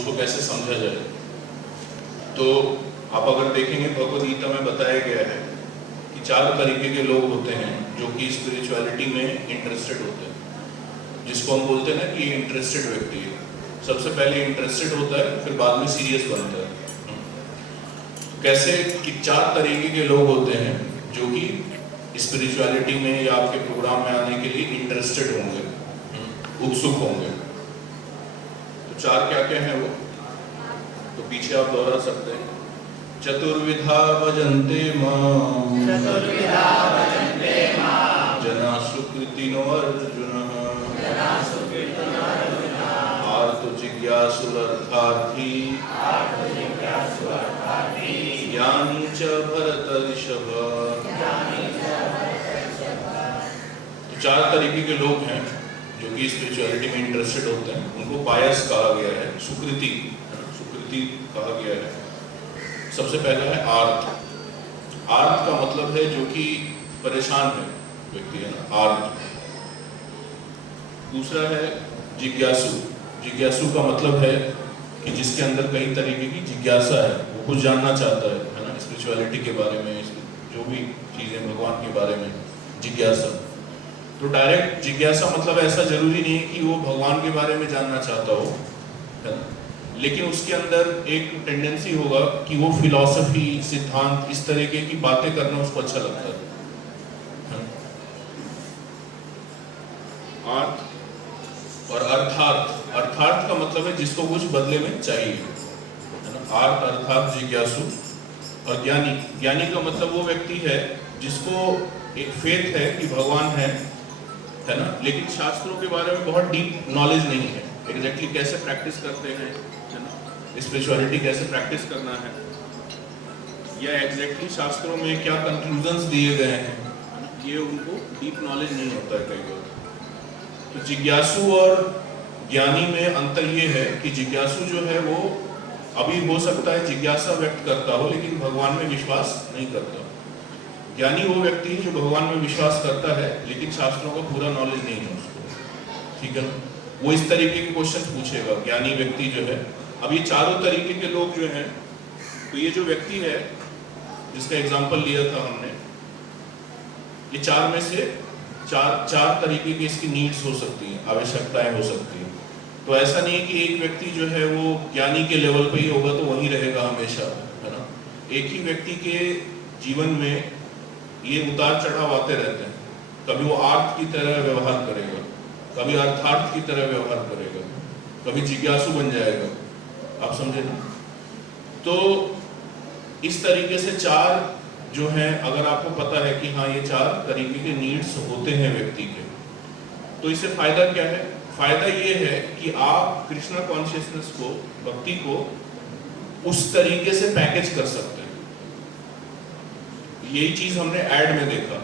उसको कैसे समझा जाए। तो आप अगर देखेंगे भगवद गीता में बताया गया है कि 4 तरीके के लोग होते हैं जो कि स्पिरिचुअलिटी में इंटरेस्टेड होते हैं, जिसको हम बोलते हैं ना कि इंटरेस्टेड व्यक्ति है। सबसे पहले इंटरेस्टेड होता है, फिर बाद में सीरियस बनता है। कैसे कि 4 तरीके के लोग होते हैं जो कि स्पिरिचुअलिटी में या आपके प्रोग्राम में आने के लिए इंटरेस्टेड होंगे, उत्सुक होंगे। तो 4 क्या क्या है वो, तो पीछे आप दोहरा सकते हैं। चतुर्विधा भजन्ते मां जना सुकृतिनो अर्जुन आर्तो जिज्ञासुरर्थार्थी ज्ञानी च भरतर्षभ। 4 तरीके के लोग हैं जो कि स्पिरिचुअलिटी में इंटरेस्टेड होते हैं। उनको बायस कहा गया है, सुकृति कहा गया है। सबसे पहला है आर्त। आर्त का मतलब है जो कि परेशान है व्यक्ति, है ना, आर्त। दूसरा है जिज्ञासु। जिज्ञासु का मतलब है कि जिसके अंदर कई तरीके की जिज्ञासा है, वो कुछ जानना चाहता है ना, स्पिरिचुअलिटी के बारे में, जो भी चीजें भगवान के बारे में, जिज्ञासा। तो डायरेक्ट जिज्ञासा मतलब ऐसा जरूरी नहीं है कि वो भगवान के बारे में जानना चाहता हो, है ना, लेकिन उसके अंदर एक टेंडेंसी होगा कि वो फिलॉसफी, सिद्धांत, इस तरीके की बातें करना उसको अच्छा लगता है। अर्थ और अर्थार्थ। अर्थार्थ का मतलब है जिसको कुछ बदले में चाहिए, है ना। अर्थ अर्थात जिज्ञासु। और ज्ञानी। ज्ञानी का मतलब वो व्यक्ति है जिसको एक फेथ है कि भगवान है ना, लेकिन शास्त्रों के बारे में बहुत डीप नॉलेज नहीं है। एग्जैक्टली कैसे प्रैक्टिस करते हैं, है ना, स्पिरिचुअलिटी कैसे प्रैक्टिस करना है, या एग्जैक्टली शास्त्रों में क्या कंक्लूजन्स दिए गए हैं, ये उनको डीप नॉलेज नहीं होता है कई बार। तो जिज्ञासु और ज्ञानी में अंतर ये है कि जिज्ञासु जो है वो अभी हो सकता है जिज्ञासा व्यक्त करता हो लेकिन भगवान में विश्वास नहीं करता। ज्ञानी वो व्यक्ति है जो भगवान में विश्वास करता है लेकिन शास्त्रों का पूरा नॉलेज नहीं है उसको, ठीक है ना। वो इस तरीके के क्वेश्चन पूछेगा ज्ञानी व्यक्ति जो है। अब ये चारों तरीके के लोग जो हैं, तो ये जो व्यक्ति है जिसका एग्जाम्पल लिया था हमने, ये 4 में से चार तरीके की इसकी नीड्स हो सकती हैं, आवश्यकताएं हो सकती हैं। तो ऐसा नहीं है कि एक व्यक्ति जो है वो ज्ञानी के लेवल पे ही होगा तो वहीं रहेगा हमेशा, है ना। एक ही व्यक्ति के जीवन में ये उतार चढ़ाव आते रहते हैं। कभी वो आर्थ की तरह व्यवहार करेगा, कभी अर्थार्थ की तरह व्यवहार करेगा, कभी जिज्ञासु बन जाएगा, आप समझे ना। तो इस तरीके से 4 जो है, अगर आपको पता है कि हाँ ये 4 तरीके के नीड्स होते हैं व्यक्ति के, तो इससे फायदा क्या है? फायदा ये है कि आप कृष्णा कॉन्शियसनेस को, भक्ति को उस तरीके से पैकेज कर सकते हैं। यही चीज हमने ऐड में देखा,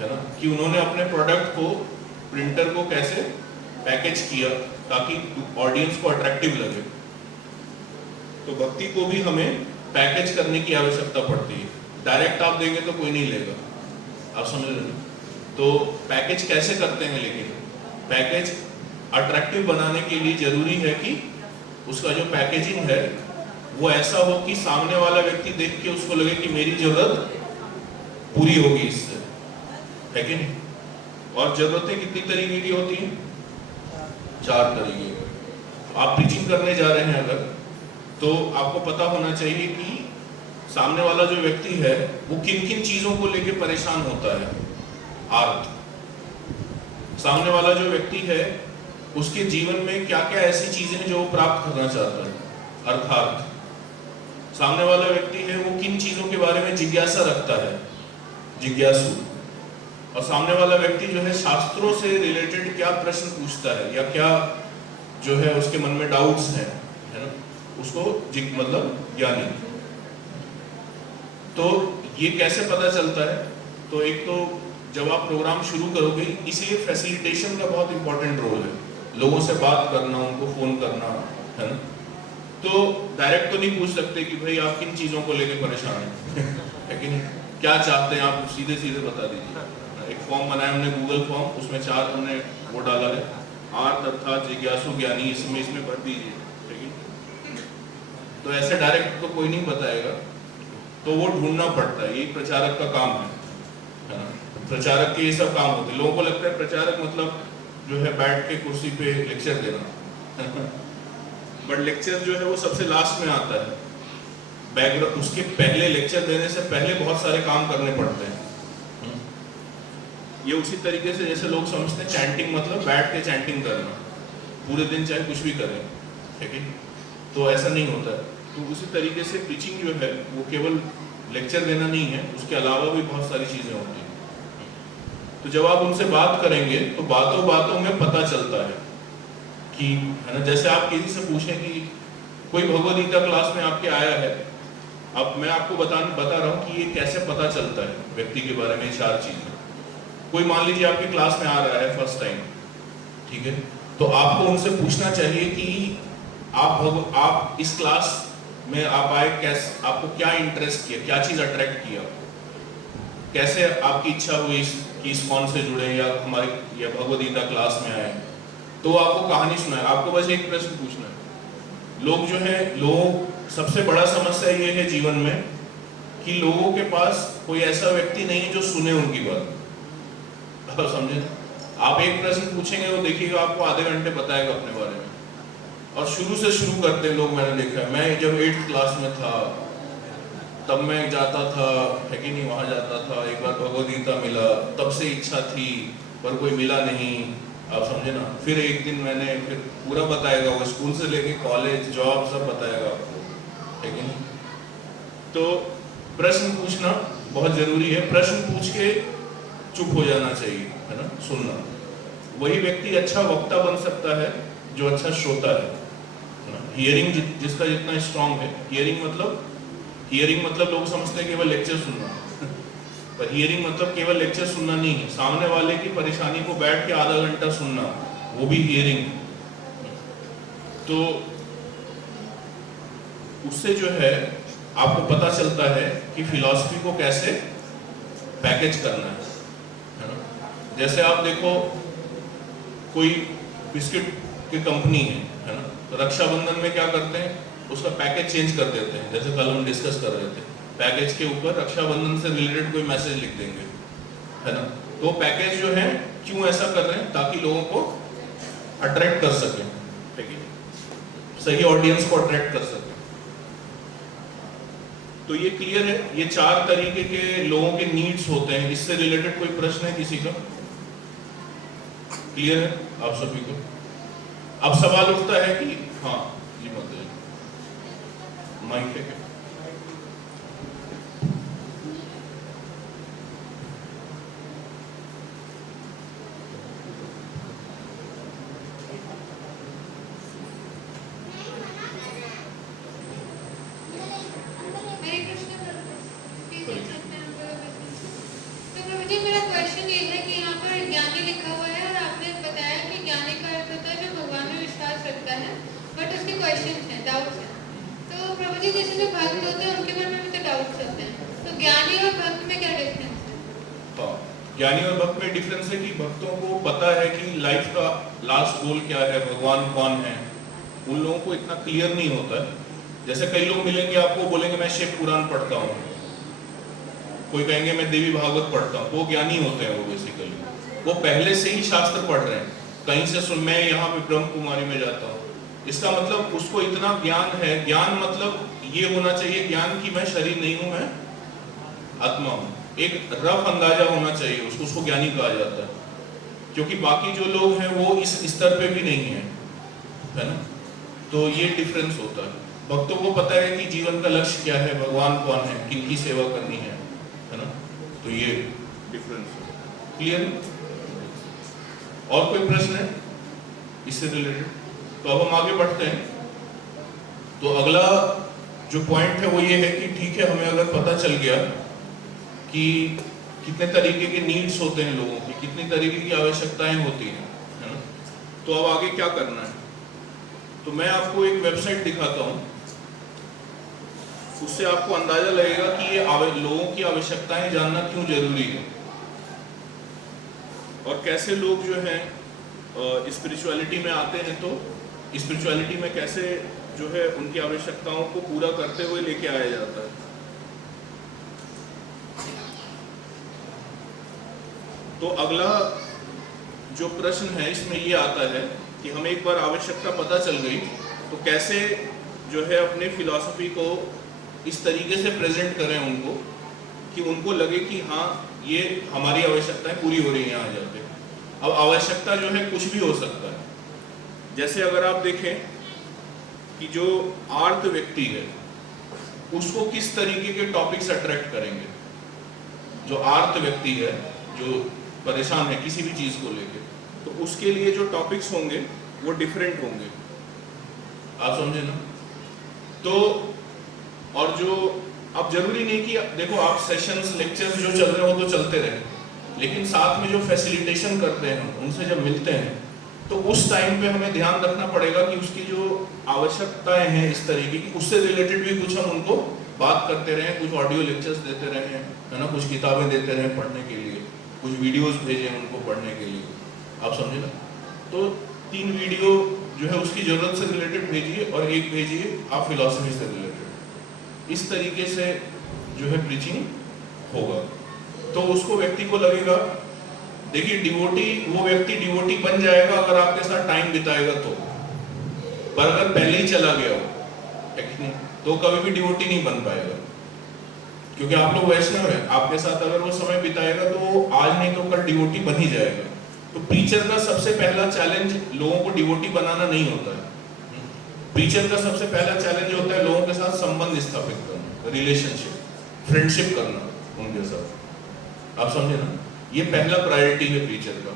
है ना, कि उन्होंने अपने प्रोडक्ट को, प्रिंटर को कैसे पैकेज किया ताकि ऑडियंस को अट्रैक्टिव लगे। तो भक्ति को भी हमें पैकेज करने की आवश्यकता पड़ती है। डायरेक्ट आप देंगे तो कोई नहीं लेगा, आप समझ रहे हैं। तो पैकेज कैसे करते हैं, लेकिन पैकेज अट्रैक्टिव बनाने के लिए जरूरी है कि उसका जो पैकेजिंग है वो ऐसा हो कि सामने वाला व्यक्ति देख के उसको लगे कि मेरी जरूरत पूरी होगी इससे, है कि नहीं। और जरूरतें कितनी तरीके की होती हैं? 4 तरीके की। आप टीचिंग करने जा रहे हैं अगर, तो आपको पता होना चाहिए कि सामने वाला जो व्यक्ति है वो किन किन चीजों को लेके परेशान होता है। आर्थ। सामने वाला जो व्यक्ति है उसके जीवन में क्या क्या ऐसी चीजें हैं जो वो प्राप्त करना चाहता है। अर्थात सामने वाला व्यक्ति है वो किन चीजों के बारे में जिज्ञासा रखता है, जिज्ञासु। और सामने वाला व्यक्ति जो है शास्त्रों से रिलेटेड क्या प्रश्न पूछता है या क्या जो है उसके मन में डाउट्स हैं, है ना, उसको मतलब ज्ञानी। तो ये कैसे पता चलता है? तो एक तो जब आप प्रोग्राम शुरू करोगे, इसलिए फैसिलिटेशन का बहुत इंपॉर्टेंट रोल है। लोगों से बात करना, उनको फोन करना, है ना। तो डायरेक्ट तो नहीं पूछ सकते कि भाई आप किन चीजों को लेकर परेशान हैं है कि नहीं, क्या चाहते हैं आप, सीधे सीधे बता दीजिए। एक फॉर्म बनाया हमने, गूगल फॉर्म, उसमें 4 हमने वो डाला है, आर्थ अर्थात जिज्ञासु ज्ञानी, इसमें भर दीजिए, ठीक है। तो ऐसे डायरेक्ट तो कोई नहीं बताएगा, तो वो ढूंढना पड़ता है, ये प्रचारक का काम है ना। प्रचारक के ये सब काम होते हैं। लोगों को लगता है प्रचारक मतलब जो है बैठ के कुर्सी पे लेक्चर देना बट लेक्चर जो है वो सबसे लास्ट में आता है। बैकग्राउंड, उसके पहले लेक्चर देने से पहले बहुत सारे काम करने पड़ते हैं। ये उसी तरीके से जैसे लोग समझते हैं चैंटिंग मतलब बैठ के चैंटिंग करना पूरे दिन चाहे कुछ भी करें, ठीक है, तो ऐसा नहीं होता है। तो उसी तरीके से प्रीचिंग जो है वो केवल लेक्चर देना नहीं है, उसके अलावा भी बहुत सारी चीजें होती हैं। तो जब आप उनसे बात करेंगे तो बातों बातों में पता चलता है कि, है ना, जैसे आप किसी से पूछें कि कोई भगवद गीता क्लास में आपके आया है, अब मैं आपको बता रहा हूँ कि ये कैसे पता चलता है व्यक्ति के बारे में। 4 चीजें। कोई मान लीजिए आपकी क्लास में आ रहा है फर्स्ट टाइम, ठीक है, तो आपको उनसे पूछना चाहिए कि आप इस क्लास में आप आए कैसे, आपको क्या इंटरेस्ट किया, क्या चीज अट्रैक्ट किया, कैसे आपकी इच्छा हुई कि इस्कॉन से जुड़े या हमारी या भगवद गीता क्लास में आए। तो आपको कहानी सुनाए, आपको बस एक प्रश्न पूछना है। लोग जो है, सबसे बड़ा समस्या ये है जीवन में कि लोगों के पास कोई ऐसा व्यक्ति नहीं है जो सुने उनकी बात। आप समझे? आप एक प्रश्न पूछेंगे, वो देखिएगा आपको आधे घंटे बताएगा अपने बारे में, और शुरू से शुरू करते हैं लोग। मैंने देखा है, मैं जब 8th क्लास में था तब मैं जाता था, है कि नहीं, वहां जाता था, एक बार भगवद गीता मिला, तब से इच्छा थी पर कोई मिला नहीं। आप समझे ना? फिर एक दिन मैंने, फिर पूरा बताएगा वो, स्कूल से लेके कॉलेज, जॉब, सब बताएगा आपको, है कि नहीं। तो प्रश्न पूछना बहुत जरूरी है। प्रश्न पूछ के चुप हो जाना चाहिए, है ना, सुनना। वही व्यक्ति अच्छा वक्ता बन सकता है जो अच्छा श्रोता है। हियरिंग जिसका जितना स्ट्रांग है, हियरिंग मतलब लोग समझते हैं केवल लेक्चर सुनना पर हियरिंग मतलब केवल लेक्चर सुनना नहीं है, सामने वाले की परेशानी को बैठ के आधा घंटा सुनना, वो भी हियरिंग। तो उससे जो है आपको पता चलता है कि फिलॉसफी को कैसे पैकेज करना है ना। जैसे आप देखो, कोई बिस्किट की कंपनी है ना, तो रक्षाबंधन में क्या करते हैं, उसका पैकेज चेंज कर देते हैं। जैसे कल हम डिस्कस कर रहे थे, पैकेज के ऊपर रक्षाबंधन से रिलेटेड कोई मैसेज लिख देंगे, है ना। तो पैकेज जो है क्यों ऐसा कर रहे हैं, ताकि लोगों को अट्रैक्ट कर सके, ठीक है, सही ऑडियंस को अट्रैक्ट कर सके। तो ये क्लियर है, ये 4 तरीके के लोगों के नीड्स होते हैं। इससे रिलेटेड कोई प्रश्न है किसी का? क्लियर है आप सभी को? अब सवाल उठता है कि हाँ जी, मतलब माइक है। मुझे मेरा क्वेश्चन ये था कि यहाँ पर ज्ञानी लिखा हुआ है और आपने बताया कि ज्ञानी का अर्थ होता है जो भगवान में विश्वास रखता है, बट उसके क्वेश्चन हैं, डाउट्स हैं। तो प्रभु जी, जैसे जो भक्त होते हैं उनके मन में भी तो डाउट्स होते हैं, तो ज्ञानी और भक्त में क्या डिफरेंस है? ज्ञानी और भक्त में डिफरेंस है कि भक्तों को पता है कि लाइफ का लास्ट गोल क्या है, भगवान कौन है। उन लोगों को इतना क्लियर नहीं होता है। जैसे कई लोग मिलेंगे आपको, बोलेंगे मैं शिव पुराण पढ़ता हूँ, कोई कहेंगे मैं देवी भागवत पढ़ता हूँ, वो ज्ञानी होते हैं। वो बेसिकली वो पहले से ही शास्त्र पढ़ रहे हैं, कहीं से सुन, मैं यहाँ पे ब्रह्म कुमारी में जाता हूँ, इसका मतलब उसको इतना ज्ञान है। ज्ञान मतलब ये होना चाहिए ज्ञान की मैं शरीर नहीं हूँ, मैं आत्मा हूँ। एक रफ अंदाजा होना चाहिए उसको ज्ञानी कहा जाता है। क्योंकि बाकी जो लोग हैं वो इस स्तर पे भी नहीं है ना। तो ये डिफरेंस होता है। भक्तों को पता है कि जीवन का लक्ष्य क्या है, भगवान कौन है, किनकी सेवा करनी है ना। तो ये डिफरेंस है। क्लियर? और कोई प्रश्न है इससे रिलेटेड? तो अब हम आगे बढ़ते हैं। तो अगला जो पॉइंट है वो ये है कि ठीक है, हमें अगर पता चल गया कि कितने तरीके के नीड्स होते हैं लोगों की, कितनी तरीके की आवश्यकताएं होती हैं, है ना, तो अब आगे क्या करना है। तो मैं आपको एक वेबसाइट दिखाता हूं, उससे आपको अंदाजा लगेगा कि ये लोगों की आवश्यकताएं जानना क्यों जरूरी है और कैसे लोग जो है स्पिरिचुअलिटी में आते हैं, तो स्पिरिचुअलिटी में कैसे जो है उनकी आवश्यकताओं को पूरा करते हुए लेके आया जाता है। तो अगला जो प्रश्न है इसमें ये आता है कि हमें एक बार आवश्यकता पता चल गई तो कैसे जो है अपने फिलॉसफी को इस तरीके से प्रेजेंट करें उनको कि उनको लगे कि हाँ ये हमारी आवश्यकताएं पूरी हो रही हैं यहाँ जाके। अब आवश्यकता जो है कुछ भी हो सकता है, जैसे अगर आप देखें कि जो आर्त व्यक्ति है उसको किस तरीके के टॉपिक्स अट्रैक्ट करेंगे। जो आर्त व्यक्ति है जो परेशान है किसी भी चीज को लेके, तो उसके लिए जो टॉपिक्स होंगे वो डिफरेंट होंगे, आप समझे ना। तो और जो अब जरूरी नहीं कि देखो आप सेशंस लेक्चर्स जो चल रहे हो तो चलते रहे, लेकिन साथ में जो फैसिलिटेशन करते हैं उनसे जब मिलते हैं तो उस टाइम पे हमें ध्यान रखना पड़ेगा कि उसकी जो आवश्यकताएं हैं इस तरीके की उससे रिलेटेड भी कुछ हम उनको बात करते रहें, कुछ ऑडियो लेक्चर्स देते रहें, है ना, कुछ किताबें देते रहें पढ़ने के लिए, कुछ वीडियोस भेजें उनको पढ़ने के लिए, आप समझे ना। तो 3 वीडियो जो है उसकी जरूरत से रिलेटेड भेजिए और एक भेजिए आप फिलॉसफी से रिलेटेड। इस तरीके से जो है प्रीचिंग होगा तो उसको व्यक्ति को लगेगा, देखिए डिवोटी वो व्यक्ति डिवोटी बन जाएगा अगर आपके साथ टाइम बिताएगा तो, पर अगर पहले ही चला गया हो तो कभी भी डिवोटी नहीं बन पाएगा, क्योंकि आप लोग वैष्णव हैं, आपके साथ अगर वो समय बिताएगा तो वो आज नहीं तो कल डिवोटी बन ही जाएगा। तो प्रीचर का सबसे पहला चैलेंज लोगों को डिवोटी बनाना नहीं होता है। प्रीचर का सबसे पहला चैलेंज होता है लोगों के साथ संबंध स्थापित करना, रिलेशनशिप, फ्रेंडशिप करना उनके साथ, आप समझे ना। ये पहला प्रायोरिटी है प्रीचर का।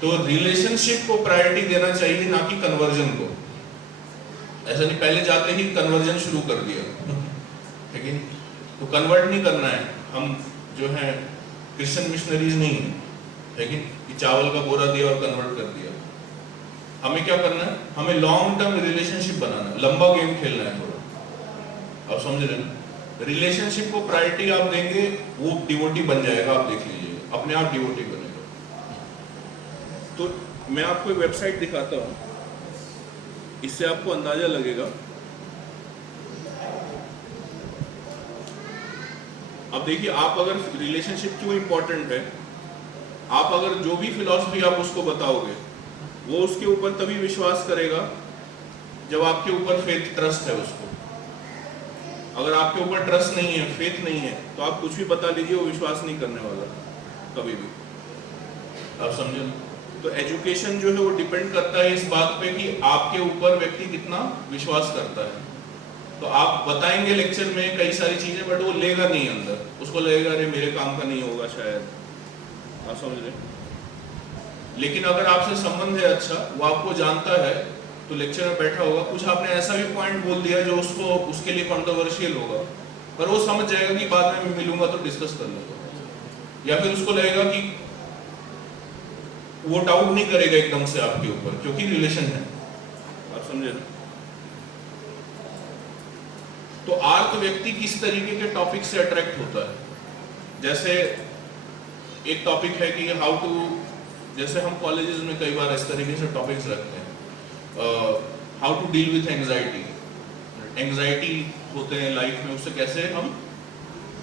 तो रिलेशनशिप को प्रायोरिटी देना चाहिए, ना कि कन्वर्जन को। ऐसा नहीं पहले जाते ही कन्वर्जन शुरू कर दिया, ठीक है। तो कन्वर्ट नहीं करना है, हम जो है क्रिश्चियन मिशनरीज नहीं है, ठीक है, कि चावल का बोरा दिया और कन्वर्ट कर दिया। हमें क्या करना है, हमें लॉन्ग टर्म रिलेशनशिप बनाना है, लंबा गेम खेलना है थोड़ा, आप समझ रहे हैं। रिलेशनशिप को प्रायोरिटी आप देंगे वो डिवोटी बन जाएगा, आप देख लीजिए अपने आप डिवोटी बनेगा। तो मैं आपको एक वेबसाइट दिखाता हूँ, इससे आपको अंदाजा लगेगा। अब देखिए आप अगर रिलेशनशिप क्यों इंपॉर्टेंट है, आप अगर जो भी फिलॉसफी आप उसको बताओगे वो उसके ऊपर तभी विश्वास करेगा जब आपके ऊपर फेथ, ट्रस्ट है उसको। अगर आपके ऊपर ट्रस्ट नहीं है, फेथ नहीं है, तो आप कुछ भी बता लीजिए वो विश्वास नहीं करने वाला कभी भी, आप समझे। तो एजुकेशन जो है वो डिपेंड करता है इस बात पे कि आपके ऊपर व्यक्ति कितना विश्वास करता है। तो आप बताएंगे लेक्चर में कई सारी चीजें, बट वो लेगा नहीं अंदर, उसको लगेगा अरे मेरे काम का नहीं होगा शायद, आप समझ रहे। लेकिन अगर आपसे संबंध है अच्छा, वो आपको जानता है, तो लेक्चर में बैठा होगा, कुछ आपने ऐसा भी पॉइंट बोल दिया जो उसको उसके लिए कंट्रोवर्शियल होगा, पर वो समझ जाएगा कि बाद में मैं मिलूंगा तो डिस्कस कर लूंगा, या फिर उसको लगेगा कि वो डाउट नहीं करेगा एकदम से आपके ऊपर, क्योंकि रिलेशन है, आप समझे ना। तो आर्त व्यक्ति किस तरीके के टॉपिक से अट्रैक्ट होता है, जैसे एक टॉपिक है कि हाउ टू, जैसे हम कॉलेजेस में कई बार इस तरीके से टॉपिक्स रखते हैं, how to deal with anxiety. Anxiety होते हैं लाइफ में, उससे कैसे हम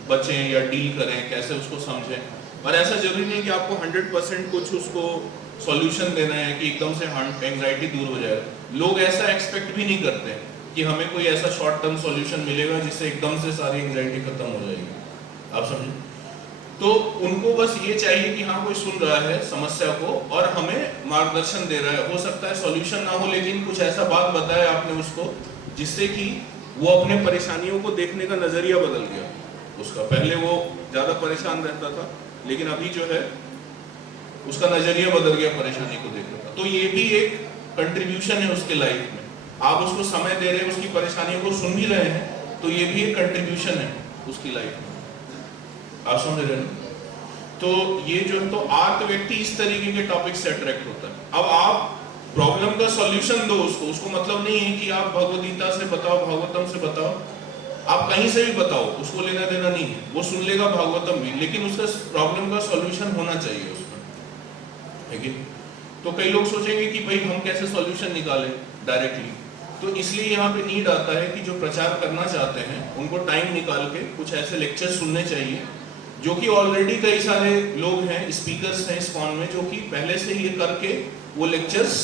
बचें या डील करें, कैसे उसको समझें। और ऐसा जरूरी नहीं कि आपको 100% कुछ उसको सॉल्यूशन देना है कि एकदम से एंग्जाइटी दूर हो जाए। लोग ऐसा एक्सपेक्ट भी नहीं करते कि हमें कोई ऐसा शॉर्ट टर्म सॉल्यूशन मिलेगा जिससे एकदम से सारी एंग्जाइटी खत्म हो जाएगी, आप समझे। तो उनको बस ये चाहिए कि हाँ कोई सुन रहा है समस्या को और हमें मार्गदर्शन दे रहा है। हो सकता है सॉल्यूशन ना हो, लेकिन कुछ ऐसा बात बताया आपने उसको जिससे कि वो अपने परेशानियों को देखने का नजरिया बदल गया उसका। पहले वो ज्यादा परेशान रहता था, लेकिन अभी जो है उसका नजरिया बदल गया परेशानी को देखने का। तो ये भी एक कंट्रीब्यूशन है उसके लाइफ में। आप उसको समय दे रहे हैं, उसकी परेशानियों को सुन भी रहे हैं, तो ये भी एक कंट्रीब्यूशन है उसकी लाइफ में, आप समझ रहे हैं। तो ये जो है, तो आर्त व्यक्ति इस तरीके के टॉपिक से अट्रैक्ट होता है। अब आप प्रॉब्लम का सॉल्यूशन दो उसको मतलब नहीं है कि आप भगवद गीता से बताओ, भागवतम से बताओ, आप कहीं से भी बताओ, उसको लेना देना नहीं है, वो सुन लेगा भागवतम भी, लेकिन उसका प्रॉब्लम का सॉल्यूशन होना चाहिए उसमें, ठीक है। तो कई लोग सोचेंगे कि भाई हम कैसे सॉल्यूशन निकालें डायरेक्टली, तो इसलिए यहाँ पे नीड आता है कि जो प्रचार करना चाहते हैं उनको टाइम निकाल के कुछ ऐसे लेक्चर सुनने चाहिए, जो कि ऑलरेडी कई सारे लोग हैं, स्पीकर्स हैं इस्कॉन में, जो कि पहले से ये करके वो लेक्चर्स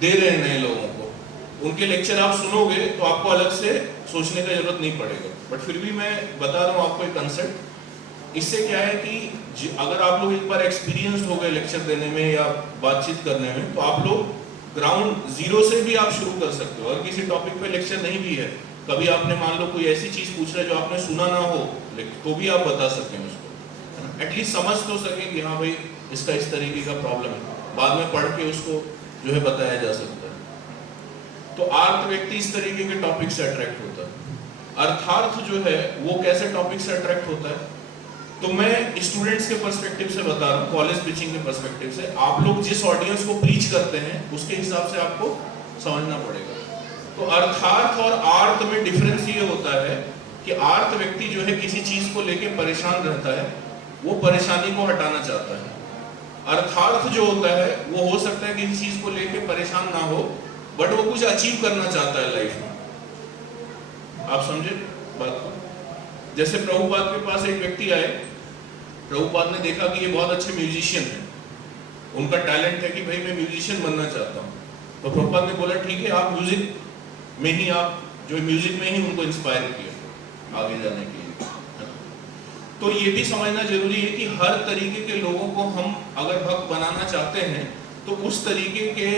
दे रहे हैं नए लोगों को। उनके लेक्चर आप सुनोगे तो आपको अलग से सोचने का जरूरत नहीं पड़ेगा। बट फिर भी मैं बता रहा हूँ आपको एक कंसेप्ट। इससे क्या है कि अगर आप लोग एक बार एक्सपीरियंस्ड हो गए लेक्चर देने में या बातचीत करने में, तो आप लोग ग्राउंड जीरो से भी आप शुरू कर सकते हो। अगर किसी टॉपिक पे लेक्चर नहीं भी है, कभी आपने मान लो कोई ऐसी चीज पूछ रहा है जो आपने सुना ना हो, तो भी आप बता सकें उसको, एटलीस्ट समझ तो सकें कि हाँ भाई इसका इस तरीके का प्रॉब्लम है, बाद में पढ़ के उसको जो है बताया जा सकता है। तो आर्थ व्यक्ति इस तरीके के टॉपिक से अट्रैक्ट होता है। अर्थार्थ जो है वो कैसे टॉपिक से अट्रैक्ट होता है, तो मैं स्टूडेंट्स के पर्सपेक्टिव से बता रहा हूँ, कॉलेज प्रीचिंग के पर्सपेक्टिव से। आप लोग जिस ऑडियंस को प्रीच करते हैं उसके हिसाब से आपको समझना पड़ेगा। तो अर्थार्थ और आर्थ में डिफरेंस ये होता है कि आर्थ व्यक्ति जो है किसी चीज को लेके परेशान रहता है, वो परेशानी को हटाना चाहता है। अर्थार्थ जो होता है वो हो सकता है किसी चीज को लेके परेशान ना हो, बट वो कुछ अचीव करना चाहता है लाइफ में। आप समझे बात को? जैसे प्रभुपाद के पास एक व्यक्ति आए, प्रभुपाद ने देखा कि ये बहुत अच्छे म्यूजिशियन हैं, उनका टैलेंट है कि भाई मैं म्यूजिशियन बनना चाहता हूँ। तो प्रभुपाद ने बोला ठीक है, आप म्यूजिक में ही, आप जो म्यूजिक में ही उनको इंस्पायर किया आगे जाने के लिए। तो ये भी समझना जरूरी है कि हर तरीके के लोगों को हम अगर भक्त बनाना चाहते हैं तो उस तरीके के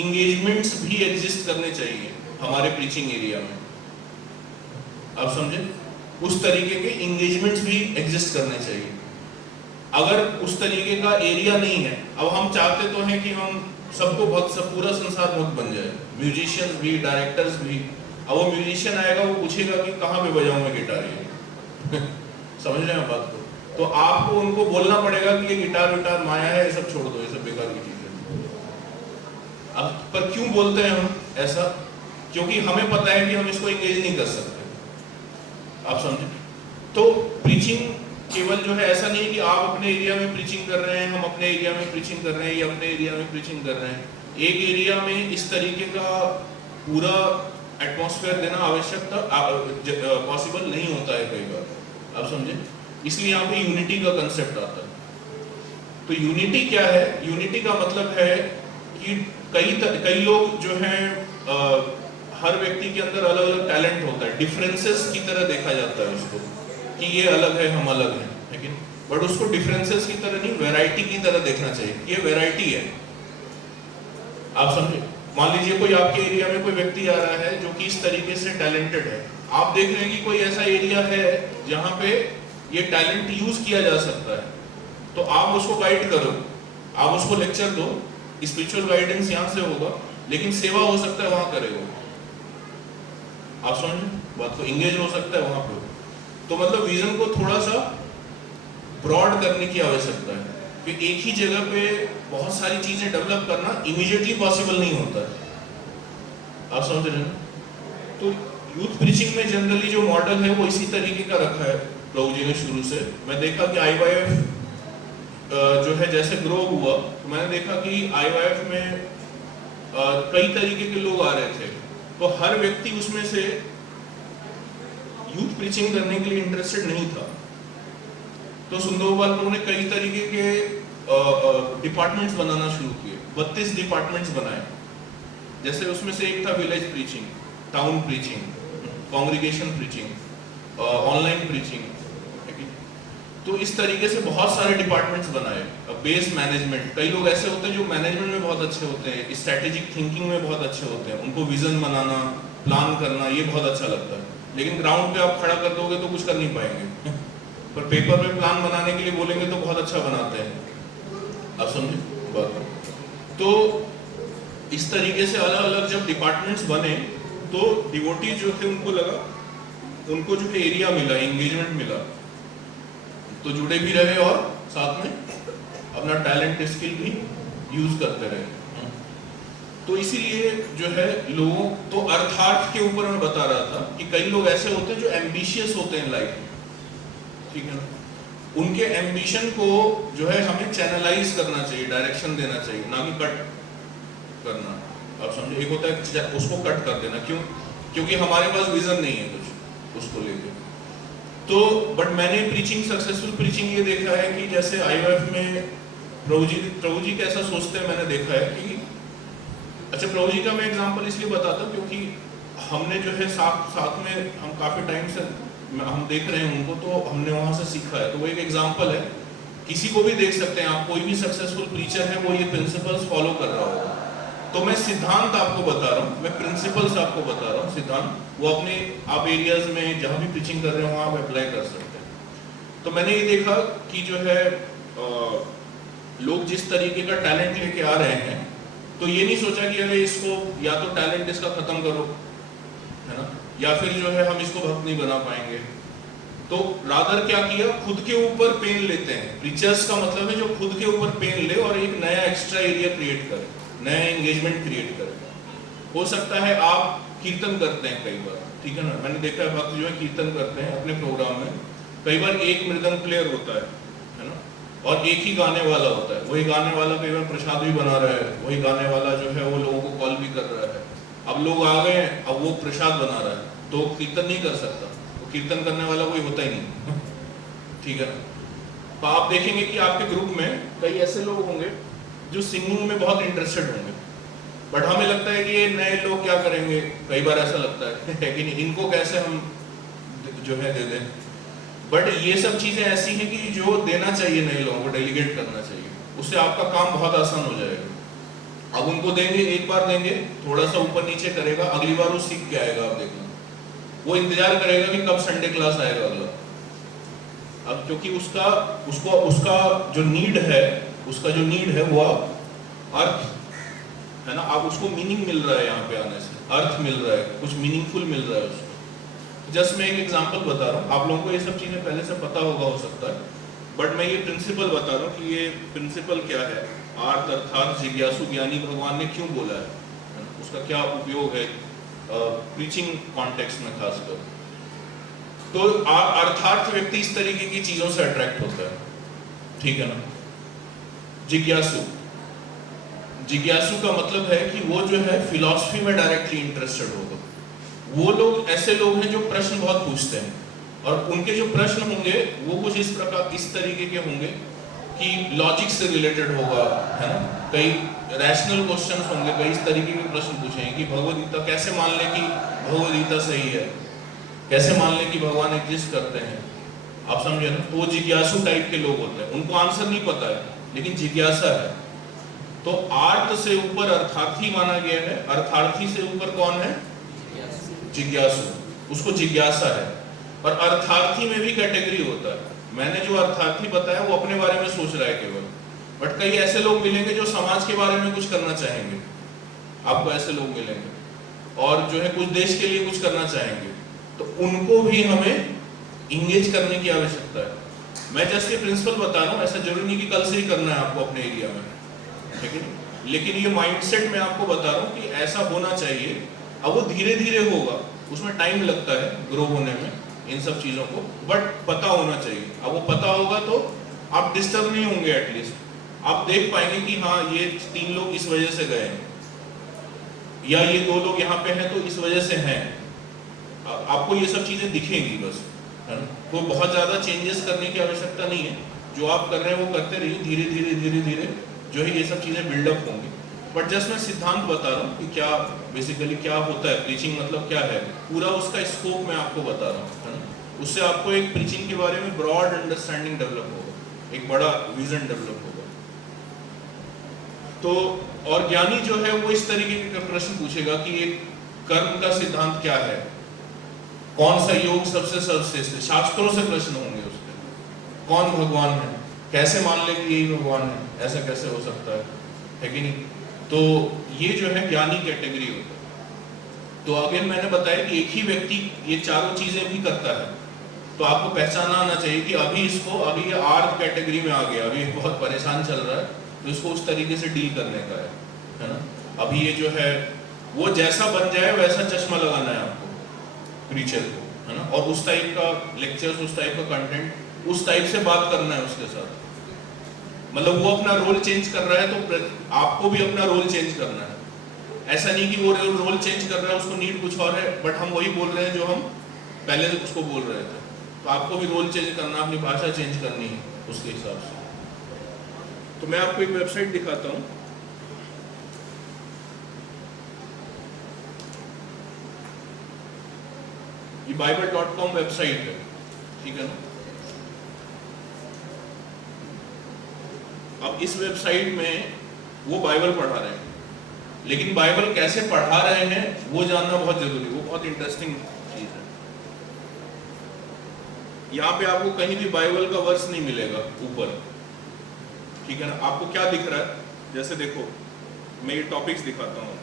इंगेजमेंट्स भी एग्जिस्ट करने चाहिए हमारे प्रीचिंग एरिया में। आप समझे? उस तरीके के इंगेजमेंट्स भी एग्जिस्ट करने चाहिए। अगर उस तरीके का एरिया नहीं है, अब हम चाहते तो हैं कि हम सबको भक्त, सब पूरा संसार भक्त बन जाए, म्यूजिशियंस भी, डायरेक्टर्स भी। अब वो म्यूजिशियन आएगा, वो पूछेगा कि कहाँ पे बजाऊं मैं गिटार ये समझ रहे हैं बात को? तो आपको उनको बोलना पड़ेगा कि ये गिटार विटार माया है, ये सब छोड़ दो, ये सब बेकार की चीजें। अब पर क्यों बोलते हैं हम ऐसा? क्योंकि हमें पता है कि हम इसको एंगेज नहीं कर सकते। आप समझे? तो प्रीचिंग केवल जो है ऐसा नहीं कि आप अपने एरिया में प्रीचिंग कर रहे हैं, हम अपने एरिया में प्रीचिंग कर रहे हैं, या अपने एरिया में प्रीचिंग कर रहे हैं। एक एरिया में इस तरीके का पूरा एटमॉस्फेयर देना आवश्यकता पॉसिबल नहीं होता है कई बार। आप समझे? इसलिए यहाँ पे यूनिटी का कंसेप्ट आता है। तो यूनिटी क्या है? यूनिटी का मतलब है कि कई लोग जो हैं, हर व्यक्ति के अंदर अलग अलग टैलेंट होता है, डिफरेंसेस की तरह देखा जाता है उसको कि ये अलग है, हम अलग हैं, लेकिन बट उसको डिफरेंसेस की तरह नहीं, वैरायटी की तरह देखना चाहिए। ये वैरायटी है। आप समझे? मान लीजिए कोई आपके एरिया में कोई व्यक्ति आ रहा है जो कि इस तरीके से टैलेंटेड है, आप देख रहे हैं कि कोई ऐसा एरिया है जहां पे ये टैलेंट यूज किया जा सकता है, तो आप उसको गाइड करो, आप उसको लेक्चर दो। स्पिरिचुअल गाइडेंस यहाँ से होगा, लेकिन सेवा हो सकता है वहां करेगा। आप समझे बात को? इंगेज हो सकता है वहां पे। तो मतलब विजन को थोड़ा सा ब्रॉड करने की आवश्यकता है, कि एक ही जगह पे बहुत सारी चीजें डेवलप करना इमीडिएटली पॉसिबल नहीं होता है। आप समझ रहे हैं? तो यूथ प्रीचिंग में जनरली जो मॉडल है वो इसी तरीके का रखा है प्रभु जी ने शुरू से। मैं देखा कि IYF जो है जैसे ग्रो हुआ, तो मैंने देखा कि IYF में कई तरीके के लोग आ रहे थे, तो हर व्यक्ति उसमें से यूथ प्रीचिंग करने के लिए इंटरेस्टेड नहीं था। तो सुंदर गोपाल प्रभु ने कई तरीके के डिपार्टमेंट्स बनाना शुरू किए, 32 डिपार्टमेंट्स बनाए। जैसे उसमें से एक था village preaching, town preaching, congregation preaching, online preaching. तो इस तरीके से बहुत सारे डिपार्टमेंट्स बनाए। बेस मैनेजमेंट, कई लोग ऐसे होते हैं जो मैनेजमेंट में बहुत अच्छे होते हैं, स्ट्रेटेजिक थिंकिंग में बहुत अच्छे होते हैं, उनको विजन बनाना, प्लान करना ये बहुत अच्छा लगता है, लेकिन ग्राउंड पे आप खड़ा कर दोगे तो कुछ कर नहीं पाएंगे पर पेपर में प्लान बनाने के लिए बोलेंगे तो बहुत अच्छा बनाते हैं। आप समझे बात? तो इस तरीके से अलग अलग जब डिपार्टमेंट्स बने, तो डिवोटी जो थे उनको लगा, उनको जो है एरिया मिला, एंगेजमेंट मिला, तो जुड़े भी रहे और साथ में अपना टैलेंट स्किल भी यूज करते रहे। तो इसीलिए जो है लोगों, तो अर्थार्थ के ऊपर मैं बता रहा था कि कई लोग ऐसे होते हैं जो एम्बिशियस होते हैं लाइफ में, ठीक है ना? उनके एम्बिशन को जो है हमें चैनलाइज करना चाहिए, डायरेक्शन देना चाहिए, ना कि कट करना। आप समझे, एक होता है उसको कट कर देना, क्यों? क्योंकि हमारे पास विजन नहीं है कुछ उसको लेके। तो बट मैंने प्रीचिंग, सक्सेसफुल प्रीचिंग ये देखा है कि जैसे आईओएफ में प्रभु जी कैसा सोचते हैं, मैंने देखा है कि अच्छा, प्रभु जी का मैं एग्जांपल इसलिए बताता हूँ क्योंकि हमने जो है साथ में हम काफी टाइम से हम देख रहे हैं उनको, तो हमने वहां से सीखा है। तो वो एक एग्जांपल है, किसी को भी देख सकते हैं आप, कोई भी सक्सेसफुल प्रीचर है वो ये प्रिंसिपल्स फॉलो कर रहा होगा। तो मैं सिद्धांत आपको बता रहा हूँ, मैं प्रिंसिपल्स आपको बता रहा हूँ, सिद्धांत वो अपने आप एरियाज में जहाँ भी प्रीचिंग कर रहे हो वहाँ आप अप्लाई कर सकते हैं। तो मैंने ये देखा कि जो है लोग जिस तरीके का टैलेंट लेके आ रहे हैं, तो ये नहीं सोचा कि अरे इसको या तो टैलेंट इसका खत्म करो, है ना, या फिर जो है हम इसको भक्त नहीं बना पाएंगे। तो रादर क्या किया, खुद के ऊपर पेन लेते हैं। प्रीचर्स का मतलब है जो खुद के ऊपर पेन ले और एक नया एक्स्ट्रा एरिया क्रिएट करे, नया एंगेजमेंट क्रिएट करे। हो सकता है आप कीर्तन करते हैं कई बार, ठीक है ना, मैंने देखा है भक्त जो है कीर्तन करते हैं अपने प्रोग्राम में, कई बार एक मृदंग प्लेयर होता है ना, और एक ही गाने वाला होता है। वही गाने वाला कई बार प्रसाद भी बना रहा है, वही गाने वाला जो है वो लोगों को कॉल भी कर रहा है। अब लोग आ गए, अब वो प्रसाद बना रहा है, तो कीर्तन नहीं कर सकता, तो कीर्तन करने वाला कोई होता ही नहीं ठीक है ना। तो आप देखेंगे कि आपके ग्रुप में कई ऐसे लोग होंगे जो सिंगिंग में बहुत इंटरेस्टेड होंगे, बट हमें लगता है कि ये नए लोग क्या करेंगे, कई बार ऐसा लगता है कि नहीं, इनको कैसे हम जो है दे दें। बट ये सब चीजें ऐसी हैं कि जो देना चाहिए नए लोगों को, डेलीगेट करना चाहिए, उससे आपका काम बहुत आसान हो जाएगा। अब उनको देंगे, एक बार देंगे, थोड़ा सा ऊपर नीचे करेगा, अगली बार वो सीख के आएगा। आप देखना, वो इंतजार करेगा कि कब संडे क्लास आएगा अगला। अब क्योंकि उसका जो नीड है वो अर्थ है ना, आप उसको मीनिंग मिल रहा है, यहाँ पे आने से अर्थ मिल रहा है, कुछ मीनिंगफुल मिल रहा है उसको। जस्ट मैं एक एग्जांपल बता रहा हूँ, आप लोगों को ये सब चीजें पहले से पता होगा हो सकता है, बट मैं ये प्रिंसिपल बता रहा हूँ कि ये प्रिंसिपल क्या है। आर्त अर्थात जिज्ञासु ज्ञानी भगवान ने क्यों बोला है, उसका क्या उपयोग है प्रीचिंग कॉन्टेक्स्ट में खासकर। तो अर्थार्थ व्यक्ति इस तरीके की चीजों से अट्रैक्ट होता है, ठीक है ना। जिज्ञासु का मतलब है कि वो जो है फिलॉसफी में डायरेक्टली इंटरेस्टेड होगा। वो लोग ऐसे लोग हैं जो प्रश्न बहुत पूछते हैं, और उनके जो प्रश्न होंगे वो कुछ इस तरीके के होंगे कि लॉजिक से रिलेटेड होगा, है ना। कई रैशनल क्वेश्चंस होंगे, कई इस तरीके के प्रश्न पूछेंगे कि भगवद गीता कैसे मान ले कि भगवद गीता सही है, कैसे मान ले कि भगवान एग्जिस्ट करते हैं, आप समझे ना। तो वो जिज्ञासु टाइप के लोग होते हैं, उनको आंसर नहीं पता है लेकिन जिज्ञासा है। तो आर्त से ऊपर अर्थार्थी माना गया है, अर्थार्थी से ऊपर कौन है, जिज्ञासु, उसको जिज्ञासा है। और अर्थार्थी में भी कैटेगरी होता है। मैंने जो अर्थार्थी बताया वो अपने बारे में सोच रहा है केवल, बट कई ऐसे लोग मिलेंगे जो समाज के बारे में कुछ करना चाहेंगे, आपको ऐसे लोग मिलेंगे, और जो है कुछ देश के लिए कुछ करना चाहेंगे, तो उनको भी हमें इंगेज करने की आवश्यकता है। मैं जस्ट ये प्रिंसिपल बता रहा हूँ, ऐसा जरूरी नहीं कि कल से ही करना है आपको अपने एरिया में, ठीक है, लेकिन ये माइंडसेट मैं आपको बता रहा हूँ कि ऐसा होना चाहिए। अब वो धीरे धीरे होगा, उसमें टाइम लगता है ग्रो होने में इन सब चीजों को, बट पता होना चाहिए। अब वो पता होगा तो आप डिस्टर्ब नहीं होंगे, एटलीस्ट आप देख पाएंगे कि हाँ ये 3 लोग इस वजह से गए, या ये 2 लोग यहाँ पे हैं तो इस वजह से हैं। आपको ये सब चीजें दिखेंगी बस, है ना। कोई बहुत ज्यादा चेंजेस करने की आवश्यकता नहीं है, जो आप कर रहे हैं वो करते रहिए, धीरे धीरे धीरे धीरे जो है ये सब चीजें बिल्डअप होंगी। बट जस्ट मैं सिद्धांत बता रहा हूँ कि क्या बेसिकली क्या होता है, प्रीचिंग मतलब क्या है, पूरा उसका स्कोप मैं आपको बता रहा हूँ, है ना। उससे आपको एक प्रीचिंग के बारे में ब्रॉड अंडरस्टैंडिंग डेवलप होगा, एक बड़ा विजन डेवलप होगा। तो और ज्ञानी जो है वो इस तरीके का प्रश्न पूछेगा कि एक कर्म का सिद्धांत क्या है, कौन सा योग सबसे सर्वश्रेष्ठ है, शास्त्रों से प्रश्न होंगे उसके, कौन भगवान है, कैसे मान ले कि यही भगवान है, ऐसा कैसे हो सकता है कि नहीं। तो ये जो है ज्ञानी कैटेगरी होता है। तो अगेन मैंने बताया कि एक ही व्यक्ति ये चारों चीजें भी करता है, तो आपको पहचाना आना चाहिए कि अभी ये आर्थ कैटेगरी में आ गया, अभी बहुत परेशान चल रहा है, तो इसको उस तरीके से डील करने का है ना। अभी ये जो है वो जैसा बन जाए वैसा चश्मा लगाना है आपको प्रीचर को, है ना, और उस टाइप का लेक्चर्स, उस टाइप का कंटेंट, उस टाइप से बात करना है उसके साथ। मतलब वो अपना रोल चेंज कर रहा है तो आपको भी अपना रोल चेंज करना है। ऐसा नहीं कि वो रोल चेंज कर रहा है, उसको नीड कुछ और है, बट हम वही बोल रहे हैं जो हम पहले उसको बोल रहे थे। तो आपको भी रोल चेंज करना, अपनी भाषा चेंज करनी है उसके हिसाब से। तो मैं आपको एक वेबसाइट दिखाता हूँ। ये bible.com वेबसाइट है, ठीक है ना। अब इस वेबसाइट में वो बाइबल पढ़ा रहे हैं, लेकिन बाइबल कैसे पढ़ा रहे हैं वो जानना बहुत जरूरी है, वो बहुत इंटरेस्टिंग चीज है। यहाँ पे आपको कहीं भी बाइबल का वर्स नहीं मिलेगा ऊपर, ठीक है ना। आपको क्या दिख रहा है, जैसे देखो मैं ये टॉपिक्स दिखाता हूँ आपको।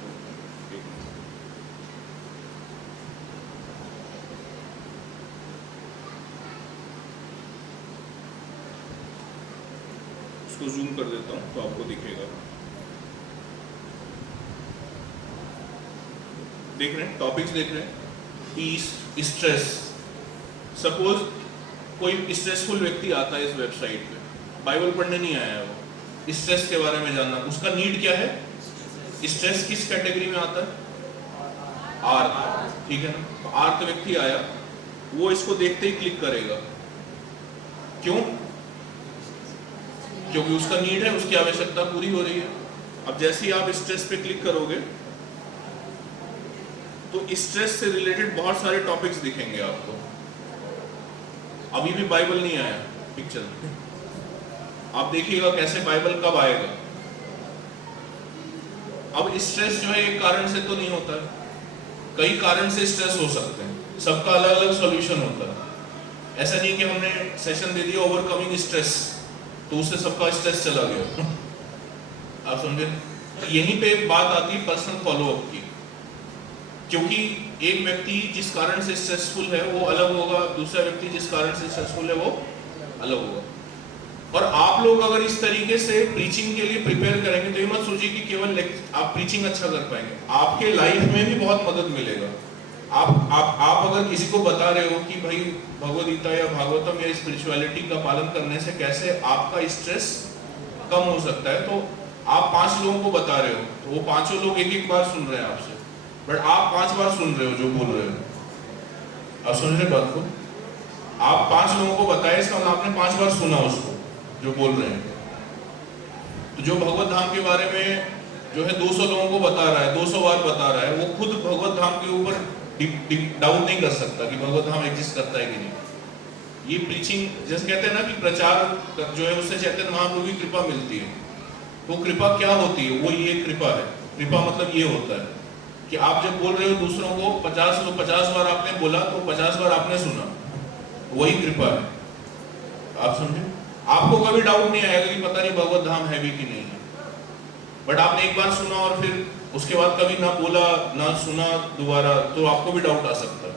इसको जूम कर देता हूँ तो आपको दिखेगा। देख रहे हैं टॉपिक्स, देख रहे हैं, पीस, स्ट्रेस। सपोज कोई स्ट्रेसफुल व्यक्ति आता है इस वेबसाइट पे, बाइबल पढ़ने नहीं आया है, वो स्ट्रेस के बारे में जानना, उसका नीड क्या है। स्ट्रेस किस कैटेगरी में आता है, आर्थ, ठीक है ना। तो आर्थ व्यक्ति आया, वो इसको देखते ही क्लिक करेगा, क्यों? क्योंकि उसका नीड है, उसकी आवश्यकता पूरी हो रही है। अब जैसे ही आप स्ट्रेस पे क्लिक करोगे तो स्ट्रेस से रिलेटेड बहुत सारे टॉपिक्स दिखेंगे आपको। अभी भी बाइबल नहीं आया पिक्चर में, आप देखिएगा कैसे बाइबल कब आएगा। अब स्ट्रेस जो है एक कारण से तो नहीं होता है, कई कारण से स्ट्रेस हो सकते हैं, सबका अलग अलग सॉल्यूशन होता है। ऐसा नहीं कि हमने सेशन दे दिया ओवरकमिंग स्ट्रेस तो उससे सबका स्ट्रेस चला गया। आप समझे? यहीं पे बात आती है पर्सनल फॉलोअप की, क्योंकि एक व्यक्ति जिस कारण से स्ट्रेसफुल है वो अलग होगा, दूसरा व्यक्ति जिस कारण से स्ट्रेसफुल है वो अलग होगा। और आप लोग अगर इस तरीके से प्रीचिंग के लिए प्रिपेयर करेंगे तो ये मत सोचिए कि केवल आप प्रीचिंग अच्छा कर पाएंगे, आपके लाइफ में भी बहुत मदद मिलेगा। आप अगर किसी को बता रहे हो कि भाई भगवद गीता या भागवतम या स्पिरिचुअलिटी का पालन करने से कैसे आपका स्ट्रेस कम हो सकता है, तो आप 5 लोगों को बता रहे हो तो वो 5 लोग एक एक बार सुन रहे हैं आपसे, बट आप 5 बार सुन रहे हो जो बोल रहे हो। आप सुन रहे बात को, आप 5 लोगों को बताए, इसका मतलब आपने 5 बार सुना उसको जो बोल रहे हैं। तो जो भगवत धाम के बारे में जो है 200 लोगों को बता रहा है, 200 बार बता रहा है, वो खुद भगवत धाम के ऊपर डाउट नहीं कर सकता कि भगवत धाम एग्जिस्ट करता है कि नहीं। ये प्रीचिंग जैसे कहते हैं ना कि प्रचार जो है उससे चैतन्य महाप्रभु की कृपा मिलती है। तो कृपा क्या होती है, वो ये कृपा है। कृपा मतलब ये होता है कि आप जब बोल रहे हो दूसरों को 50 बार आपने बोला तो 50 बार आपने सुना, वही कृपा है। आप समझे? आपको कभी डाउट नहीं आएगा कि पता नहीं भगवत धाम है भी कि नहीं है, बट आपने एक बार सुना और फिर उसके बाद कभी ना बोला ना सुना दोबारा, तो आपको भी डाउट आ सकता है।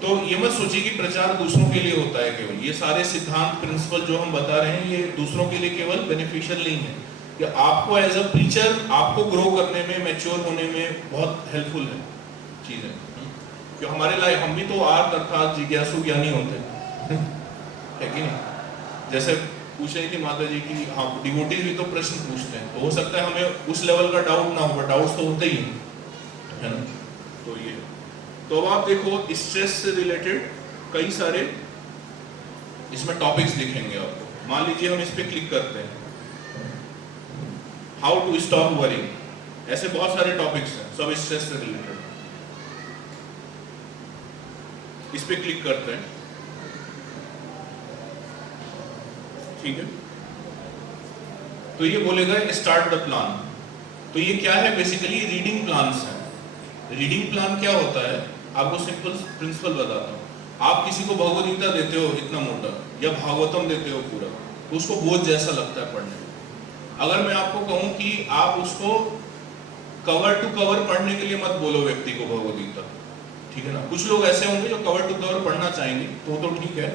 तो ये मत सोचिए कि प्रचार दूसरों के लिए होता है केवल। ये सारे सिद्धांत प्रिंसिपल जो हम बता रहे हैं ये दूसरों के लिए केवल बेनिफिशियल नहीं है, कि आपको एज अ प्रीचर आपको ग्रो करने में, मैच्योर होने में बहुत हेल्पफुल है चीजें। क्यों हमारे लाइफ, हम भी तो आर्त अर्थात जिज्ञासु ज्ञानी होते हैं, है कि नहीं? जैसे पूछ रही थी माता जी की, हाँ डिवोटीज भी तो प्रश्न पूछते हैं, तो हो सकता है हमें उस लेवल का डाउट ना हो, बट डाउट्स तो होते ही है ना। तो ये, तो अब आप देखो स्ट्रेस से रिलेटेड कई सारे इसमें टॉपिक्स दिखेंगे आपको। मान लीजिए हम इस पे क्लिक करते हैं, हाउ टू स्टॉप वरिंग, ऐसे बहुत सारे टॉपिक्स हैं सब स्ट्रेस से रिलेटेड। इस पे क्लिक करते हैं, ठीक है। तो ये बोलेगा स्टार्ट द प्लान। तो ये क्या है, बेसिकली रीडिंग प्लान्स है। रीडिंग प्लान क्या होता है, आपको सिंपल प्रिंसिपल बताता हूँ। आप किसी को भगवद गीता देते हो इतना मोटा, या भागवतम देते हो पूरा, तो उसको बोझ जैसा लगता है पढ़ने में। अगर मैं आपको कहूँ कि आप उसको कवर टू कवर पढ़ने के लिए मत बोलो व्यक्ति को भगवद गीता, ठीक है ना। कुछ लोग ऐसे होंगे जो कवर टू कवर पढ़ना चाहेंगे, तो ठीक है,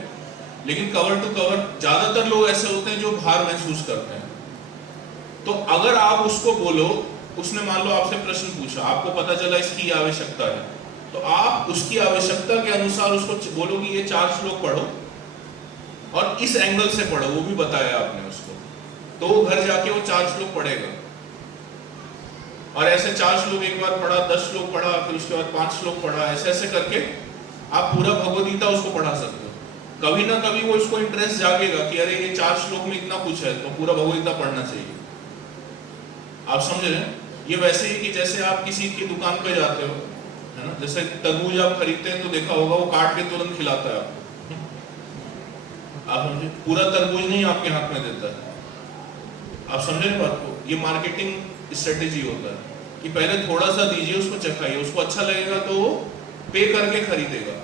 लेकिन कवर टू कवर ज्यादातर लोग ऐसे होते हैं जो भार महसूस करते हैं। तो अगर आप उसको बोलो, उसने मान लो आपसे प्रश्न पूछा, आपको पता चला इसकी आवश्यकता है, तो आप उसकी आवश्यकता के अनुसार उसको बोलो कि ये 4 श्लोक पढ़ो और इस एंगल से पढ़ो, वो भी बताया आपने उसको, तो वो घर जाके वो 4 श्लोक पढ़ेगा। और ऐसे 4 श्लोक एक बार पढ़ा, 10 श्लोक पढ़ा, फिर उसके बाद 5 श्लोक पढ़ा, ऐसे ऐसे करके आप पूरा भगवद गीता उसको पढ़ा सकते हो। कभी ना कभी वो इसको इंटरेस्ट जागेगा कि अरे ये 4 श्लोक में इतना कुछ है, तो पूरा भगवद गीता पढ़ना चाहिए। आप समझ रहे हैं? ये वैसे ही कि जैसे आप किसी की दुकान पे जाते हो, है ना, जैसे तरबूज आप खरीदते हैं तो देखा होगा वो काट के तुरंत खिलाता है आप समझे, पूरा तरबूज नहीं आपके हाथ में देता है। आप समझे बात को? ये मार्केटिंग स्ट्रेटेजी होता है कि पहले थोड़ा सा दीजिए, उसको चखाइए, उसको अच्छा लगेगा तो वो पे करके खरीदेगा।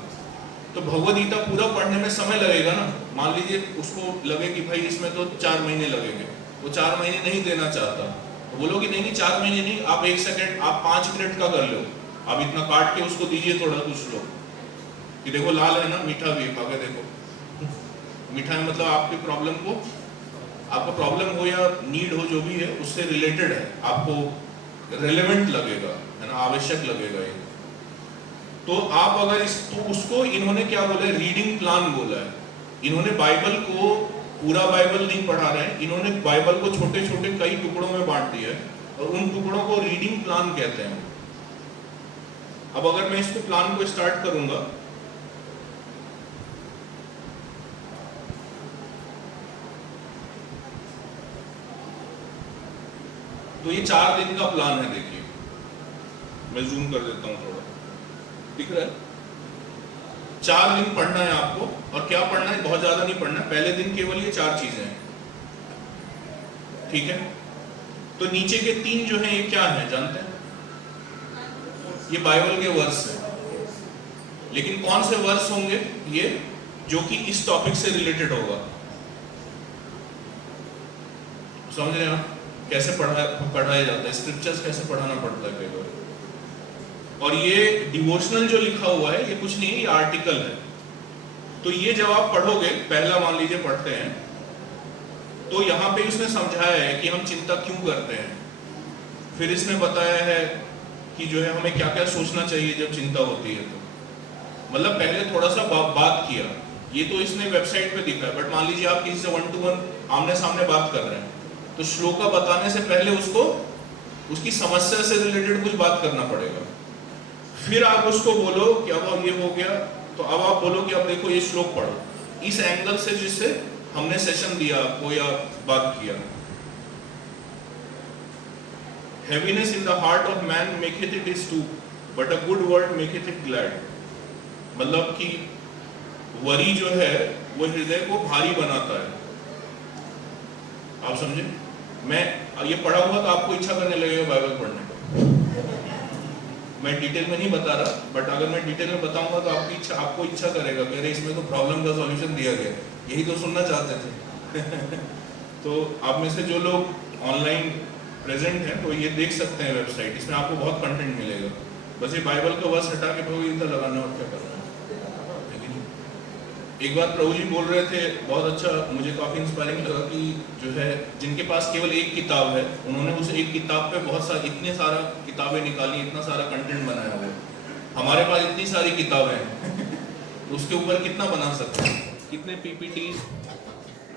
तो भगवद गीता पूरा पढ़ने में समय लगेगा ना, मान लीजिए उसको लगे कि भाई इसमें तो 4 महीने लगेंगे, वो 4 महीने नहीं देना चाहता, तो बोलो कि नहीं 4 महीने नहीं, आप 1 सेकंड, आप 5 मिनट का कर लो, आप इतना काट के उसको दीजिए थोड़ा कुछ लो कि देखो लाल है ना, मीठा भी खा के देखो। मीठा है मतलब आपकी प्रॉब्लम को, आपका प्रॉब्लम हो या नीड हो जो भी है उससे रिलेटेड है, आपको रेलेवेंट लगेगा, है ना, आवश्यक लगेगा ये। तो आप अगर तो उसको इन्होंने क्या बोला है, रीडिंग प्लान बोला है। इन्होंने बाइबल को पूरा बाइबल नहीं पढ़ा रहे हैं, इन्होंने बाइबल को छोटे छोटे कई टुकड़ों में बांट दिया है और उन टुकड़ों को रीडिंग प्लान कहते हैं। अब अगर मैं इसको प्लान को स्टार्ट करूंगा, तो ये 4 दिन का प्लान है। देखिए मैं जूम कर देता हूं थोड़ा, दिख रहा है? 4 दिन पढ़ना है आपको, और क्या पढ़ना है, बहुत ज्यादा नहीं पढ़ना। पहले दिन केवल ये 4 चीजें हैं, ठीक है? तो नीचे के 3 जो हैं ये क्या है जानते हैं? ये बाइबल के वर्स हैं। लेकिन कौन से वर्स होंगे ये, जो कि इस टॉपिक से रिलेटेड होगा। समझ रहे हैं आप कैसे पढ़ाया जाता है, स्क्रिप्चर्स कैसे पढ़ाना पड़ता है कई बार। और ये डिवोशनल जो लिखा हुआ है ये कुछ नहीं है, ये आर्टिकल है। तो ये जब आप पढ़ोगे, पहला मान लीजिए पढ़ते हैं, तो यहाँ पे इसने समझाया है कि हम चिंता क्यों करते हैं। फिर इसने बताया है कि जो है हमें क्या क्या सोचना चाहिए जब चिंता होती है। तो मतलब पहले थोड़ा सा बात किया, ये तो इसने वेबसाइट पे दिखा है, बट मान लीजिए आप किसी से 1 to 1 आमने सामने बात कर रहे हैं, तो श्लोका बताने से पहले उसको उसकी समस्या से रिलेटेड कुछ बात करना पड़ेगा। फिर आप उसको बोलो कि अब ये हो गया, तो अब आप बोलो कि अब देखो ये श्लोक पढ़ो इस एंगल से जिससे हमने सेशन दिया आपको या बात किया। Heaviness in the heart of man maketh it stoop, but a good word maketh it glad। मतलब कि वरी जो है वो हृदय को भारी बनाता है। आप समझे? मैं ये पढ़ा हुआ तो आपको इच्छा करने लगेगा बाइबल पढ़ने को। मैं डिटेल में नहीं बता रहा, बट अगर मैं डिटेल में बताऊंगा तो आपको इच्छा करेगा कि अरे इसमें तो प्रॉब्लम का सॉल्यूशन दिया गया, यही तो सुनना चाहते थे। तो आप में से जो लोग ऑनलाइन प्रेजेंट हैं तो ये देख सकते हैं वेबसाइट, इसमें आपको बहुत कंटेंट मिलेगा। बस ये बाइबल का वर्स हटा के भगवद गीता लगाना और क्या करना है। एक बार प्रभु जी बोल रहे थे, बहुत अच्छा, मुझे काफी इंस्पायरिंग लगा कि जो है जिनके पास केवल एक किताब है, उन्होंने उस एक किताब पे बहुत सारी इतने सारा किताबें निकाली, इतना सारा कंटेंट बनाया हुआ। हमारे पास इतनी सारी किताबें हैं तो उसके ऊपर कितना बना सकते हैं, कितने पीपीटी,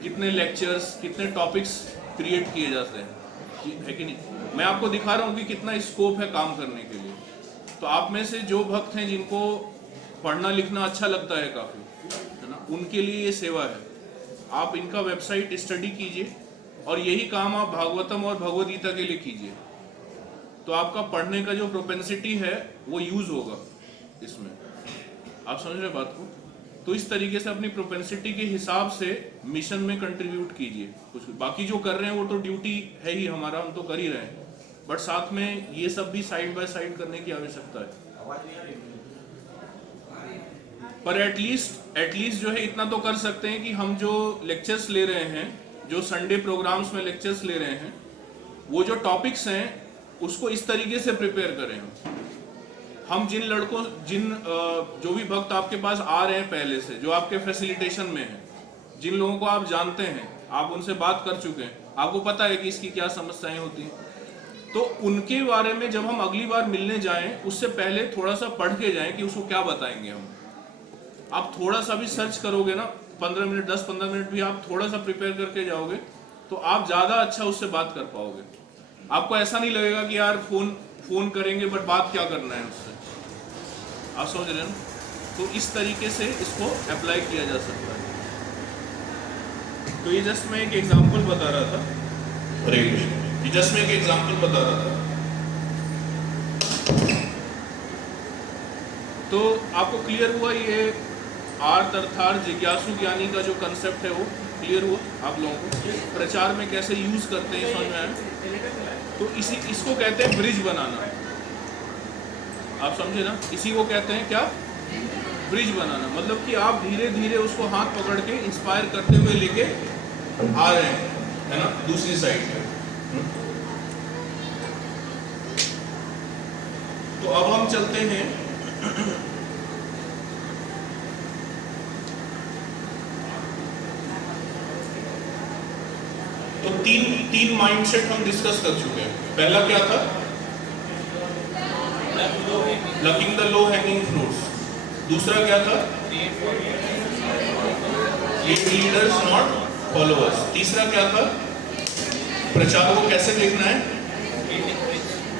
कितने लेक्चर्स, कितने टॉपिक्स क्रिएट किए जाते हैं, है कि नहीं? मैं आपको दिखा रहा हूँ कि कितना स्कोप है काम करने के लिए। तो आप में से जो भक्त हैं जिनको पढ़ना लिखना अच्छा लगता है काफी, है ना, उनके लिए ये सेवा है। आप इनका वेबसाइट स्टडी कीजिए और यही काम आप भागवतम और भगवद गीता के लिए कीजिए, तो आपका पढ़ने का जो प्रोपेंसिटी है वो यूज होगा इसमें। आप समझ रहे बात को? तो इस तरीके से अपनी प्रोपेंसिटी के हिसाब से मिशन में कंट्रीब्यूट कीजिए। कुछ बाकी जो कर रहे हैं वो तो ड्यूटी है ही हमारा, हम तो कर ही रहे हैं, बट साथ में ये सब भी साइड बाय साइड करने की आवश्यकता है। पर एटलीस्ट जो है इतना तो कर सकते हैं कि हम जो लेक्चर्स ले रहे हैं, जो संडे प्रोग्राम्स में लेक्चर्स ले रहे हैं, वो जो टॉपिक्स हैं उसको इस तरीके से प्रिपेयर करें। हम जिन लड़कों जो भी भक्त आपके पास आ रहे हैं पहले से, जो आपके फैसिलिटेशन में हैं, जिन लोगों को आप जानते हैं, आप उनसे बात कर चुके हैं, आपको पता है कि इसकी क्या समस्याएं होती हैं, तो उनके बारे में जब हम अगली बार मिलने जाएं उससे पहले थोड़ा सा पढ़ के जाएं कि उसको क्या बताएंगे हम। आप थोड़ा सा भी सर्च करोगे ना, 15 मिनट 10-15 मिनट भी आप थोड़ा सा प्रिपेयर करके जाओगे तो आप ज़्यादा अच्छा उससे बात कर पाओगे। आपको ऐसा नहीं लगेगा कि यार फोन करेंगे बट बात क्या करना है उससे, आप समझ रहे हैं ना? तो इस तरीके से इसको अप्लाई किया जा सकता है। तो ये जस्ट मैं एक एग्जांपल बता रहा था, हरे कृष्ण, ये जस्ट मैं एक एग्जांपल बता रहा था। तो आपको क्लियर हुआ ये आर्त अर्थात जिज्ञासु ज्ञानी का जो कंसेप्ट है वो क्लियर हुआ आप लोगों को? प्रचार में कैसे यूज करते हैं समझ में आया? तो इसको कहते हैं ब्रिज बनाना, आप समझे ना? इसी को कहते हैं क्या? ब्रिज बनाना। मतलब कि आप धीरे धीरे उसको हाथ पकड़ के इंस्पायर करते हुए लेके आ रहे हैं, है ना, दूसरी साइड पे। तो अब हम चलते हैं तो तीन माइंडसेट हम डिस्कस कर चुके हैं। पहला क्या था? Locking the low hanging fruits. दूसरा क्या था? Leaders not followers. तीसरा क्या था? प्रचार को कैसे देखना है?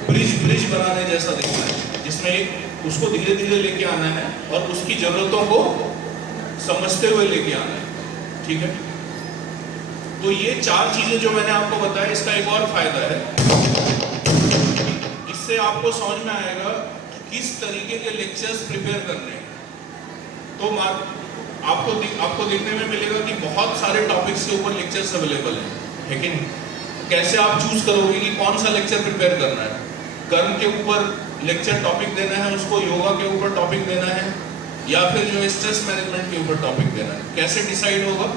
ब्रिज बनाने जैसा देखना है, जिसमें उसको धीरे धीरे लेके आना है और उसकी जरूरतों को समझते हुए लेके आना है। ठीक है? तो ये 4 चीजें जो मैंने आपको बताया, इसका एक और फायदा है, इससे आपको समझ में आएगा किस तरीके के लेक्चर्स प्रिपेयर करने हैं। तो आपको देखने में मिलेगा कि बहुत सारे टॉपिक्स के ऊपर लेक्चर्स अवेलेबल हैं, लेकिन कैसे आप चूज करोगे कि कौन सा लेक्चर प्रिपेयर करना है? कर्म के ऊपर लेक्चर टॉपिक देना है उसको, योगा के ऊपर टॉपिक देना है, या फिर जो स्ट्रेस मैनेजमेंट के ऊपर टॉपिक देना है? कैसे डिसाइड होगा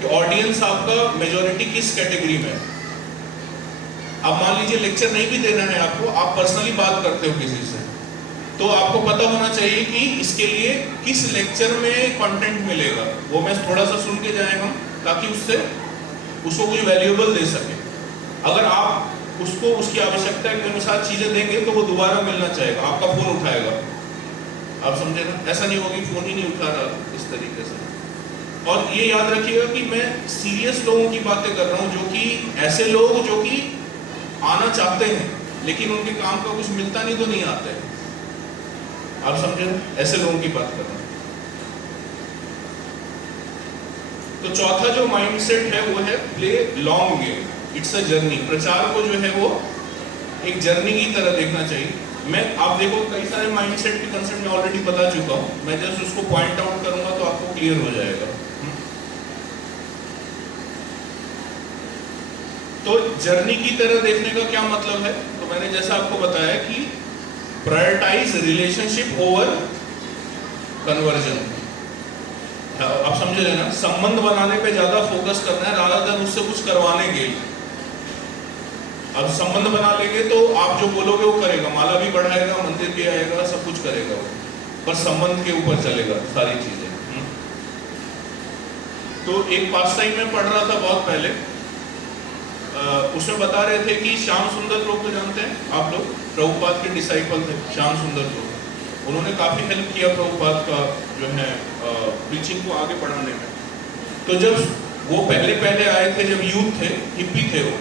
कि ऑडियंस आपका मेजॉरिटी किस कैटेगरी में है? अब मान लीजिए लेक्चर नहीं भी देना है आपको, आप पर्सनली बात करते हो किसी से, तो आपको पता होना चाहिए कि इसके लिए किस लेक्चर में कंटेंट मिलेगा। वो मैं थोड़ा सा सुन के जाए हम, ताकि उसको कुछ वैल्यूएबल दे सके। अगर आप उसको उसकी आवश्यकता के अनुसार चीजें देंगे तो वो दोबारा मिलना चाहेगा, आपका फोन उठाएगा। आप समझे ना? ऐसा नहीं होगा कि फोन ही नहीं उठा रहा इस तरीके से। और ये याद रखिएगा कि मैं सीरियस लोगों की बातें कर रहा हूँ, जो कि ऐसे लोग जो कि आना चाहते हैं लेकिन उनके काम का कुछ मिलता नहीं तो नहीं आते। आप समझे? ऐसे लोगों की बात कर रहा हूँ। तो चौथा जो माइंडसेट है वो है play long game, it's a journey. प्रचार को जो है वो एक जर्नी की तरह देखना चाहिए। आप देखो कई सारे माइंडसेट के कंसेप्ट में ऑलरेडी बता चुका हूँ, मैं जस्ट उसको पॉइंट आउट करूंगा तो आपको क्लियर हो जाएगा। तो जर्नी की तरह देखने का क्या मतलब है? तो मैंने जैसा आपको बताया कि प्रायोरिटाइज रिलेशनशिप ओवर कन्वर्जन। आप समझे ना? संबंध बनाने पे ज्यादा फोकस करना है rather than उससे कुछ करवाने के लिए। अब संबंध बना लेंगे तो आप जो बोलोगे वो करेगा, माला भी बढ़ाएगा, मंदिर भी आएगा, सब कुछ करेगा वो, पर संबंध के ऊपर चलेगा सारी चीजें। तो एक पास टाइम में पढ़ रहा था बहुत पहले, उसमें बता रहे थे कि श्याम सुंदर प्रभु को जानते हैं आप लोग? प्रभुपाद के डिसाइपल थे श्याम सुंदर प्रभु। उन्होंने काफी हेल्प किया प्रभुपाद का जो है प्रीचिंग को आगे बढ़ाने में। तो जब वो पहले आए थे, जब यूथ थे, हिप्पी थे वो,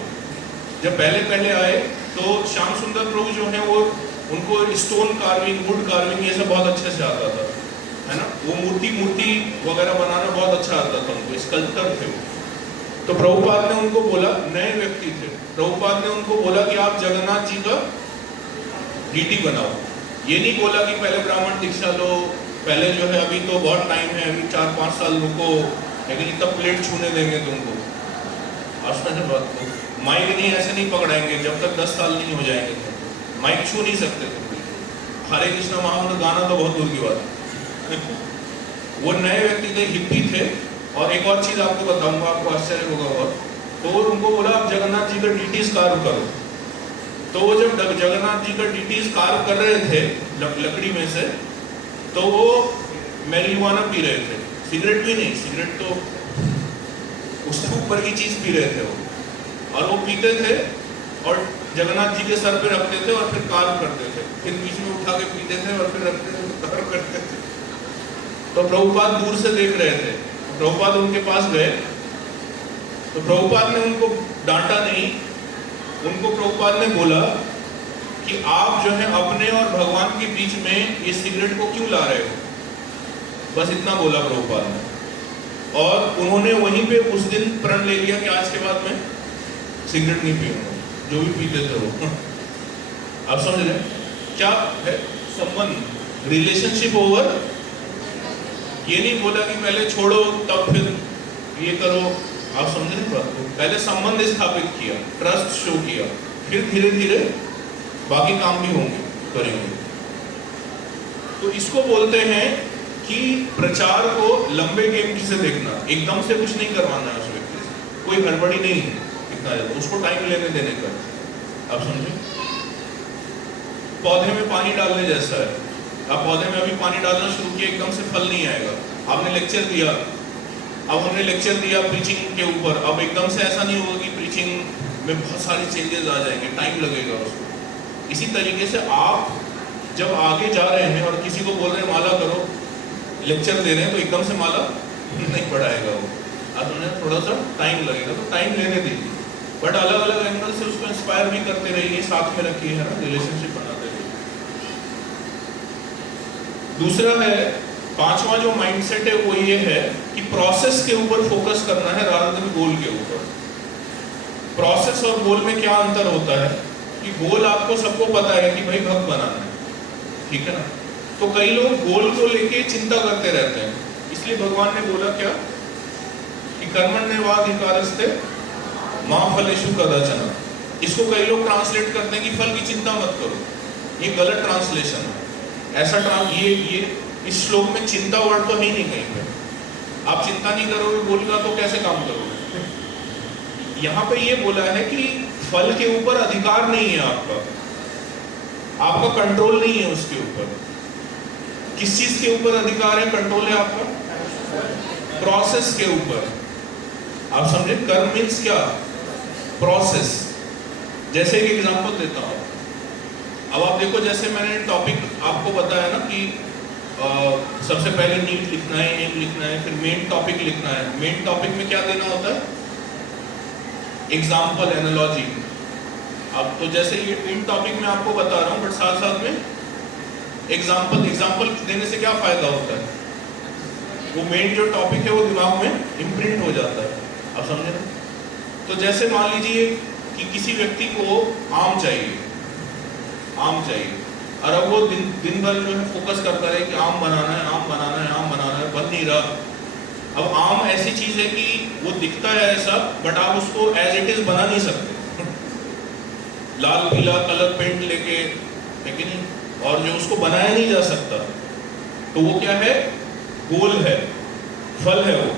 जब पहले आए तो श्याम सुंदर प्रभु जो है वो उनको स्टोन कार्विंग, वुड कार्विंग ये सब बहुत अच्छे से आता था, है ना? वो मूर्ति वगैरह बनाना बहुत अच्छा आता था उनको, स्कल्पटर थे वो। तो प्रभुपाद ने उनको बोला, नए व्यक्ति थे, प्रभुपाद ने उनको बोला कि आप जगन्नाथ जी का डीटी बनाओ। ये नहीं बोला कि पहले ब्राह्मण दीक्षा लो, पहले जो है अभी तो बहुत टाइम है, अभी 4-5 साल रुको, लेकिन इतना प्लेट छूने देंगे तुमको। माइक नहीं ऐसे नहीं पकड़ाएंगे जब तक 10 साल नहीं हो जाएंगे, तुमको माइक छू नहीं सकते तुम। हरे कृष्ण महामंत्र गाना तो बहुत दूर की बात है। वो नए व्यक्ति थे, हिप्पी थे। और एक और चीज आपको बताऊंगा, आपको आश्चर्य होगा बहुत। तो उनको बोला आप जगन्नाथ जी का डीटीज कार्व करो। तो वो जब जगन्नाथ जी का डीटीज कार्व कर रहे थे लकड़ी में से, तो वो मैरिजुआना पी रहे थे, सिगरेट भी नहीं, सिगरेट तो उसके ऊपर की चीज पी रहे थे वो। और वो पीते थे और जगन्नाथ जी के सर पे रखते थे और फिर कार्व करते थे, फिर बीच में उठा के पीते थे और फिर रखते थे, कार्व करते थे। तो प्रभुपाद दूर से देख रहे थे, प्रभुपाद उनके पास गए, तो प्रभुपाद ने उनको डांटा नहीं, उनको प्रभुपाद ने बोला कि आप जो है अपने और भगवान के बीच में ये सिगरेट को क्यों ला रहे हो, बस इतना बोला प्रभुपाद ने। और उन्होंने वहीं पे उस दिन प्रण ले लिया कि आज के बाद मैं सिगरेट नहीं पीऊंगा, जो भी पीते थे वो। आप समझ रहे क्या है संबंध, रिलेशनशिप ओवर। ये नहीं बोला कि पहले छोड़ो तब फिर ये करो, आप समझ रहे बात को। पहले संबंध स्थापित किया, ट्रस्ट शो किया, फिर धीरे धीरे बाकी काम भी होंगे, करेंगे। तो इसको बोलते हैं कि प्रचार को लंबे गेम से देखना, एकदम से कुछ नहीं करवाना है उस व्यक्ति से, कोई हड़बड़ी नहीं है इतना ज्यादा, उसको टाइम लेने देने का। आप समझे, पौधे में पानी डालने जैसा है। आप पौधे में अभी पानी डालना शुरू किया, एकदम से फल नहीं आएगा। आपने लेक्चर दिया, अब हमने लेक्चर दिया प्रीचिंग के ऊपर, अब एकदम से ऐसा नहीं होगा कि प्रीचिंग में बहुत सारे चेंजेस आ जाएंगे, टाइम लगेगा उसको। इसी तरीके से आप जब आगे जा रहे हैं और किसी को बोल रहे हैं माला करो, लेक्चर दे रहे हैं, तो एकदम से माला नहीं पढ़ाएगा वो, आप उन्हें थोड़ा सा टाइम लगेगा, तो टाइम लेने दीजिए। बट अलग अलग एंगल से उसको इंस्पायर भी करते रहिए, साथ में रखिए, है ना, रिलेशनशिप बनाते रहिए। दूसरा है, पांचवा जो माइंडसेट है वो ये है कि प्रोसेस के ऊपर फोकस करना है रादर देन गोल के ऊपर। प्रोसेस और गोल में क्या अंतर होता है कि गोल आपको सबको पता है कि भाई भक्त बनाना है, ठीक है ना। तो कई लोग गोल को लेके चिंता करते रहते हैं, इसलिए भगवान ने बोला क्या कि कर्मण्येवाधिकारस्ते मां फलेषु कदाचन। इसको कई लोग ट्रांसलेट करते हैं कि फल की चिंता मत करो, ये गलत ट्रांसलेशन है। ऐसा ये इस श्लोक में चिंता वर्ड तो है ही नहीं कहीं पे। आप चिंता नहीं करोगे बोलेगा तो कैसे काम करोगे। यहाँ पे ये बोला है कि फल के ऊपर अधिकार नहीं है आपका कंट्रोल नहीं है उसके ऊपर। किस चीज के ऊपर अधिकार है, कंट्रोल है आपका? प्रोसेस के ऊपर। आप समझे, कर्म मीन्स क्या, प्रोसेस। जैसे एक एग्जांपल देता हूं, अब आप देखो, जैसे मैंने टॉपिक आपको बताया ना कि सबसे पहले नीट लिखना है, एम लिखना है, फिर मेन टॉपिक लिखना है। मेन टॉपिक में क्या देना होता है, एग्जाम्पल, एनालॉजी। अब तो जैसे ये इन टॉपिक में आपको बता रहा हूं, बट साथ साथ में एग्जाम्पल देने से क्या फायदा होता है, वो मेन जो टॉपिक है वो दिमाग में इम्प्रिंट हो जाता है। आप समझे ना। तो जैसे मान लीजिए कि किसी व्यक्ति को आम चाहिए, और अब वो दिन भर जो है फोकस करता रहे कि आम बनाना है, बन नहीं रहा। अब आम ऐसी चीज है कि वो दिखता है ऐसा, बट आप उसको एज इट इज बना नहीं सकते। लाल पीला कलर पेंट लेके, है कि नहीं, और जो उसको बनाया नहीं जा सकता, तो वो क्या है, गोल है, फल है, वो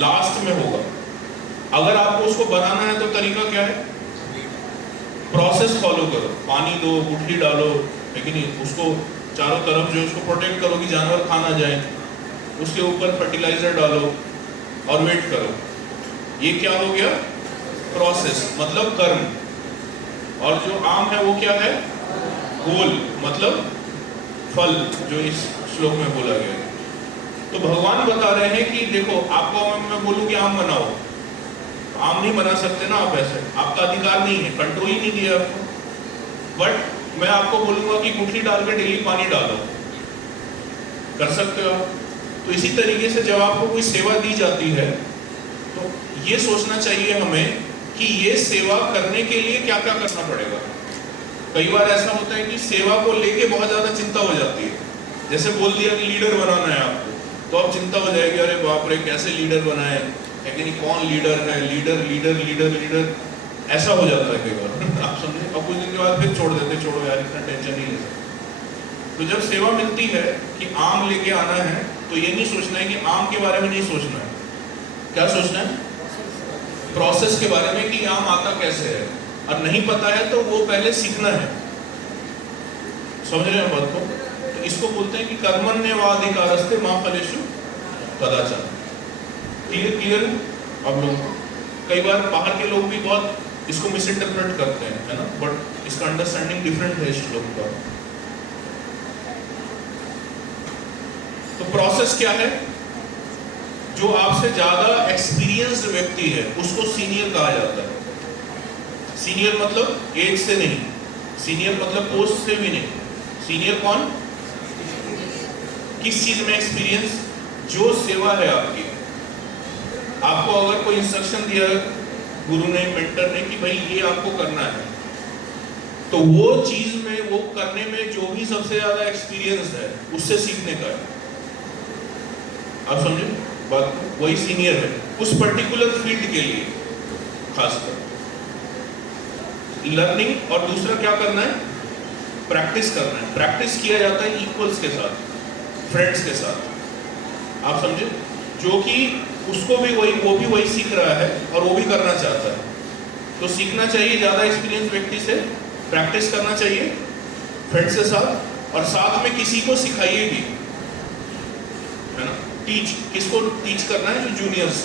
लास्ट में होगा। अगर आपको उसको बनाना है तो तरीका क्या है, प्रोसेस फॉलो करो, पानी दो, गुठली डालो, है कि नहीं, उसको चारों तरफ जो उसको प्रोटेक्ट करो कि जानवर खा ना जाए, उसके ऊपर फर्टिलाइजर डालो और वेट करो। ये क्या हो गया, प्रोसेस, मतलब कर्म। और जो आम है वो क्या है, गोल, मतलब फल, जो इस श्लोक में बोला गया है। तो भगवान बता रहे हैं कि देखो, आपको मैं बोलूं कि आम बनाओ, आम नहीं बना सकते ना आप, ऐसे आपका अधिकार नहीं है, कंट्रोल ही नहीं दिया आपको। बट मैं आपको बोलूंगा कि गुठली डाल के डेली पानी डालो, कर सकते हो आप। तो इसी तरीके से जब आपको कोई सेवा दी जाती है, तो ये सोचना चाहिए हमें कि ये सेवा करने के लिए क्या क्या करना पड़ेगा। कई बार ऐसा होता है कि सेवा को लेके बहुत ज्यादा चिंता हो जाती है। जैसे बोल दिया कि लीडर बनाना है आपको, तो अब चिंता हो जाएगी, अरे बाप रे कैसे लीडर बनाए, है कि नहीं, कौन लीडर है, लीडर ऐसा हो जाता है कई बार। आप समझे, और कुछ दिन के बाद फिर छोड़ देते, छोड़ो यार इतना टेंशन नहीं ले सकते। तो जब सेवा मिलती है कि आम लेके आना है, तो ये नहीं सोचना है कि आम के बारे में नहीं सोचना है, क्या सोचना है, प्रोसेस के बारे में कि आम आता कैसे है। और नहीं पता है तो वो पहले सीखना है। समझ रहे हैं बात को। तो इसको बोलते हैं कि कर्मण्येवाधिकारस्ते मां फलेषु कदाचन। क्लियर अब लोग, कई बार बाहर के लोग भी बहुत इसको मिस इंटरप्रेट करते हैं, है ना, बट इसका अंडरस्टैंडिंग डिफरेंट है इस श्लोक का। तो प्रोसेस क्या है, जो आपसे ज्यादा एक्सपीरियंस्ड व्यक्ति है उसको सीनियर कहा जाता है। सीनियर मतलब एज से नहीं, सीनियर मतलब पोस्ट से भी नहीं। सीनियर कौन? किस चीज में एक्सपीरियंस? जो सेवा है आपकी। आपको अगर कोई इंस्ट्रक्शन दिया गुरु ने, मेंटर ने कि भाई ये आपको करना है, तो वो चीज में, वो करने में जो भी सबसे ज्यादा एक्सपीरियंस है उससे सीखने का है। आप समझे बात को? वही सीनियर है उस पर्टिकुलर फील्ड के लिए खासकर। लर्निंग और दूसरा क्या करना है? प्रैक्टिस करना है। प्रैक्टिस किया जाता है इक्वल्स के साथ, फ्रेंड्स के साथ। आप समझे? जो कि उसको भी वही, वो भी वही सीख रहा है और वो भी करना चाहता है, तो सीखना चाहिए ज्यादा एक्सपीरियंस व्यक्ति से, प्रैक्टिस करना चाहिए फ्रेंड्स के साथ, और साथ में किसी को सिखाइए भी, है ना। टीच, किसको टीच करना है? जो जूनियर्स।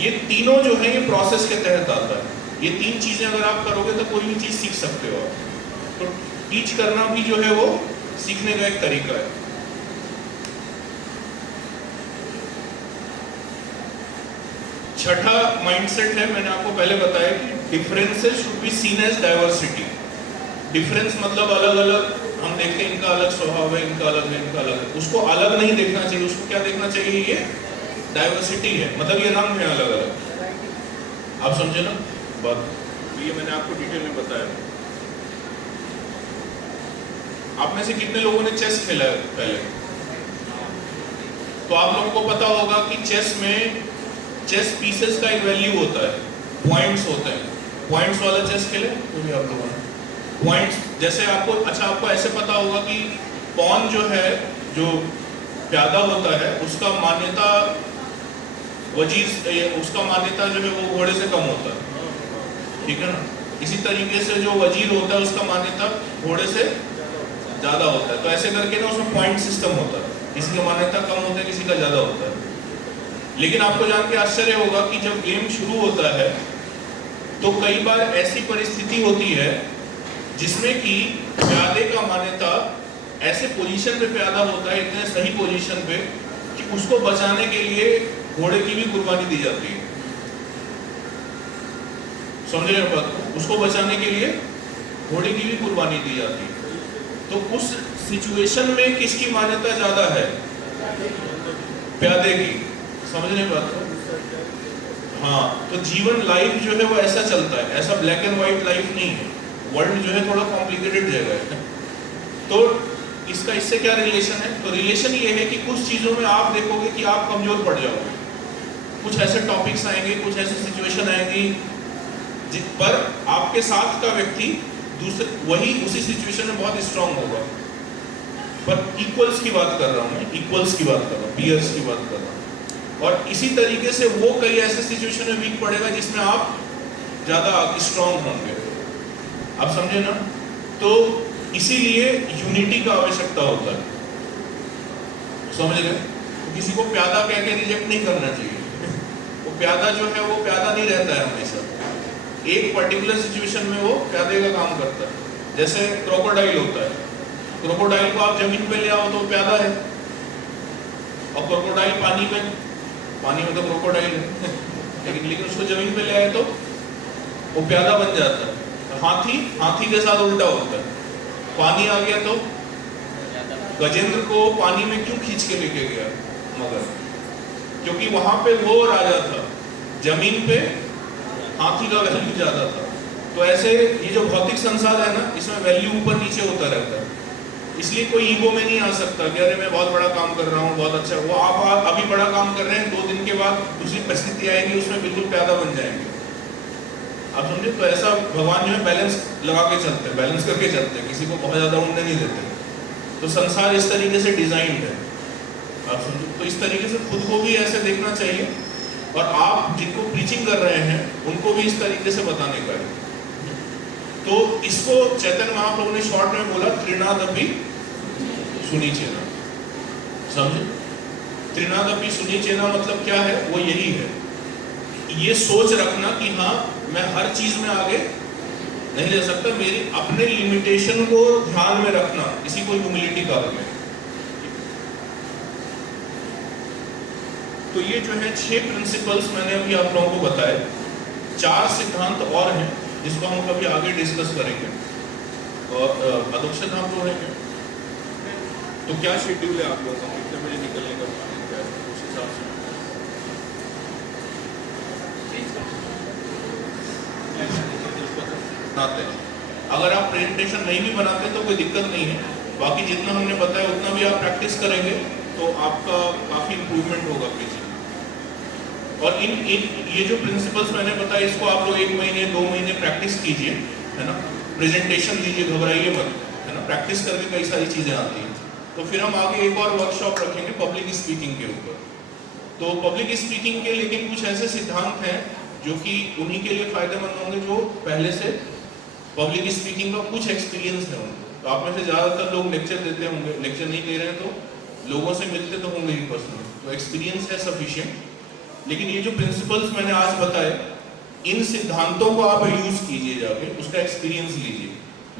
ये तीनों जो है ये प्रोसेस के तहत आता है। ये तीन चीजें अगर आप करोगे तो कोई भी चीज सीख सकते हो आप। तो टीच करना भी जो है वो सीखने का एक तरीका है। छठा माइंडसेट है, मैंने आपको पहले बताया कि differences should be seen as diversity. Difference मतलब अलग अलग, हम देखते हैं इनका अलग स्वभाव है, इनका अलग है, इनका अलग है, उसको अलग नहीं देखना चाहिए। उसको क्या देखना चाहिए? ये डाइवर्सिटी है, मतलब ये रंग है अलग अलग। आप समझे ना बात? ये मैंने आपको डिटेल में बताया। आप में से कितने लोगों ने चेस खेला है पहले? तो आप लोगों को पता होगा कि चेस में चेस पीसेस का एक वैल्यू होता है, पॉइंट्स होते हैं। पॉइंट्स वाला चेस खेले पूरी आप लोगों ने? पॉइंट्स जैसे आपको, अच्छा आपको ऐसे पता होगा कि पॉन जो है, जो प्यादा होता है, उसका मान्यता वजीर, उसका मान्यता जो है वो घोड़े से कम होता है, ठीक है ना। इसी तरीके से जो वजीर होता है उसका मान्यता घोड़े से ज्यादा होता है। तो ऐसे करके ना उसमें पॉइंट सिस्टम होता है, किसी का मान्यता कम होता है, किसी का ज्यादा होता है। लेकिन आपको जान के आश्चर्य होगा कि जब गेम शुरू होता है तो कई बार ऐसी परिस्थिति होती है जिसमें कि प्यादे का मान्यता ऐसे पोजीशन पे प्यादा होता है, इतने सही पोजीशन पे, कि उसको बचाने के लिए घोड़े की भी कुर्बानी दी जाती है। समझे मेरी बात को? उसको बचाने के लिए घोड़े की भी कुर्बानी दी जाती है। तो उस सिचुएशन में किसकी मान्यता ज्यादा है? प्यादे की। समझ रहे बात को? हाँ, तो जीवन, लाइफ जो है वो ऐसा चलता है, ऐसा ब्लैक एंड व्हाइट लाइफ नहीं है। वर्ल्ड जो है थोड़ा कॉम्प्लिकेटेड जगह है। तो इसका इससे क्या रिलेशन है? तो रिलेशन ये है कि कुछ चीजों में आप देखोगे कि आप कमजोर पड़ जाओगे, कुछ ऐसे टॉपिक्स आएंगे, कुछ ऐसी सिचुएशन आएंगी जिस पर आपके साथ का व्यक्ति दूसरे वही उसी सिचुएशन में बहुत स्ट्रांग होगा। पर इक्वल्स की बात कर रहा हूं मैं, इक्वल्स की बात कर रहा हूं, पीयर्स की बात कर रहा हूं। और इसी तरीके से वो कई ऐसे सिचुएशन में वीक पड़ेगा जिसमें आप ज्यादा स्ट्रांग होंगे। आप समझे ना? तो इसीलिए यूनिटी का आवश्यकता होता है। समझ गए? तो किसी को प्यादा कह के रिजेक्ट नहीं करना चाहिए। वो प्यादा जो है वो प्यादा नहीं रहता है हमेशा, एक पर्टिकुलर सिचुएशन में वो प्यादे का काम करता है। जैसे क्रोकोडाइल होता है, क्रोकोडाइल को आप जमीन पे ले आओ तो प्यादा है, और क्रोकोडाइल पानी में तो क्रोकोडाइल है लेकिन उसको जमीन पे ले आए तो वो प्यादा बन जाता है। हाथी के साथ उल्टा होता है, पानी आ गया तो गजेंद्र को पानी में क्यों खींच के लेके गया मगर? क्योंकि वहां पे वो राजा था, जमीन पे हाथी का वैल्यू ज्यादा था। तो ऐसे ये जो भौतिक संसार है ना, इसमें वैल्यू ऊपर नीचे होता रहता है। इसलिए कोई ईगो में नहीं आ सकता कि अरे मैं बहुत बड़ा काम कर रहा हूँ, बहुत अच्छा। वो आप अभी बड़ा काम कर रहे हैं, 2 दिन के बाद दूसरी परिस्थिति आएगी, उसमें बिल्कुल प्यादा बन जाएंगे। आप समझे? तो ऐसा भगवान जो है बैलेंस लगा के चलते हैं, बैलेंस करके चलते हैं, किसी को बहुत ज्यादा उड़ने नहीं देते। तो संसार इस तरीके से डिजाइंड है। आप समझो? तो इस तरीके से खुद को भी ऐसे देखना चाहिए, और आप जिनको प्रीचिंग कर रहे हैं उनको भी इस तरीके से बताने का है। तो इसको चैतन्य महाप्रभु ने शॉर्ट में बोला, त्रिनादपि सुनिचेना। समझे? त्रिनादपि सुनिचेना मतलब क्या है? वो यही है, ये सोच रखना कि हाँ मैं हर चीज में आगे नहीं ले सकता, मेरी अपने लिमिटेशन को ध्यान में रखना, इसी को ह्यूमिलिटी कहा गया। तो ये जो है 6 प्रिंसिपल्स मैंने अभी आप लोगों को बताए। 4 सिद्धांत और हैं जिसको हम कभी आगे डिस्कस करेंगे। और अध्यक्ष नाम तो रहेंगे, तो क्या शेड्यूल है आप लोगों का, कितने बजे निकलने का प्लानिंग क्या है उस हिसाब से? बनाते हैं, अगर आप प्रेजेंटेशन नहीं भी बनाते तो कोई दिक्कत नहीं है, बाकी जितना हमने बताया उतना भी आप प्रैक्टिस करेंगे तो आपका काफ़ी इम्प्रूवमेंट होगा पीछे। और इन ये जो प्रिंसिपल्स मैंने बताया इसको आप लोग 1 महीने 2 महीने प्रैक्टिस कीजिए, है ना, प्रेजेंटेशन दीजिए, घबराइए मत, है ना, प्रैक्टिस करके कई सारी चीज़ें आती हैं। तो फिर हम आगे एक और वर्कशॉप रखेंगे पब्लिक स्पीकिंग के ऊपर। तो पब्लिक स्पीकिंग के लेकिन कुछ ऐसे सिद्धांत हैं जो कि उन्हीं के लिए फायदेमंद होंगे जो पहले से पब्लिक स्पीकिंग का कुछ एक्सपीरियंस है उनको। तो आप में से ज़्यादातर लोग लेक्चर देते होंगे, लेक्चर नहीं दे रहे हैं तो लोगों से मिलते तो होंगे ही पर्सनली, तो एक्सपीरियंस है सफिशिएंट। लेकिन ये जो प्रिंसिपल्स मैंने आज बताए, इन सिद्धांतों को आप यूज कीजिए, जाके उसका एक्सपीरियंस लीजिए,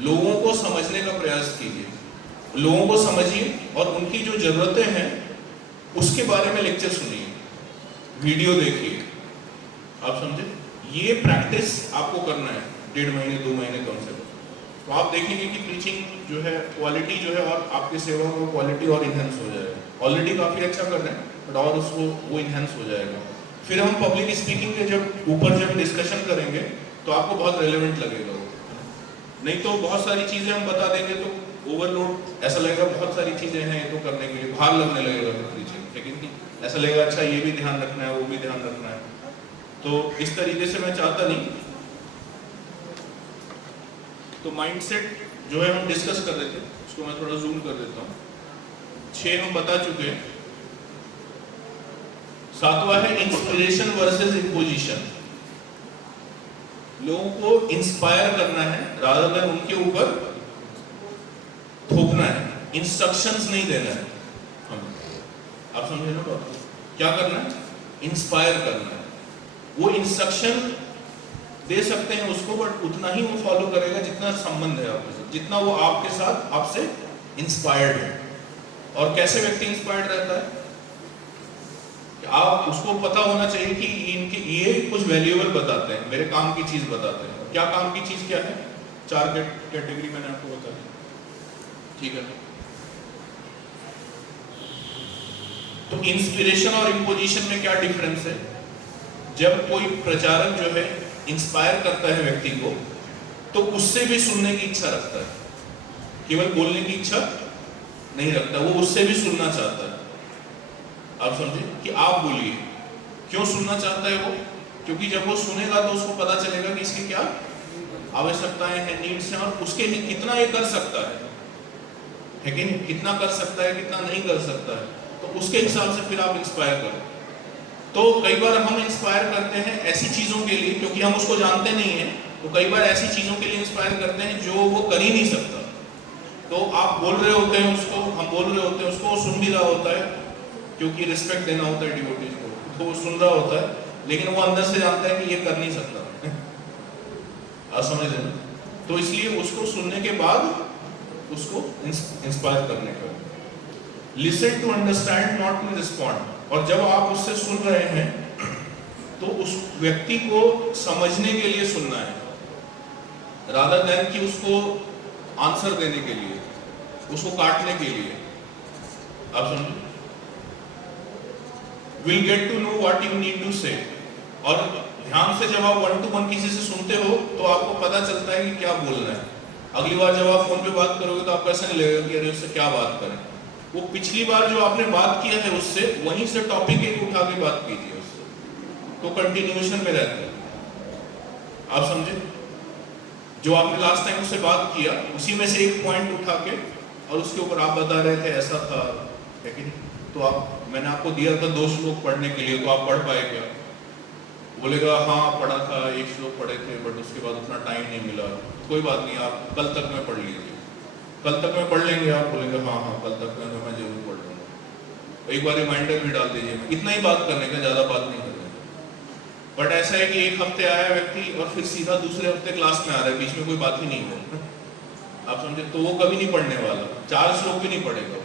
लोगों को समझने का प्रयास कीजिए, लोगों को समझिए और उनकी जो जरूरतें हैं उसके बारे में लेक्चर सुनिए, वीडियो देखिए, आप समझे। ये प्रैक्टिस आपको करना है 1.5 महीने 2 महीने कम से कम। तो आप देखेंगे कि टीचिंग जो है क्वालिटी जो है और आपकी सेवा में क्वालिटी और इन्हेंस हो जाएगा। ऑलरेडी काफ़ी अच्छा कर रहे हैं बट और उसको वो इन्हेंस हो जाएगा। फिर हम पब्लिक स्पीकिंग के जब डिस्कशन करेंगे तो आपको बहुत रेलेवेंट लगेगा वो, नहीं तो बहुत सारी चीज़ें हम बता देंगे तो ओवरलोड, ऐसा लगेगा बहुत सारी चीज़ें हैं ये तो करने के लिए, भार लगने लगेगा टीचिंग, लेकिन ऐसा लगेगा अच्छा ये भी ध्यान रखना है वो भी ध्यान रखना है। तो इस तरीके से मैं चाहता नहीं। तो माइंडसेट जो है हम डिस्कस कर रहे थे, उसको मैं थोड़ा जूम कर देता हूँ। 6 हम बता चुके हैं। 7वां है इंस्पिरेशन वर्सेस इम्पोजिशन। लोगों को इंस्पायर करना है रादर देन उनके ऊपर थोपना है, इंस्ट्रक्शंस नहीं देना है हम। आप समझे ना बात? क्या करना है? इंस्पायर करना है। वो इंस्ट्रक्शन दे सकते हैं उसको बट उतना ही वो फॉलो करेगा जितना संबंध है आपके साथ, जितना वो आपके साथ आपसे इंस्पायर्ड है। और कैसे व्यक्ति इंस्पायर्ड रहता है? आप उसको पता होना चाहिए कि इनके ये कुछ वैल्यूएबल बताते हैं, मेरे काम की चीज बताते हैं। क्या काम की चीज क्या है? 4 कैटेगरी मैंने आपको बताया, ठीक है। तो इंस्पिरेशन और इम्पोजिशन में क्या डिफरेंस है? जब कोई प्रचारक जो है इंस्पायर करता है व्यक्ति को तो उससे भी सुनने की इच्छा रखता है, केवल बोलने की इच्छा नहीं रखता, वो उससे भी सुनना चाहता है। आप समझे कि आप बोलिए। क्यों सुनना चाहता है वो? क्योंकि जब वो सुनेगा तो उसको पता चलेगा कि इसकी क्या आवश्यकताएं हैं, नीड्स हैं और उसके लिए कितना ये कर सकता है कि नहीं, कितना कर सकता है कितना नहीं कर सकता है, तो उसके हिसाब से फिर आप इंस्पायर करो। तो कई बार हम इंस्पायर करते हैं ऐसी चीजों के लिए क्योंकि हम उसको जानते नहीं है, तो कई बार ऐसी चीजों के लिए इंस्पायर करते हैं जो वो कर ही नहीं सकता। तो आप बोल रहे होते हैं उसको, हम बोल रहे होते हैं उसको, वो सुन भी रहा होता है क्योंकि रिस्पेक्ट देना होता है डिवोटीज को, तो वो सुन रहा होता है लेकिन वो अंदर से जानता है कि ये कर नहीं सकता। आप समझ रहे? तो इसलिए उसको सुनने के बाद उसको इंस्पायर करने का। Listen to understand not to respond. और जब आप उससे सुन रहे हैं तो उस व्यक्ति को समझने के लिए सुनना है रादर देन कि उसको आंसर देने के लिए, उसको काटने के लिए। आप समझे? Will get to know what you need to say. और ध्यान से जब आप 1 to 1 किसी से सुनते हो तो आपको पता चलता है कि क्या बोलना है। अगली बार जब आप फोन पे बात करोगे तो आपको ऐसा नहीं लगेगा कि अरे उससे क्या बात करें। वो पिछली बार जो आपने बात किया है उससे वहीं से टॉपिक एक उठा के बात कीजिए उससे, तो कंटिन्यूएशन में रहते हैं। आप समझे? जो आपने लास्ट टाइम उससे बात किया उसी में से एक पॉइंट उठा के और उसके ऊपर आप बता रहे थे ऐसा था, लेकिन तो आप मैंने आपको दिया था 2 श्लोक पढ़ने के लिए, तो आप पढ़ पाए क्या? बोलेगा हाँ पढ़ा था, 1 श्लोक पढ़े थे बट उसके बाद उतना टाइम नहीं मिला। कोई बात नहीं, आप कल तक में पढ़ लीजिए, कल तक में पढ़ लेंगे। आप बोलेंगे हाँ हाँ कल तक में मैं जरूर पढ़ लूँगा। एक बार रिमाइंडर भी डाल दीजिए। इतना ही बात करने का, ज़्यादा बात नहीं करने का। बट ऐसा है कि एक हफ्ते आया व्यक्ति और फिर सीधा दूसरे हफ्ते क्लास में आ रहा है, बीच में कोई बात ही नहीं हो। आप समझे? तो वो कभी नहीं पढ़ने वाला, 4 श्लोक भी नहीं पढ़ेगा।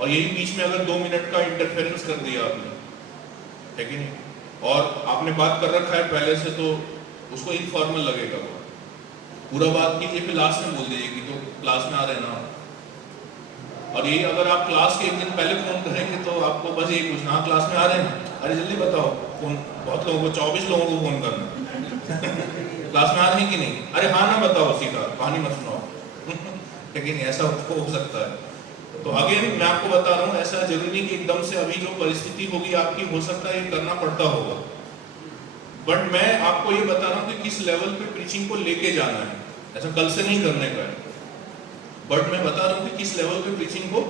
और यही बीच में अगर 2 मिनट का इंटरफेरेंस कर दिया आपने, है कि नहीं, और आपने बात कर रखा है पहले से, तो उसको इनफॉर्मल लगेगा वो। पूरा बात कीजिए, फिर लास्ट में बोल दीजिए कि तो क्लास में आ रहे ना। और ये अगर आप क्लास के एक दिन पहले फोन करेंगे तो आपको बस यही पूछना, हाँ क्लास में आ रहे हैं, अरे जल्दी बताओ। फोन बहुत लोगों को 24 लोगों को फोन करना क्लास में आ रहे हैं कि नहीं, अरे हाँ ना बताओ, सीधा कहानी मत सुनाओ लेकिन ऐसा हो सकता है। तो अगेन मैं आपको बता रहा हूँ, ऐसा जरूरी नहीं कि एकदम से अभी जो परिस्थिति होगी आपकी, हो सकता है ये करना पड़ता होगा, बट मैं आपको ये बता रहा हूँ कि किस लेवल पे प्रीचिंग को लेके जाना है। ऐसा कल से नहीं करने का है, बट मैं बता रहा हूँ कि किस लेवल पे प्रीचिंग को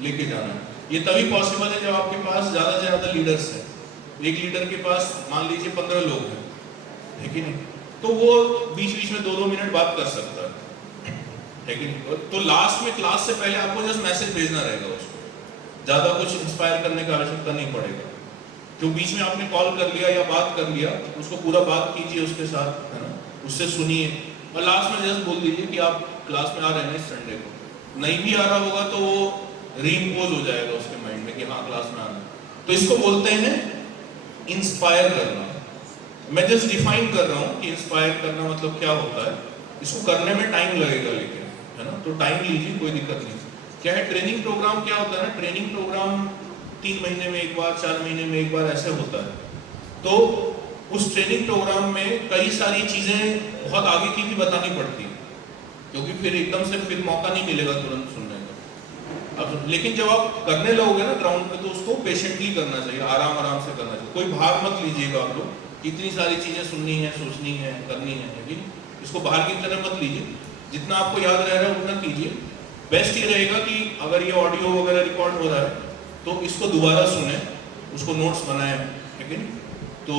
लेके जाना है। ये तभी पॉसिबल है जब आपके पास ज्यादा से ज्यादा लीडर्स है। एक लीडर के पास मान लीजिए 15 लोग हैं, है कि नहीं, तो वो बीच बीच में 2-2 मिनट बात कर सकता है कि नहीं। तो लास्ट में क्लास से पहले आपको जस्ट मैसेज भेजना रहेगा उसको, ज्यादा कुछ इंस्पायर करने की आवश्यकता नहीं पड़ेगा। जो बीच में आपने कॉल कर लिया या बात कर लिया, उसको पूरा बात कीजिए उसके साथ, है ना, उससे सुनिए, और लास्ट में जस्ट बोल दीजिए कि आप क्लास में आ रहे हैं इस संडे को। नहीं भी आ रहा होगा तो वो रीइंपोज हो जाएगा उसके माइंड में कि हाँ क्लास में आना। तो इसको बोलते हैं इंस्पायर करना। मैं जस्ट डिफाइन कर रहा हूँ कि इंस्पायर करना मतलब क्या होता है। इसको करने में टाइम लगेगा लेकिन, है ना, तो टाइम लीजिए, कोई दिक्कत नहीं। क्या है, ट्रेनिंग प्रोग्राम क्या होता है ना, ट्रेनिंग प्रोग्राम 3 महीने में एक बार, 4 महीने में एक बार ऐसे होता है। तो उस ट्रेनिंग प्रोग्राम में कई सारी चीजें बहुत आगे की भी बतानी पड़ती है, क्योंकि फिर एकदम से फिर मौका नहीं मिलेगा तुरंत सुनने का। अब लेकिन जब आप करने लगोगे ना ग्राउंड पे, तो उसको पेशेंटली करना चाहिए, आराम आराम से करना चाहिए। कोई भार मत लीजिएगा आप लोग, इतनी सारी चीजें सुननी है, सोचनी है, करनी है, लेकिन इसको बाहर की तरह मत लीजिए। जितना आपको याद रह रहा है उतना कीजिए। बेस्ट ये रहेगा कि अगर ये ऑडियो वगैरह रिकॉर्ड हो रहा है तो इसको दोबारा सुने, उसको नोट्स बनाए, लेकिन तो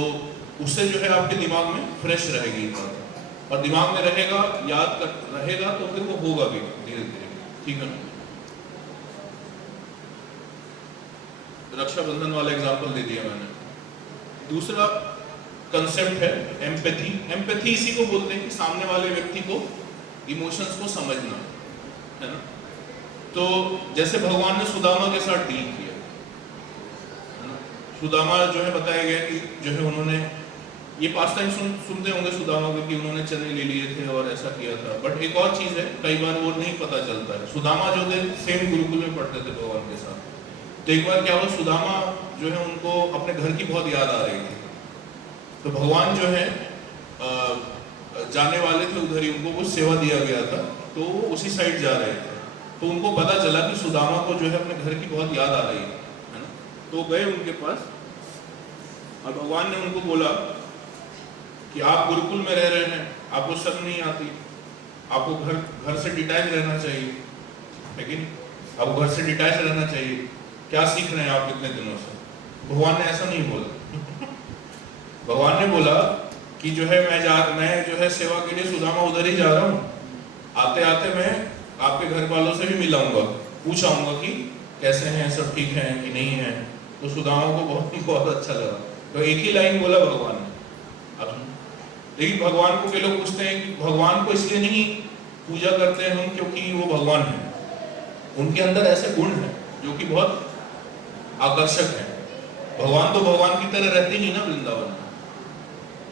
उससे जो है आपके दिमाग में फ्रेश रहेगी बात, और दिमाग में रहेगा, याद कर रहेगा, तो फिर वो होगा भी धीरे धीरे, ठीक है ना। रक्षाबंधन वाला एग्जाम्पल दे दिया मैंने। दूसरा कंसेप्ट है एम्पैथी। एम्पैथी इसी को बोलते हैं कि सामने वाले व्यक्ति को इमोशंस को समझना, है ना। तो जैसे भगवान ने सुदामा के साथ डील किया, है ना। सुदामा जो है बताया गया कि जो है उन्होंने ये पास्ट टाइम सुनते होंगे सुदामा को कि उन्होंने चने ले लिए थे और ऐसा किया था। बट एक और चीज है, कई बार वो नहीं पता चलता है। सुदामा जो थे सेम गुरुकुल में पढ़ते थे भगवान के साथ। तो एक बार क्या हुआ, सुदामा जो है उनको अपने घर की बहुत याद आ रही थी। तो भगवान जो है जाने वाले थे उधर ही, उनको कुछ सेवा दिया गया था, तो वो उसी साइड जा रहे थे। तो उनको पता चला कि सुदामा को जो है अपने घर की बहुत याद आ रही है ना। तो गए उनके पास और भगवान ने उनको बोला कि आप गुरुकुल में रह रहे हैं, आपको शर्म नहीं आती, आपको घर से डिटैच रहना चाहिए, लेकिन आपको घर से डिटैच रहना चाहिए, क्या सीख रहे हैं आप इतने दिनों से। भगवान ने ऐसा नहीं बोला भगवान ने बोला कि जो है मैं जो है सेवा के लिए सुदामा उधर ही जा रहा हूँ, आते आते मैं आपके घर वालों से भी मिलाऊंगा, पूछाऊंगा कि कैसे हैं, सब ठीक हैं कि नहीं है। तो सुदामा को बहुत अच्छा लगा। तो एक ही लाइन बोला भगवान ने। अब लेकिन भगवान को के लोग पूछते हैं कि भगवान को इसलिए नहीं पूजा करते हैं हम क्योंकि वो भगवान है, उनके अंदर ऐसे गुण हैं जो कि बहुत आकर्षक है। भगवान तो भगवान की तरह रहते नहीं ना वृंदावन में।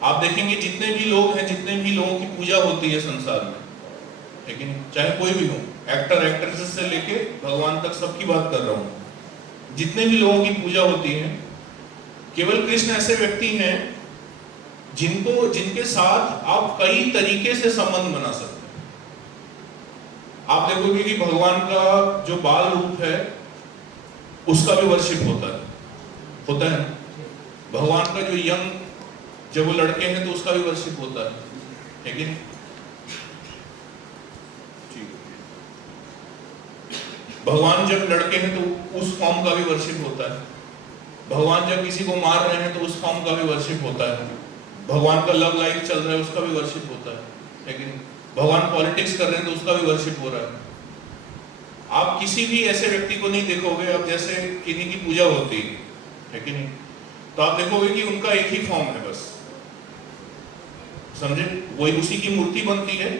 आप देखेंगे जितने भी लोग हैं, जितने भी लोगों की पूजा होती है संसार में, लेकिन चाहे कोई भी हो, एक्टर एक्ट्रेसेस से लेके भगवान तक, सबकी बात कर रहा हूं, जितने भी लोगों की पूजा होती है, केवल कृष्ण ऐसे व्यक्ति हैं जिनके साथ आप कई तरीके से संबंध बना सकते हैं। आप देखोगे कि भगवान का जो बाल रूप है उसका भी वर्शिप होता है। भगवान का जो यंग, जब वो लड़के हैं तो उसका भी वर्शिप होता है, लेकिन भगवान जब लड़के हैं तो उस फॉर्म का भी वर्शिप होता है। भगवान जब किसी को मार रहे हैं तो उस फॉर्म का भी वर्शिप होता है। भगवान का लव लाइफ चल रहा है उसका भी वर्शिप होता है, लेकिन भगवान पॉलिटिक्स कर रहे हैं तो उसका भी वर्शिप हो रहा है। आप किसी भी ऐसे व्यक्ति को नहीं देखोगे, अब जैसे किन्हीं की पूजा होती है कि नहीं, तो आप देखोगे कि उनका एक ही फॉर्म है, बस समझे, वही उसी की मूर्ति बनती है।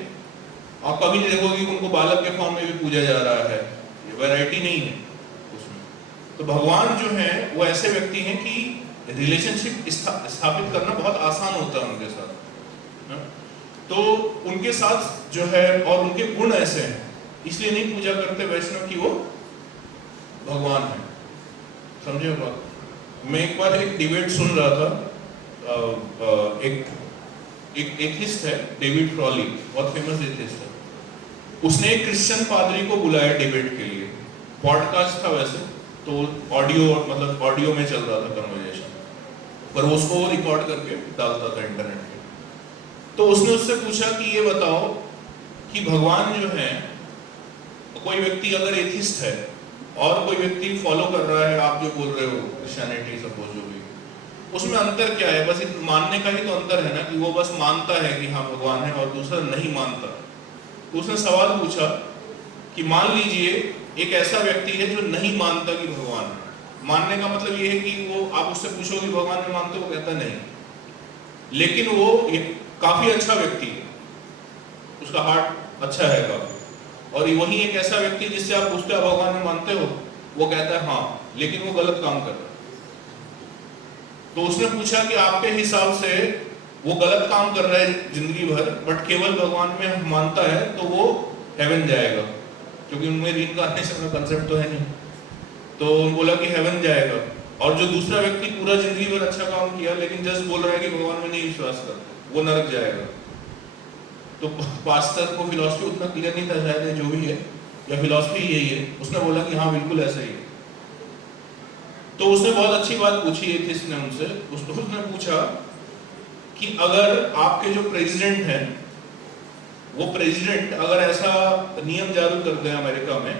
आप कभी नहीं देखोगे कि उनको बालक के फॉर्म में भी पूजा जा रहा है, वैरायटी नहीं है उसमें। तो भगवान जो है वो ऐसे व्यक्ति हैं कि रिलेशनशिप स्थापित करना बहुत आसान होता है उनके साथ। तो उनके साथ जो है और उनके गुण ऐसे हैं, इसलिए नहीं पूजा करते वैष्णव कि वो भगवान है। समझे बात? मैं एक बार एक डिबेट सुन रहा था, एक एथिस्ट है डेविड फ्रॉली, बहुत फेमस एथिस्ट है। उसने एक क्रिश्चियन पादरी को बुलाया डिबेट के लिए, पॉडकास्ट था वैसे, तो ऑडियो में चल रहा था कन्वर्सेशन, पर उसको वो रिकॉर्ड करके डालता था इंटरनेट पे। तो उसने उससे पूछा कि ये बताओ कि भगवान जो है, कोई व्यक्ति अगर एथिस्ट है और कोई व्यक्ति फॉलो कर रहा है, आप जो बोल रहे हो क्रिश्चियनिटी सपोज जो भी, उसमें अंतर क्या है? बस मानने का ही तो अंतर है ना, कि वो बस मानता है कि हाँ भगवान है और दूसरा नहीं मानता। तो उसने सवाल पूछा कि मान लीजिए एक ऐसा व्यक्ति है जो नहीं मानता कि भगवान है। मानने का मतलब ये है कि वो, आप उससे पूछो कि भगवान में मानते, वो कहता नहीं, लेकिन वो काफी अच्छा व्यक्ति है, उसका हार्ट अच्छा है काफी। और वही एक ऐसा व्यक्ति जिससे आप पूछते हो भगवान में मानते हो, वो कहता है हाँ, लेकिन वो गलत काम कर रहा है। तो उसने पूछा कि आपके हिसाब से वो गलत काम कर रहा है जिंदगी भर, बट केवल भगवान में मानता है, तो वो हेवन जाएगा, क्योंकि उनमें रीइंकार्नेशन का कंसेप्ट तो है नहीं। तो बोला कि हेवन जाएगा। और जो दूसरा व्यक्ति पूरा जिंदगी भर अच्छा काम किया लेकिन जस्ट बोल रहा है कि भगवान में नहीं विश्वास करते, वो नरक जाएगा। तो पास्टर को फिलॉसफी उतना क्लियर नहीं था शायद, जो भी है, या फिलॉसफी यही है। उसने बोला कि हाँ बिल्कुल ऐसा ही है। तो उसने बहुत अच्छी बात पूछी एथिस्ट ने उनसे। उसने पूछा कि अगर आपके जो प्रेसिडेंट हैं, वो प्रेसिडेंट अगर ऐसा नियम जारी करते हैं अमेरिका में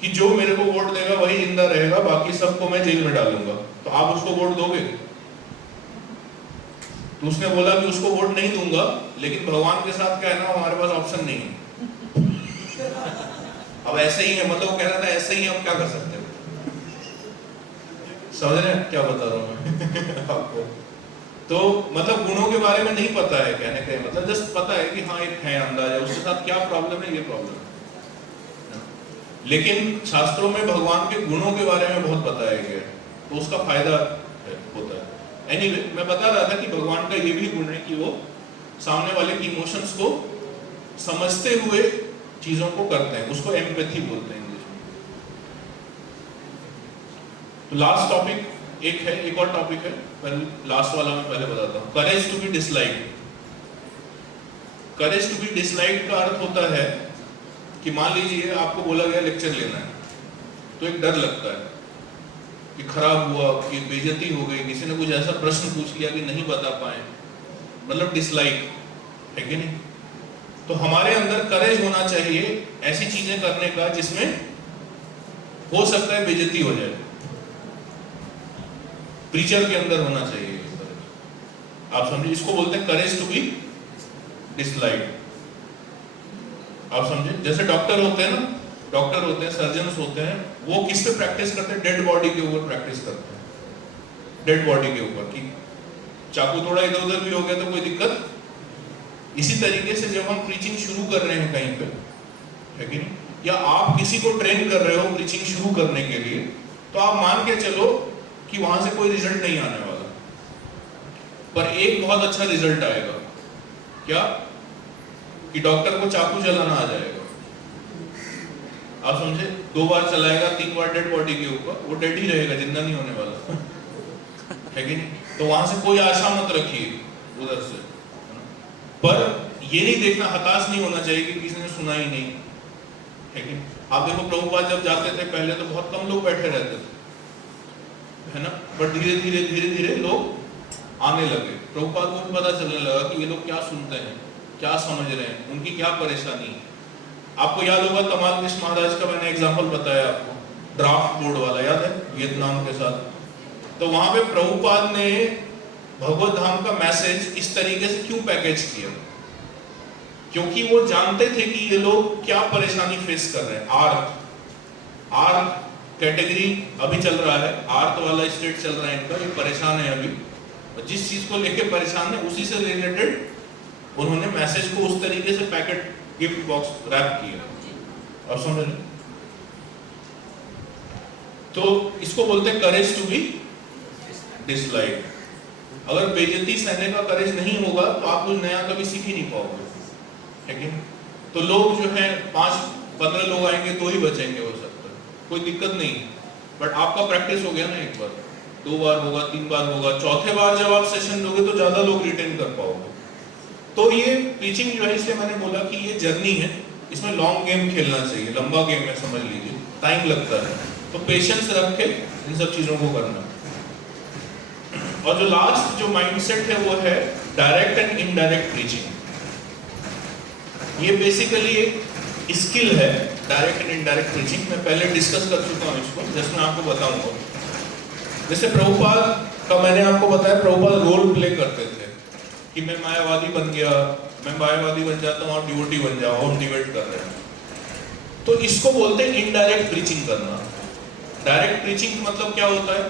कि जो मेरे को वोट देगा वही जिंदा रहेगा, बाकी सबको मैं जेल में डालूंगा, तो आप उसको वोट दोगे? तो उसने बोला कि उसको वोट नहीं दूंगा, लेकिन भगवान के साथ क्या है ना, हमारे पास ऑप्शन नहीं है। अब ऐसे ही है, मतलब वो कह रहा था ऐसे ही, हम क्या कर सकते हैं? समझ रहे हैं क्या बता रहा हूं मैं आपको? तो मतलब गुणों के बारे में नहीं पता है, कहने का मतलब जस्ट पता है कि हाँ एक है अंदाजा, उसके साथ क्या प्रॉब्लम है, ये प्रॉब्लम है। लेकिन शास्त्रों में भगवान के गुणों के बारे में बहुत बताया गया है, तो उसका फायदा होता है। एनीवे, मैं बता रहा था कि भगवान का ये भी गुण है कि वो सामने वाले की इमोशंस को समझते हुए चीजों को करते हैं, उसको एम्पैथी बोलते हैं इंग्लिश में। तो लास्ट टॉपिक एक है, एक और टॉपिक है, पर लास्ट वाला मैं पहले बताता हूँ। Courage to be disliked. Courage to be disliked का अर्थ होता है कि मान लीजिए आपको बोला गया लेक्चर लेना है, तो एक डर लगता है कि खराब हुआ, कि बेइज्जती हो गई, किसी ने कुछ ऐसा प्रश्न पूछ लिया कि नहीं बता पाए, मतलब डिसलाइक है कि नहीं? तो हमारे अंदर करेज होना चाहिए ऐसी चीजें करने का जिसमें हो सकता है बेइज्जती हो जाए। प्रीचर के अंदर होना चाहिए, आप समझे? इसको बोलते हैं करेज टू बी डिसलाइक्ड। आप समझे? जैसे डॉक्टर होते हैं ना, डॉक्टर होते हैं, सर्जन्स होते हैं, वो किस पे प्रैक्टिस करते हैं? डेड बॉडी के ऊपर प्रैक्टिस करते हैं। डेड बॉडी के ऊपर कि चाकू थोड़ा इधर उधर भी हो गया तो कोई दिक्कत। इसी तरीके से जब हम प्रीचिंग शुरू कर रहे हैं कहीं पे, है कि नहीं, या आप किसी को ट्रेन कर रहे हो प्रीचिंग शुरू करने के लिए, तो आप मान के चलो कि वहां से कोई रिजल्ट नहीं आने वाला, पर एक बहुत अच्छा रिजल्ट आएगा। क्या? कि डॉक्टर को चाकू चलाना आ जाएगा। आप समझे? 2 बार चलाएगा, 3 बार डेड बॉडी के ऊपर, वो डेड ही रहेगा, जिंदा नहीं होने वाला है कि नहीं? तो वहां से कोई आशा मत रखिए उधर से, पर ये नहीं देखना, हताश नहीं होना चाहिए कि किसी ने सुना ही नहीं, है कि? आप देखो प्रभुपाद जब जाते थे पहले तो बहुत कम लोग बैठे रहते थे, है ना, पर धीरे धीरे धीरे धीरे लोग आने लगे। प्रभुपाद को भी पता चलने लगा कि ये लोग क्या सुनते हैं, क्या समझ रहे हैं, उनकी क्या परेशानी है। आपको याद होगा तमाल कृष्ण महाराज का मैंने एग्जांपल बताया आपको, ड्राफ्ट बोर्ड वाला, याद है, वियतनाम के साथ। तो वहां पे प्रभुपाद ने भगवत धाम का मैसेज इस तरीके से क्यों पैकेज किया? क्योंकि वो जानते थे कि ये लोग क्या परेशानी फेस कर रहे हैं। आर्थ कैटेगरी अभी चल रहा है, आर्थ वाला स्टेट चल रहा है इनका, ये परेशान है अभी, जिस चीज को लेके परेशान है उसी से रिलेटेड उन्होंने मैसेज को उस तरीके से पैकेट गिफ्ट बॉक्स रैप किया। और समझ, तो इसको बोलते हैं करेज टू बी डिसलाइक। अगर बेइज्जती सहने का करेज नहीं होगा तो आप कुछ नया कभी सीख ही नहीं पाओगे, है कि नहीं? तो लोग जो है 5-15 लोग आएंगे तो ही बचेंगे हो सकता है, कोई दिक्कत नहीं, बट आपका प्रैक्टिस हो गया ना, एक बार 2 बार होगा, 3 बार होगा, चौथे बार जब आप सेशन दोगे तो ज्यादा लोग रिटेन कर पाओगे। तो ये टीचिंग जो है, इसलिए मैंने बोला कि ये जर्नी है, इसमें लॉन्ग गेम खेलना चाहिए, लंबा गेम है, समझ लीजिए, टाइम लगता है, तो पेशेंस रख के इन सब चीजों को करना। और जो लास्ट जो माइंडसेट है वो है डायरेक्ट एंड इनडायरेक्ट टीचिंग। ये बेसिकली एक स्किल है, डायरेक्ट एंड इनडायरेक्ट टीचिंग। मैं पहले डिस्कस कर चुका हूँ इसको, जैसे मैं आपको बताऊंगा। जैसे प्रभुपाद का मैंने आपको बताया, प्रभुपाद रोल प्ले करते थे कि मैं मायावादी बन गया, मैं मायावादी बन जाता हूँ, आप डिवोटी बन जाओ, हम डिबेट कर रहे हैं। तो इसको बोलते हैं इनडायरेक्ट प्रीचिंग करना। डायरेक्ट प्रीचिंग मतलब क्या होता है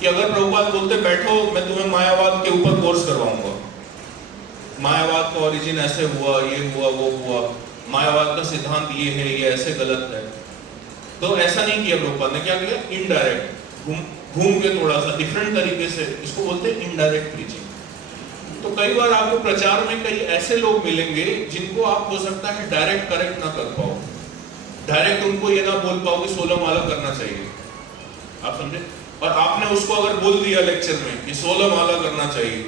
कि अगर प्रभुपाद बोलते बैठो, मैं तुम्हें मायावाद के ऊपर कोर्स करवाऊंगा, मायावाद का ओरिजिन ऐसे हुआ, ये हुआ, वो हुआ, मायावाद का सिद्धांत ये है, ये ऐसे गलत है, तो ऐसा नहीं किया प्रभुपाद ने। क्या किया? इनडायरेक्ट, घूम के थोड़ा सा डिफरेंट तरीके से, इसको बोलते हैं इनडायरेक्ट प्रीचिंग। तो कई बार आपको प्रचार में कई ऐसे लोग मिलेंगे जिनको आप हो सकता है डायरेक्ट करेक्ट ना कर पाओ, डायरेक्ट उनको ये ना बोल पाओ कि 16 माला करना चाहिए, आप समझे? और आपने उसको अगर बोल दिया लेक्चर में कि 16 माला करना चाहिए,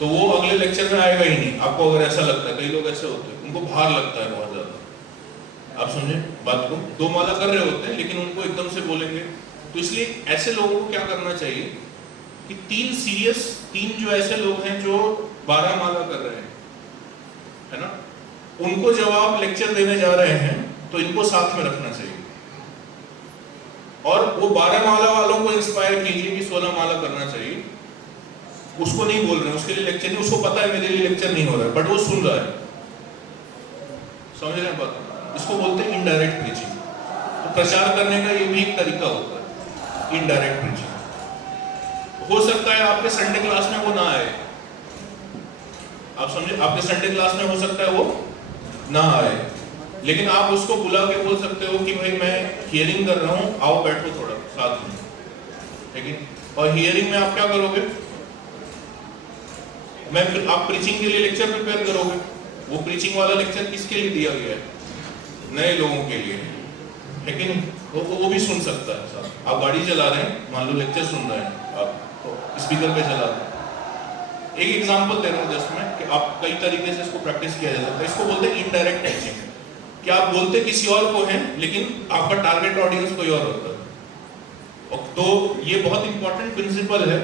तो वो अगले लेक्चर में आएगा ही नहीं, आपको अगर ऐसा लगता है। कई लोग ऐसे होते हैं, उनको भार लगता है बहुत ज्यादा, आप समझे बात को? 2 माला कर रहे होते हैं लेकिन उनको एकदम से बोलेंगे। तो इसलिए ऐसे लोगों को क्या करना चाहिए कि 3 जो ऐसे लोग हैं जो 12 माला कर रहे हैं, है ना, उनको जब आप लेक्चर देने जा रहे हैं तो इनको साथ में रखना चाहिए, और वो 12 माला वालों को इंस्पायर कीजिए कि 16 माला करना चाहिए। उसको नहीं बोल रहे, उसके लिए लेक्चर नहीं, उसको पता है मेरे लिए लेक्चर नहीं हो रहा है, बट वो सुन रहा है, समझ रहे हैं बात? इसको बोलते हैं इनडायरेक्ट प्रीचिंग। तो प्रचार करने का ये भी एक तरीका होता है, इनडायरेक्ट प्रीचिंग। हो सकता है आपके संडे क्लास में वो ना आए, आप समझे, आपके संडे क्लास में हो सकता है वो ना आए, लेकिन आप उसको बुला के बोल सकते हो कि भाई मैं हियरिंग कर रहा हूं, आओ बैठो थोड़ा साथ में, लेकिन और हियरिंग में आप क्या करोगे? आप प्रीचिंग के लिए लेक्चर प्रिपेयर करोगे। वो प्रीचिंग वाला लेक्चर किसके लिए दिया गया है? नए लोगों के लिए, है कि नहीं? वो भी सुन सकता है साहब। आप गाड़ी चला रहे हैं, मान लो लेक्चर सुन रहे हैं, आप तो स्पीकर पे चला रहे हैं। एक एग्जांपल दे रहा हूँ जस्ट मैं, कि आप कई तरीके से इसको प्रैक्टिस किया जा सकता है। इसको बोलते हैं इनडायरेक्ट टीचिंग, कि आप बोलते किसी और को हैं लेकिन आपका टारगेट ऑडियंस कोई और होता है। तो ये बहुत इंपॉर्टेंट प्रिंसिपल है,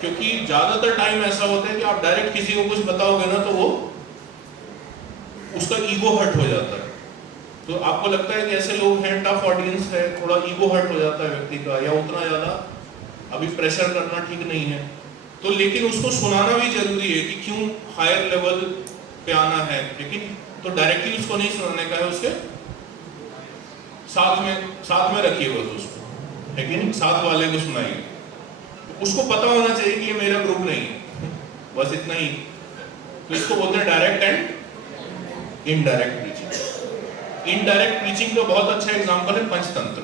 क्योंकि ज्यादातर टाइम ऐसा होता है कि आप डायरेक्ट किसी को कुछ बताओगे ना तो वो उसका ईगो हर्ट हो जाता है। तो आपको लगता है कि ऐसे लोग हैं, टफ ऑडियंस है, थोड़ा ईगो हर्ट हो जाता है व्यक्ति का, या उतना ज्यादा अभी प्रेशर करना ठीक नहीं है, तो लेकिन उसको सुनाना भी जरूरी है कि क्यों हायर लेवल पे आना है, लेकिन तो डायरेक्टली उसको नहीं सुनाने का है, उसके साथ में रखिए बस उसको, है कि नहीं? साथ वाले को सुनाइए, उसको पता होना चाहिए कि ये मेरा ग्रुप नहीं है, बस इतना ही। तो इसको बोलते हैं direct and indirect preaching. Indirect preaching का बहुत अच्छा एग्जांपल है पंचतंत्र।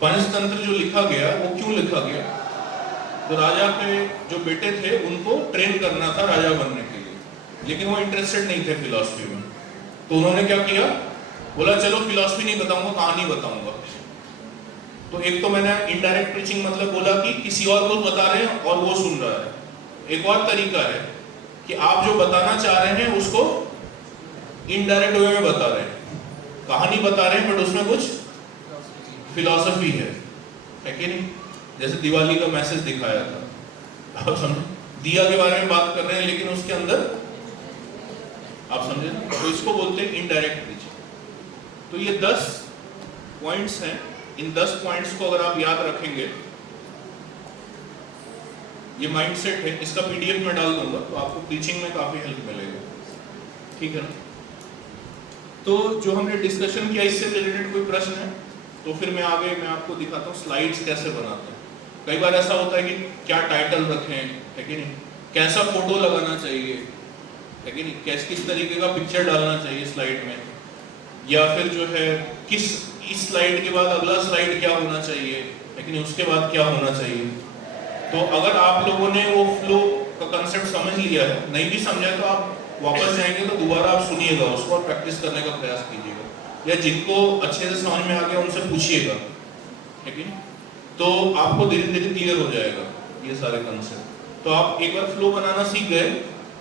पंचतंत्र जो लिखा गया वो क्यों लिखा गया? तो राजा के जो बेटे थे उनको ट्रेन करना था राजा बनने के लिए, लेकिन वो इंटरेस्टेड नहीं थे फिलॉसफी में। तो उन्होंने क्या किया? बोला चलो फिलॉसफी नहीं बताऊंगा, कहानी बताऊंगा। तो एक तो मैंने इनडायरेक्ट प्रीचिंग मतलब बोला कि किसी और को बता रहे हैं और वो सुन रहा है। एक और तरीका है कि आप जो बताना चाह रहे हैं उसको इनडायरेक्ट वे में बता रहे हैं, कहानी बता रहे हैं बट उसमें कुछ फिलॉसफी है कि नहीं? जैसे दिवाली का मैसेज दिखाया था, आप समझे, दिया के बारे में बात कर रहे हैं लेकिन उसके अंदर, आप समझे, तो इसको बोलते हैं इनडायरेक्ट प्रीचिंग। तो ये 10 पॉइंट्स हैं। इन 10 पॉइंट्स को अगर आप याद रखेंगे, ये माइंडसेट है, इसका पीडीएफ में डाल दूंगा तो आपको टीचिंग में काफी हेल्प मिलेगा, ठीक है ना? तो जो हमने डिस्कशन किया इससे रिलेटेड कोई प्रश्न है तो फिर मैं आगे मैं आपको दिखाता हूँ स्लाइड्स कैसे बनाते हैं। कई बार ऐसा होता है कि क्या टाइटल रखें, है कि नहीं, कैसा फोटो लगाना चाहिए, है कि नहीं, किस तरीके का पिक्चर डालना चाहिए स्लाइड में, या फिर जो है इस स्लाइड के बाद अगला स्लाइड क्या होना चाहिए, लेकिन उसके बाद क्या होना चाहिए, तो अगर आप लोगों ने वो फ्लो का कंसेप्ट समझ लिया है, नहीं भी समझा तो आप वापस जाएंगे तो दोबारा आप सुनिएगा उसको और प्रैक्टिस करने का प्रयास कीजिएगा, या जिनको अच्छे से समझ में आ गया उनसे पूछिएगा, ठीक है? तो आपको धीरे धीरे क्लियर हो जाएगा ये सारे कंसेप्ट। तो आप एक बार फ्लो बनाना सीख गए,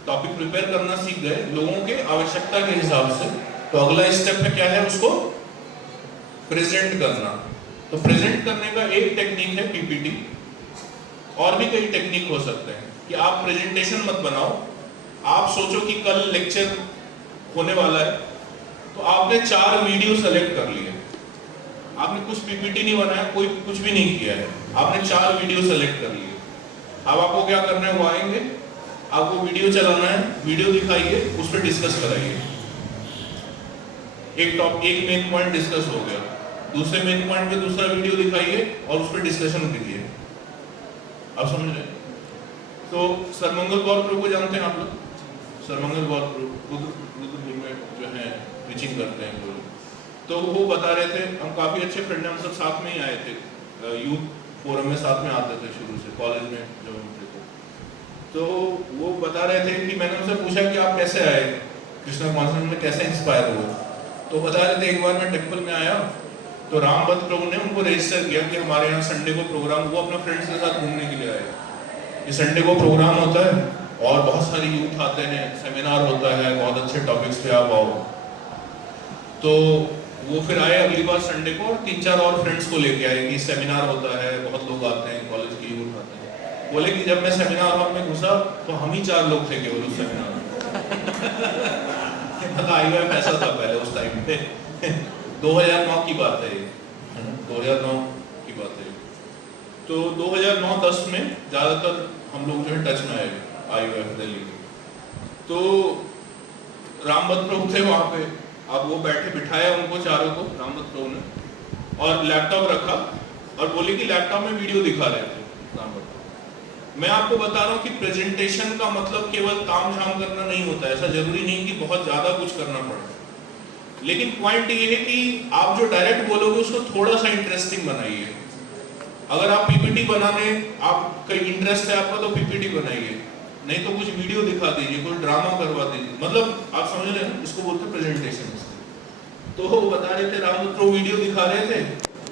टॉपिक प्रिपेयर करना सीख गए लोगों के आवश्यकता के हिसाब से, तो अगला स्टेप है क्या है, उसको प्रेजेंट करना। तो प्रेजेंट करने का एक टेक्निक है पीपीटी, और भी कई टेक्निक हो सकते हैं कि आप प्रेजेंटेशन मत बनाओ। आप सोचो कि कल लेक्चर होने वाला है, तो आपने 4 वीडियो सेलेक्ट कर लिए, आपने कुछ पीपीटी नहीं बनाया, कोई कुछ भी नहीं किया है, आपने 4 वीडियो सेलेक्ट कर लिए। अब आपको क्या करना है, वो आएंगे, आपको वीडियो चलाना है, वीडियो दिखाइए, उस पर डिस्कस कराइए। एक मेन पॉइंट डिस्कस हो गया, दूसरे मेन पॉइंट पे दूसरा वीडियो दिखाइए और उस पर डिस्कशन कीजिए। आप समझ रहे? तो सरमंगल गौर प्रभु को जानते हैं आप लोग? सरमंगल गौर प्रभु रुद्रपुर में जो है टीचिंग करते हैं लोग, तो वो बता रहे थे, हम काफी अच्छे फ्रेंड हैं, हम सब साथ में ही आए थे, यूथ फोरम में साथ में आते थे शुरू से, कॉलेज में जब हम थे। तो वो बता रहे थे कि मैंने उनसे पूछा कि आप कैसे आए कृष्णा कॉन्फ्रेंस में, कैसे इंस्पायर हुए? तो बता रहे थे एक बार मैं टेम्पल में आया तो रामभद्र प्रभु ने उनको रजिस्टर किया कि हमारे यहाँ संडे को प्रोग्राम, वो अपने फ्रेंड्स के साथ घूमने के लिए आए, ये संडे को प्रोग्राम होता है और बहुत सारे यूथ आते हैं, सेमिनार होता है, बहुत अच्छे टॉपिक्स पे आप आओ। तो वो फिर आए अगली बार संडे को और 3-4 और फ्रेंड्स को लेके आए कि सेमिनार होता है, बहुत लोग आते हैं, कॉलेज के यूथ आते हैं। बोले कि जब मैं सेमिनार हॉल में घुसा तो हम ही 4 लोग थे केवल उस सेमिनार में। मतलब IVF ऐसा था पहले उस टाइम पे। 2009 की बात है ये, 2009 की बात है। तो 2009-10 में ज़्यादातर हम लोग जो है टच में आए IVF दिल्ली के। तो रामभद्र प्रभु थे वहाँ पे, अब वो बैठे बिठाया उनको चारों को रामभद्र प्रभु ने, और लैपटॉप रखा और बोले कि लैपटॉप में वीडियो दिखा रहे थे रामभद्र। मैं आपको बता रहा हूँ कि प्रेजेंटेशन का मतलब केवल ताम झाम करना नहीं होता है, ऐसा जरूरी नहीं कि बहुत ज्यादा कुछ करना पड़े। लेकिन पॉइंट ये है कि आप जो डायरेक्ट बोलोगे उसको थोड़ा सा इंटरेस्टिंग बनाइए। अगर आप पीपीटी बनाने आप कई इंटरेस्ट है आपका तो पीपीटी बनाइए, नहीं तो कुछ वीडियो दिखा दीजिए, कोई ड्रामा करवा दीजिए, मतलब आप समझ रहे हैं, इसको बोलते हैं प्रेजेंटेशन। तो वो बता रहे थे रामभद्र वीडियो दिखा रहे थे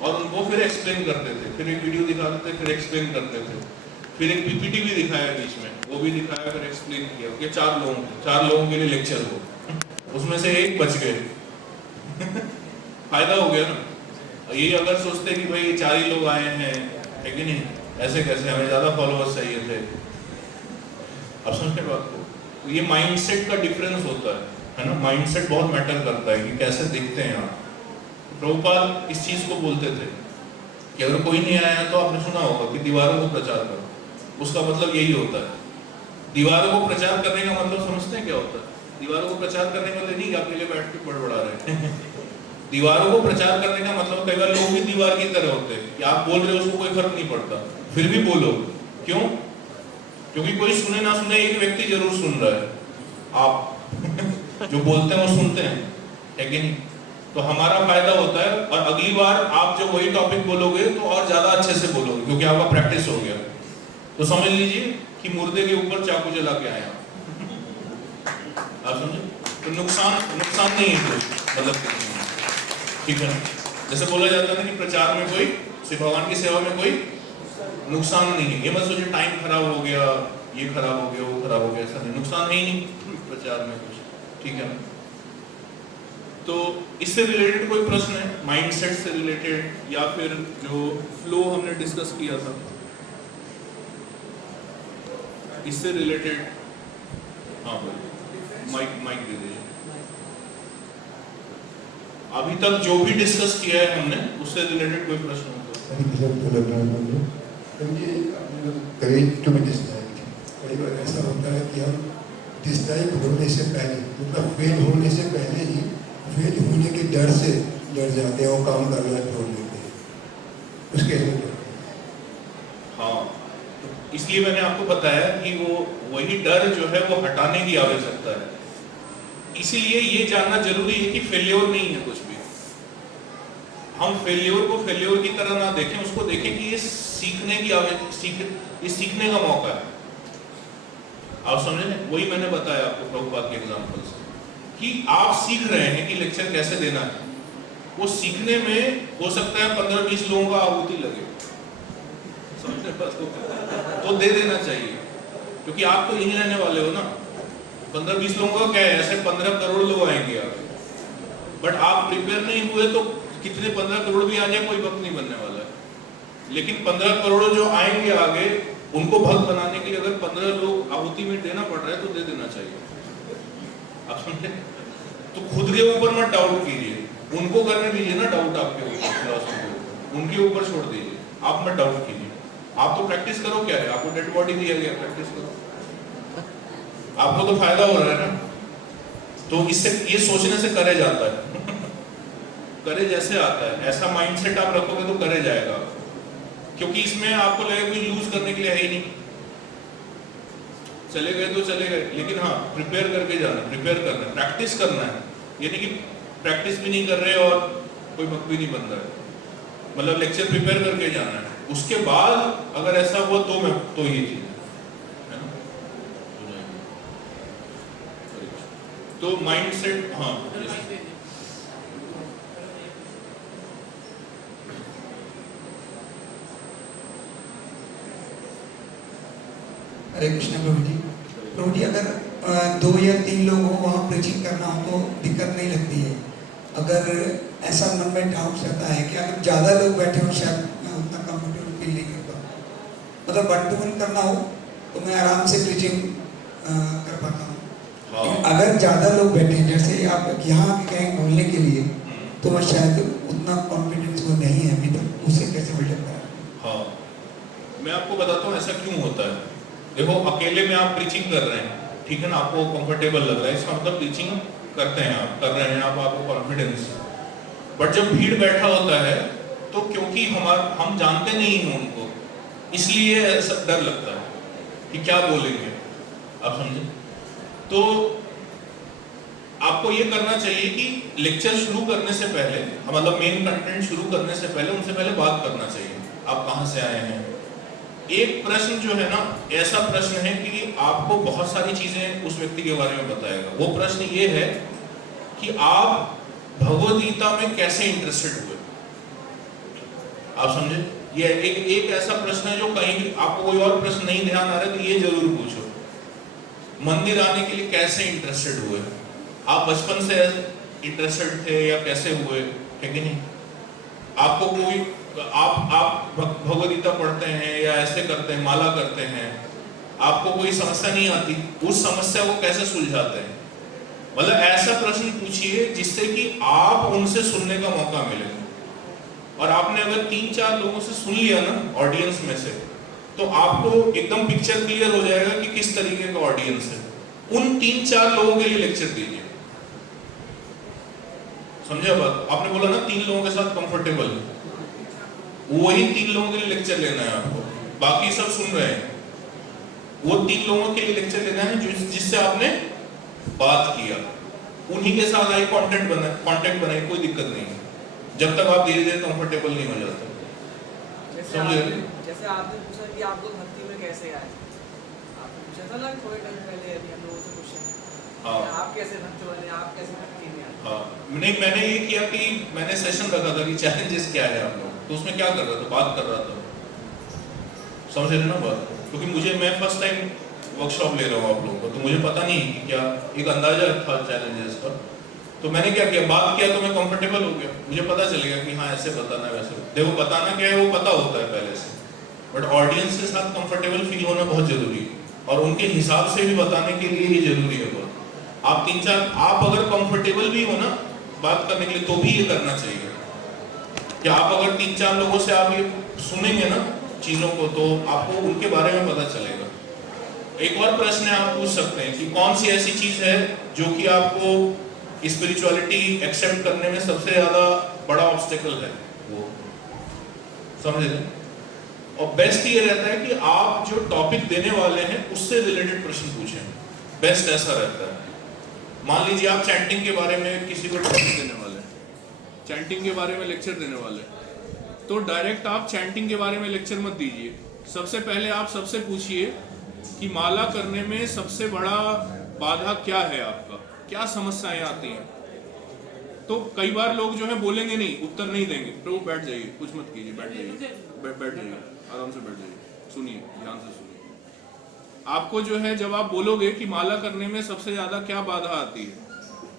और उनको फिर एक्सप्लेन करते थे, फिर एक वीडियो दिखाते थे, फिर एक्सप्लेन करते थे, फिर एक पीपीटी भी दिखाया बीच में, वो भी दिखाया, फिर एक्सप्लेन किया कि 4 लोगों के लिए लेक्चर हो, उसमें से एक बच गए। फायदा हो गया ना। ये अगर सोचते कि भाई 4 ही लोग आए हैं, है कि नहीं, ऐसे कैसे, हमें ज्यादा फॉलोअर्स चाहिए थे। अब समझते बात को, तो ये माइंडसेट का डिफरेंस होता है ना, माइंडसेट बहुत मैटर करता है कि कैसे देखते हैं आप। प्रभुपाद इस चीज को बोलते थे कि अगर कोई नहीं आया तो आपने सुना होगा कि दीवारों को प्रचार करो, उसका मतलब यही होता है। दीवारों को प्रचार करने का मतलब समझते हैं क्या होता है? दीवारों को प्रचार करने का मतलब नहीं कि आपके लिए बैठ के बड़बड़ा रहे हैं। दीवारों को प्रचार करने का मतलब, कई बार लोग भी दीवार की तरह होते हैं कि आप बोल रहे हो उसको कोई फर्क नहीं पड़ता, फिर भी बोलो। क्यों? क्योंकि कोई सुने ना सुने एक व्यक्ति जरूर सुन रहा है, आप जो बोलते हैं वो सुनते हैं, है कि नहीं? तो हमारा फायदा होता है, और अगली बार आप जब वही टॉपिक बोलोगे तो और ज्यादा अच्छे से बोलोगे क्योंकि आपका प्रैक्टिस हो गया। तो समझ लीजिए कि मुर्दे के ऊपर चाकू चला के आए आप समझे? तो नुकसान नहीं है कुछ, मतलब ठीक है। जैसे बोला जाता है ना कि प्रचार में कोई, सिर्फ भगवान की सेवा में कोई नुकसान नहीं है। ये मत सोचिए टाइम खराब हो गया, ये खराब हो गया, वो खराब हो गया, ऐसा नहीं, नुकसान है ही नहीं प्रचार में कुछ, ठीक है ना? तो इससे रिलेटेड कोई प्रश्न है, माइंडसेट से रिलेटेड, या फिर जो फ्लो हमने डिस्कस किया था इससे रिलेटेड? हाँ बोलिए, माइक दे दीजिए। अभी तक जो भी डिस्कस किया है हमने उससे रिलेटेड कोई प्रश्न हो तो? कई बार ऐसा होता है कि हम डिस्ट्राइब होने से पहले, मतलब फेल होने से पहले ही फेल होने के डर से डर जाते हैं और काम करना छोड़ देते हैं, उसके लिए। हाँ, तो इसलिए मैंने आपको बताया कि वो वही डर जो है वो हटाने की आवश्यकता है। इसीलिए ये जानना जरूरी है कि फेल्योर नहीं है कुछ भी। हम फेल्योर को फेल्योर की तरह ना देखें, उसको देखें कि ये सीखने की ये सीखने का मौका है। आप समझे ना? वही मैंने बताया आपको प्रभुपाद के एग्जांपल से कि आप सीख रहे हैं कि लेक्चर कैसे देना है। वो सीखने में हो सकता है 15-20 लोगों का आहुति लगे, समझने बात तो दे देना चाहिए, क्योंकि आप तो यहीं रहने वाले हो ना। 15-20 लोगों का क्या है, ऐसे 15 करोड़ लोग आएंगे आगे, बट आप प्रिपेयर नहीं हुए तो कितने 15 करोड़ भी आ जाए कोई वक्त नहीं बनने वाला है। लेकिन 15 करोड़ जो आएंगे आगे, उनको भक्त बनाने के लिए अगर 15 लोग आहुति में देना पड़ रहा है तो दे देना चाहिए। आप समझे? तो खुद के ऊपर मत डाउट कीजिए, उनको करने दीजिए ना डाउट, आपके ऊपर उनके ऊपर छोड़ दीजिए, आप मत डाउट कीजिए। आप तो प्रैक्टिस करो, क्या है, आपको डेड बॉडी दिया गया, प्रैक्टिस करो, आपको तो फायदा हो रहा है ना। तो इससे ये सोचने से करे जाता है करे जैसे आता है, ऐसा माइंडसेट आप रखोगे तो करे जाएगा, क्योंकि इसमें आपको लगेगा कोई यूज करने के लिए है ही नहीं। चले गए तो चले गए, लेकिन हाँ प्रिपेयर करके जाना, प्रिपेयर करना है, प्रैक्टिस करना है। यानी कि प्रैक्टिस भी नहीं कर रहे और कोई वक्त भी नहीं बन रहा है, मतलब लेक्चर प्रिपेयर करके जाना है। उसके बाद अगर ऐसा हुआ तो मैं तो ये चीज है ना, तो माइंडसेट। हाँ हरे कृष्ण प्रभु जी। प्रभु जी, अगर 2 या 3 लोग हो वहाँ प्रीचिंग करना हो तो दिक्कत नहीं लगती है। अगर ऐसा मन में डाउट रहता है कि अगर ज़्यादा लोग बैठे हो शायद मैं उतना कंफर्टेबल फील नहीं करता, मतलब 1 to 1 करना हो तो मैं आराम से प्रीचिंग कर पाता हूँ। हाँ। अगर ज़्यादा लोग बैठे हैं, जैसे आप यहाँ कहीं बोलने के लिए, तो मैं शायद उतना कॉन्फिडेंस वो नहीं है अभी तक, उसे कैसे बिल्डअप करें? हाँ, मैं आपको बताता हूँ ऐसा क्यों होता है। देखो, अकेले में आप प्रीचिंग कर रहे हैं, ठीक है ना, आपको कंफर्टेबल लग रहा है, इसका मतलब प्रीचिंग करते हैं, आप कर रहे हैं, आपको कॉन्फिडेंस। बट जब भीड़ बैठा होता है तो क्योंकि हम जानते नहीं हैं उनको, इसलिए ऐसा डर लगता है कि क्या बोलेंगे, आप समझे। तो आपको ये करना चाहिए कि लेक्चर शुरू करने से पहले, मतलब मेन कंटेंट शुरू करने से पहले उनसे पहले बात करना चाहिए, आप कहाँ से आए हैं। एक प्रश्न जो है ना, ऐसा प्रश्न है कि आपको बहुत सारी चीजें उस व्यक्ति के बारे में बताएगा। वो प्रश्न ये है कि आप भगवद गीता में कैसे इंटरेस्टेड हुए, आप समझे। ये एक ऐसा प्रश्न है जो कहीं भी आपको कोई और प्रश्न नहीं ध्यान आ रहा है तो ये जरूर पूछो। मंदिर आने के लिए कैसे इंटरेस्टेड हुए, आप बचपन से इंटरेस्टेड थे या कैसे हुए, है कि नहीं। आपको कोई आप भगवद गीता पढ़ते हैं या ऐसे करते हैं, माला करते हैं, आपको कोई समस्या नहीं आती, उस समस्या को कैसे सुलझाते हैं। मतलब ऐसा प्रश्न पूछिए जिससे कि आप उनसे सुनने का मौका मिले। और आपने अगर 3-4 लोगों से सुन लिया ना ऑडियंस में से, तो आपको एकदम पिक्चर क्लियर हो जाएगा कि किस तरीके का ऑडियंस है। उन 3-4 लोगों के लिए लेक्चर दीजिए, समझे बात। आपने बोला ना 3 लोगों के साथ कंफर्टेबल, वही 3 लोगों के लिए लेक्चर लेना है आपको। बाकी सब सुन रहे हैं, वो 3 लोगों के लिए लेक्चर लेना है जिससे आपने बात किया, उन्हीं के साथ आई कांटेक्ट बनाए, कोई दिक्कत नहीं है, जब तक आप धीरे धीरे कंफर्टेबल नहीं हो जाते। जैसे आपने पूछा कि आप लोग भक्ति में कैसे आए, आपने पूछा था ना थोड़े टाइम पहले अभी हम लोगों से क्वेश्चन, हाँ, आप कैसे भक्त बने, आप कैसे भक्ति में आए। हाँ, मैंने ये किया कि मैंने सेशन रखा था कि चैलेंजेस क्या है आप लोग, तो उसमें क्या कर रहा था, बात कर रहा था, समझ रहे ना बात। क्योंकि मैं फर्स्ट टाइम वर्कशॉप ले रहा हूँ आप लोगों को, तो मुझे पता नहीं कि क्या, एक अंदाजा था चैलेंजेस का। तो मैंने क्या किया, बात किया तो मैं कंफर्टेबल हो गया, मुझे पता चल गया कि हाँ ऐसे बताना है, वैसे। देखो, बताना क्या है वो पता होता है पहले से, बट ऑडियंस के साथ कंफर्टेबल फील होना बहुत जरूरी है, और उनके हिसाब से भी बताने के लिए ही जरूरी है बात। आप 3-4, आप अगर कंफर्टेबल भी हो ना बात करने के लिए, तो भी ये करना चाहिए कि आप अगर 3-4 लोगों से आप ये सुनेंगे ना चीजों को, तो आपको उनके बारे में पता चलेगा। एक और प्रश्न आप पूछ सकते हैं कि कौन सी ऐसी चीज है जो कि आपको स्पिरिचुअलिटी एक्सेप्ट करने में सबसे ज्यादा बड़ा ऑब्स्टेकल है, वो समझे। और बेस्ट ये रहता है कि आप जो टॉपिक देने वाले हैं उससे रिलेटेड प्रश्न पूछें, बेस्ट ऐसा रहता है। मान लीजिए आप चैंटिंग के बारे में किसी को टॉपिक देने वाले हैं, चैंटिंग के बारे में लेक्चर देने वाले हैं, तो डायरेक्ट आप चैंटिंग के बारे में लेक्चर मत दीजिए। सबसे पहले आप सबसे पूछिए कि माला करने में सबसे बड़ा बाधा क्या है, आपका क्या समस्याएं आती हैं। तो कई बार लोग जो है बोलेंगे नहीं, उत्तर नहीं देंगे। प्रभु बैठ जाइए, कुछ मत कीजिए, बैठ जाइए, बैठ जाइए, आराम से बैठ जाइए, सुनिए, ध्यान से सुनिए। आपको जो है जब आप बोलोगे कि माला करने में सबसे ज्यादा क्या बाधा आती है,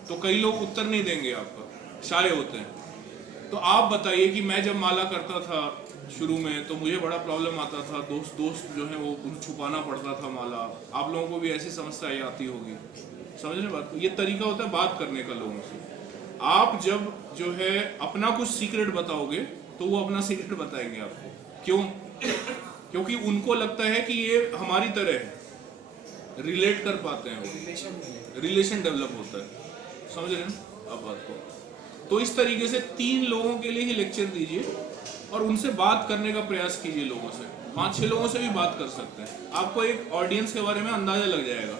तो कई लोग उत्तर नहीं देंगे, आपका शाय होते हैं। तो आप बताइए कि मैं जब माला करता था शुरू में तो मुझे बड़ा प्रॉब्लम आता था, दोस्त जो है वो छुपाना पड़ता था माला। आप लोगों को भी ऐसी समस्याएं आती होगी, समझ रहे बात को। ये तरीका होता है बात करने का लोगों से। आप जब जो है अपना कुछ सीक्रेट बताओगे तो वो अपना सीक्रेट बताएंगे आपको। क्यों? क्योंकि उनको लगता है कि ये हमारी तरह है, रिलेट कर पाते हैं, वो रिलेशन डेवलप होता है, समझ रहे हैं आप बात को। तो इस तरीके से 3 लोगों के लिए ही लेक्चर दीजिए और उनसे बात करने का प्रयास कीजिए लोगों से। 5-6 लोगों से भी बात कर सकते हैं, आपको एक ऑडियंस के बारे में अंदाजा लग जाएगा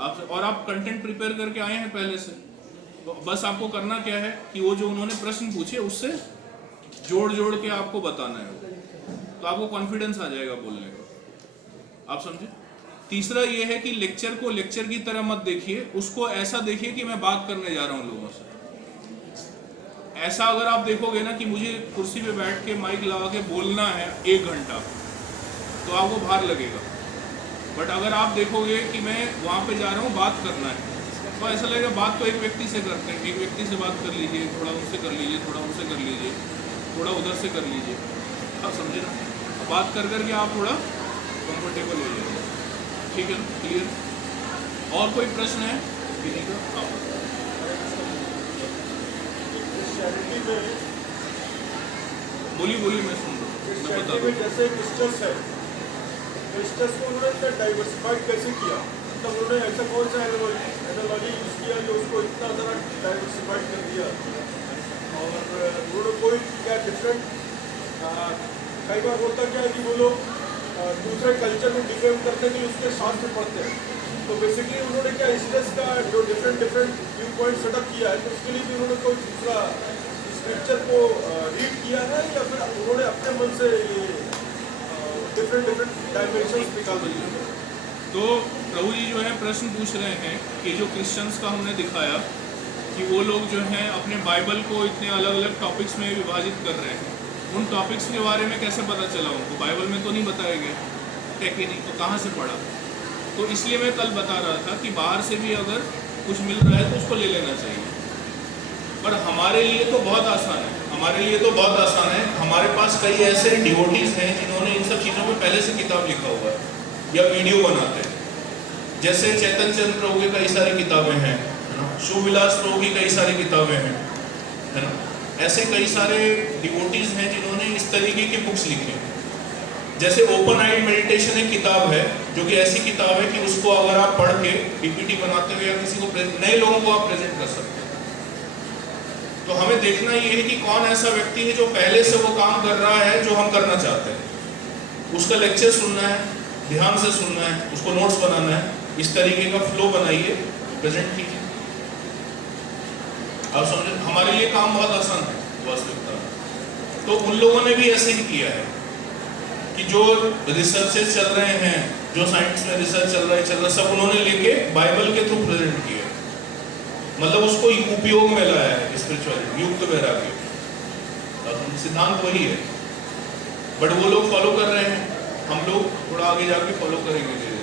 आप, और आप कंटेंट प्रिपेयर करके आए हैं पहले से। तो बस आपको करना क्या है कि वो जो उन्होंने प्रश्न पूछे उससे जोड़ के आपको बताना है, तो आपको कॉन्फिडेंस आ जाएगा बोलने का, आप समझे। तीसरा ये है कि लेक्चर को लेक्चर की तरह मत देखिए, उसको ऐसा देखिए कि मैं बात करने जा रहा हूँ लोगों से। ऐसा अगर आप देखोगे ना कि मुझे कुर्सी पे बैठ के माइक लगा के बोलना है 1 घंटा, तो आपको भार लगेगा। बट अगर आप देखोगे कि मैं वहाँ पे जा रहा हूँ बात करना है, तो ऐसा लगेगा बात तो एक व्यक्ति से करते हैं, एक व्यक्ति से बात कर लीजिए, थोड़ा उनसे कर लीजिए, थोड़ा उनसे कर लीजिए, थोड़ा उधर से कर लीजिए, आप समझे ना। बात कर करके आप थोड़ा कंफर्टेबल हो जाएंगे, ठीक है ना, क्लियर। और कोई प्रश्न है किसी का? हाँ बोलिए, मैं सुन रहा हूँ, मैं बता दूँ। जैसे क्रिस्टल्स है, क्रिस्टल्स को उन्होंने इतना डाइवर्सिफाइड कैसे किया? मतलब उन्होंने ऐसा कौन सा एनालॉजी यूज किया जो उसको इतना ज़्यादा डाइवर्सिफाइड कर दिया? और उन्होंने कोई क्या डिफरेंट, कई बार होता क्या है कि वो लोग दूसरे कल्चर को डिफेंड करने के लिए उसके शास्त्र पढ़ते हैं, तो बेसिकली उन्होंने क्या इस का जो डिफरेंट व्यू पॉइंट सेटअप किया है, तो उसके लिए भी उन्होंने कोई दूसरा स्क्रिप्चर को रीड किया है या फिर उन्होंने अपने मन से डिफरेंट डायमेंशंस निकाल दिए? तो प्रभु जी जो है प्रश्न पूछ रहे हैं कि जो क्रिश्चियंस का हमने दिखाया कि वो लोग जो हैं अपने बाइबल को इतने अलग अलग टॉपिक्स में विभाजित कर रहे हैं, उन टॉपिक्स के बारे में कैसे पता चला उनको? बाइबल में तो नहीं बताए गए, टेक ही नहीं, तो कहाँ से पढ़ा? तो इसलिए मैं कल बता रहा था कि बाहर से भी अगर कुछ मिल रहा है तो उसको ले लेना चाहिए। पर हमारे लिए तो बहुत आसान है, हमारे पास कई ऐसे डिवोटीज हैं जिन्होंने इन सब चीज़ों में पहले से किताब लिखा हुआ है या वीडियो बनाते हैं। जैसे चैतन्य चंद्र प्रभु की कई सारी किताबें हैं, है ना, शिव विलास प्रभु की कई सारी किताबें हैं, है ना। ऐसे कई सारे डिवोटीज हैं जिन्होंने इस तरीके की बुक्स लिखी हैं। जैसे ओपन आइड मेडिटेशन एक किताब है जो कि ऐसी किताब है कि उसको अगर आप पढ़ के पीपीटी बनाते हुए या किसी को नए लोगों को आप प्रेजेंट कर सकते हैं। तो हमें देखना ये है कि कौन ऐसा व्यक्ति है जो पहले से वो काम कर रहा है जो हम करना चाहते हैं। उसका लेक्चर सुनना है, ध्यान से सुनना है, उसको नोट्स बनाना है, इस तरीके का फ्लो बनाइए, प्रेजेंट कीजिए। आप समझे, हमारे लिए काम बहुत आसान है वास्तविकता में। तो उन लोगों ने भी ऐसे ही किया है कि जो रिसर्चेस चल रहे हैं, जो साइंस में रिसर्च चल रहा है, सब उन्होंने लेके बाइबल के थ्रू प्रेजेंट किया, मतलब उसको उपयोग में लाया है स्पिरिचुअलिटी, युक्त वैराग्य, सिद्धांत वही है। बट वो लोग फॉलो कर रहे हैं, हम लोग थोड़ा आगे जाके फॉलो करेंगे धीरे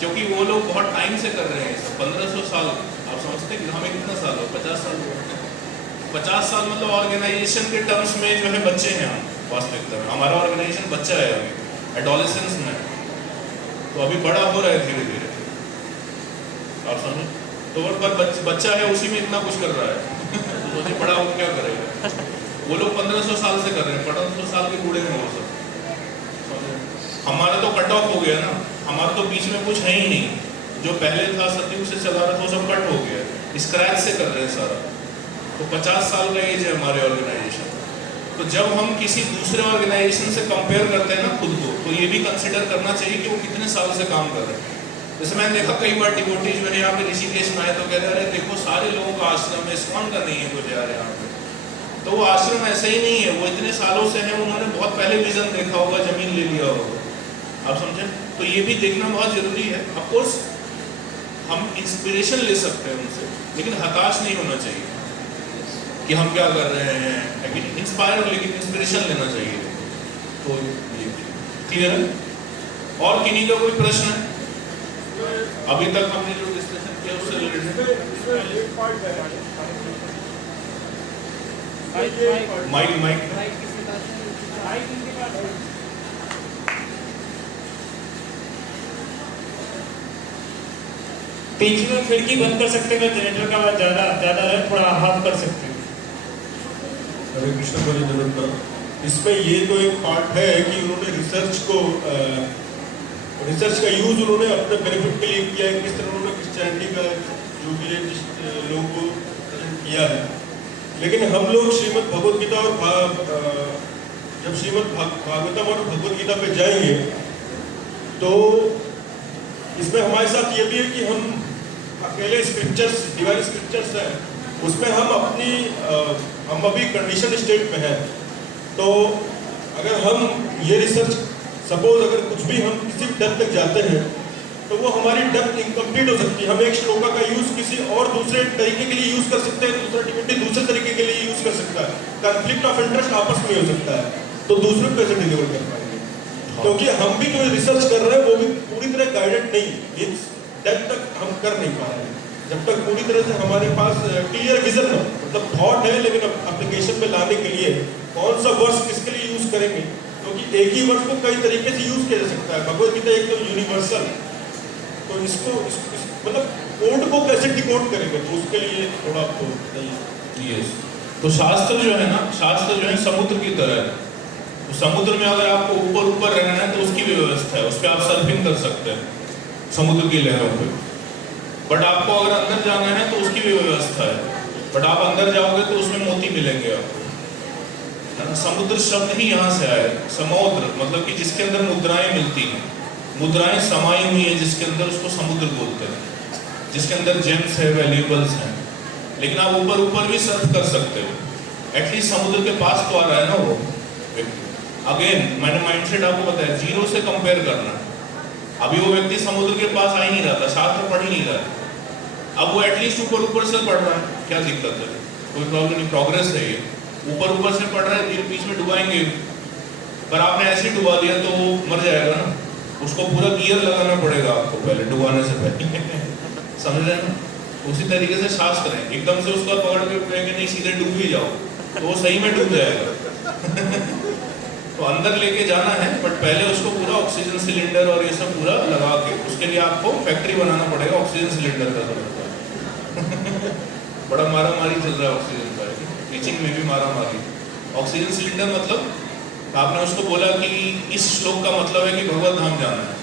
क्योंकि वो लोग बहुत टाइम से कर रहे हैं, 1500 साल। आप समझते हैं कि हमें कितना साल हो? 50 साल हो। 50 साल मतलब ऑर्गेनाइजेशन के टर्म्स में जो है बच्चे हैं हम, वास्तविकता में हमारा ऑर्गेनाइजेशन बच्चा है, अभी एडोलेसेंस में, तो अभी बड़ा हो रहा है धीरे धीरे, आप समझे। तो पर बच्चा है, उसी में इतना कुछ कर रहा है तो मुझे बड़ा हो क्या करेगा? वो लोग 1500 साल से कर रहे हैं, 1500 साल के बूढ़े हैं वो सब। हमारा तो कट ऑफ हो गया ना, हमारा तो बीच में कुछ है ही नहीं, जो पहले था सतयुग से चला रहा था वो सब कट हो गया, स्क्रैच से कर रहे हैं सारा। तो 50 साल का एज है हमारे ऑर्गेनाइजेशन। तो जब हम किसी दूसरे ऑर्गेनाइजेशन से कंपेयर करते हैं ना खुद को, तो ये भी कंसिडर करना चाहिए कि वो कितने साल से काम कर रहे हैं। जैसे मैंने देखा कई बार डिवोटीज मैंने यहाँ पे ऋषिकेश में आए तो कह रहे हैं देखो सारे लोगों का आश्रम है, इस्कॉन का नहीं है कुछ यार यहाँ पे, तो वो आश्रम ऐसा ही नहीं है, वो इतने सालों से है, उन्होंने बहुत पहले विजन देखा होगा, जमीन ले लिया होगा, आप समझे। तो ये भी देखना बहुत जरूरी है। ऑफ कोर्स हम इंस्पिरेशन ले सकते हैं उनसे, लेकिन हताश नहीं होना चाहिए कि हम क्या कर रहे हैं, लेकिन इंस्पायर, लेकिन इंस्पिरेशन लेना चाहिए। तो ये क्लियर है। और किन्हीं का कोई प्रश्न है? अभी तक हमने जो डिस्कशन किया उससे रिलेटेड। इसमें एक पार्ट है, माइक माइक बीच में खिड़की बंद कर सकते हैं, जनरेटर का आवाज ज़्यादा है, थोड़ा हाफ कर सकते हैं। हरे कृष्ण बलि जगन्नाथ। इसमें ये तो एक पार्ट है कि उन्होंने रिसर्च का यूज उन्होंने अपने बेनिफिट के लिए किया है, किस तरह उन्होंने क्रिश्चियनिटी का जो भी है लोगों को प्रेजेंट किया है। लेकिन हम लोग श्रीमद् भगवद गीता और जब श्रीमद् भागवतम और भगवद गीता पे जाएंगे तो इसमें हमारे साथ ये भी है कि हम अकेले स्क्रिप्चर्स, डिवाइन स्क्रिप्चर्स हैं, उसमें हम अभी कंडीशन स्टेट में हैं। तो अगर हम ये रिसर्च, सपोज अगर कुछ भी हम किसी डेप्थ तक जाते हैं तो वो हमारी डेप्थ इनकम्प्लीट हो सकती है। हम एक श्लोका का यूज किसी और दूसरे तरीके के लिए यूज कर सकते हैं, दूसरा डिविनिटी दूसरे तरीके के लिए यूज कर सकता है। कॉन्फ्लिक्ट ऑफ इंटरेस्ट आपस में हो सकता है, तो दूसरे को कैसे डिलीवर कर पाएंगे? क्योंकि हम भी जो रिसर्च कर रहे हैं वो भी पूरी तरह गाइडेड नहीं, मीन्स डेप्थ तक हम कर नहीं पा रहे हैं। जब तक पूरी तरह से हमारे पास क्लियर विजन हो, मतलब थॉट है, लेकिन एप्लीकेशन में लाने के लिए कौन सा वर्ड्स किसके लिए यूज करेंगे, क्योंकि एक ही वर्ड को कई तरीके से यूज किया जा सकता है। भगवद गीता एकदम यूनिवर्सल, तो इसको मतलब कोड को कैसे डिकोड करेंगे, तो उसके लिए थोड़ा आपको यस। तो शास्त्र जो है ना, शास्त्र जो है समुद्र की तरह है। तो समुद्र में अगर आपको ऊपर ऊपर रहना है तो उसकी भी व्यवस्था है, उस पर आप सर्फिंग कर सकते हैं समुद्र की लहरों पे। बट आपको अगर अंदर जाना है तो उसकी भी व्यवस्था है, बट आप अंदर जाओगे तो उसमें मोती मिलेंगे आपको, है ना। समुद्र शब्द ही यहाँ से आया, समुद्र मतलब कि जिसके अंदर मुद्राएं मिलती हैं, मुद्राएं समाई हुई हैं जिसके अंदर, उसको समुद्र बोलते हैं। जिसके अंदर जेम्स है, वैल्यूएबल्स हैं। लेकिन आप ऊपर ऊपर भी सर्फ कर सकते हो, एटलीस्ट समुद्र के पास तो आ रहा है ना वो व्यक्ति। अगेन मैंने माइंडसेट आपको बताया, जीरो से कंपेयर करना। अभी वो व्यक्ति समुद्र के पास आ ही नहीं रहा था, शास्त्र पढ़ ही नहीं रहा है, अब वो एटलीस्ट ऊपर ऊपर से पढ़ रहा है, क्या दिक्कत है? कोई प्रॉब्लम नहीं, प्रोग्रेस है ये। ऊपर ऊपर से पढ़ रहा है, बीच में डुबाएंगे, पर आपने ऐसे ही डुबा दिया तो वो मर जाएगा ना। उसको पूरा गियर लगाना पड़ेगा आपको पहले, डुबाने से पहले समझ रहे हैं? उसी तरीके से शास्त्र है, एकदम से उसको पकड़ के कहेंगे नहीं सीधे डूब ही जाओ, तो वो सही में डूब जाएगा। तो अंदर लेके जाना है, बट पहले उसको पूरा ऑक्सीजन सिलेंडर और ये सब पूरा लगा के, उसके लिए आपको फैक्ट्री बनाना पड़ेगा ऑक्सीजन सिलेंडर का। बड़ा मारा मारी चल रहा है ऑक्सीजन का, टीचिंग में भी मारा मारी। ऑक्सीजन सिलेंडर मतलब आपने उसको बोला कि इस श्लोक का मतलब है कि भगवत धाम जाना है,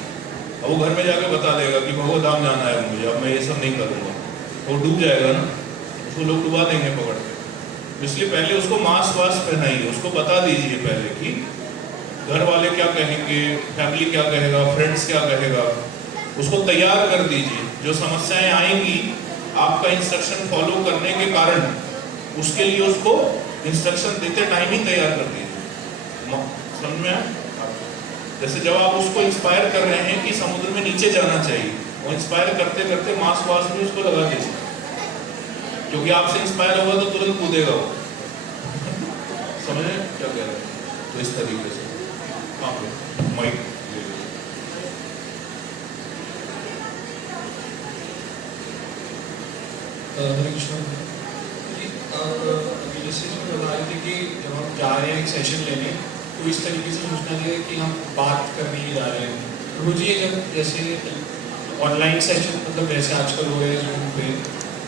अब वो घर में जाके बता देगा कि भगवत धाम जाना है मुझे, अब मैं ये सब नहीं करूँगा, वो डूब जाएगा ना, उसको लोग डुबा देंगे पकड़ के। इसलिए पहले उसको मास्क वास्क पहनाइए, उसको बता दीजिए पहले कि घर वाले क्या कहेंगे, फैमिली क्या कहेगा, फ्रेंड्स क्या कहेगा, उसको तैयार कर दीजिए। जो समस्याएं आएंगी आपका इंस्ट्रक्शन फॉलो करने के कारण, उसके लिए उसको इंस्ट्रक्शन देते टाइम ही तैयार कर दीजिए। समझ में आया? जैसे जब आप उसको इंस्पायर कर रहे हैं कि समुद्र में नीचे जाना चाहिए, वो इंस्पायर करते करते मास्क वास्क भी उसको लगा दीजिए, क्योंकि आपसे इंस्पायर होगा तो तुरंत कूदेगा वो। समझ रहे क्या कह रहे हैं? तो इस तरीके से माइक हरे कृष्ण जी, आप अभी जैसे इसमें बता रहे थे कि जब हम जा रहे हैं एक सेशन लेने, तो इस तरीके से सोचना चाहिए कि हम बात करने ही जा रहे हैं। प्रभु जी, जब जैसे ऑनलाइन सेशन मतलब जैसे आजकल हो रहे हैं जूम पे,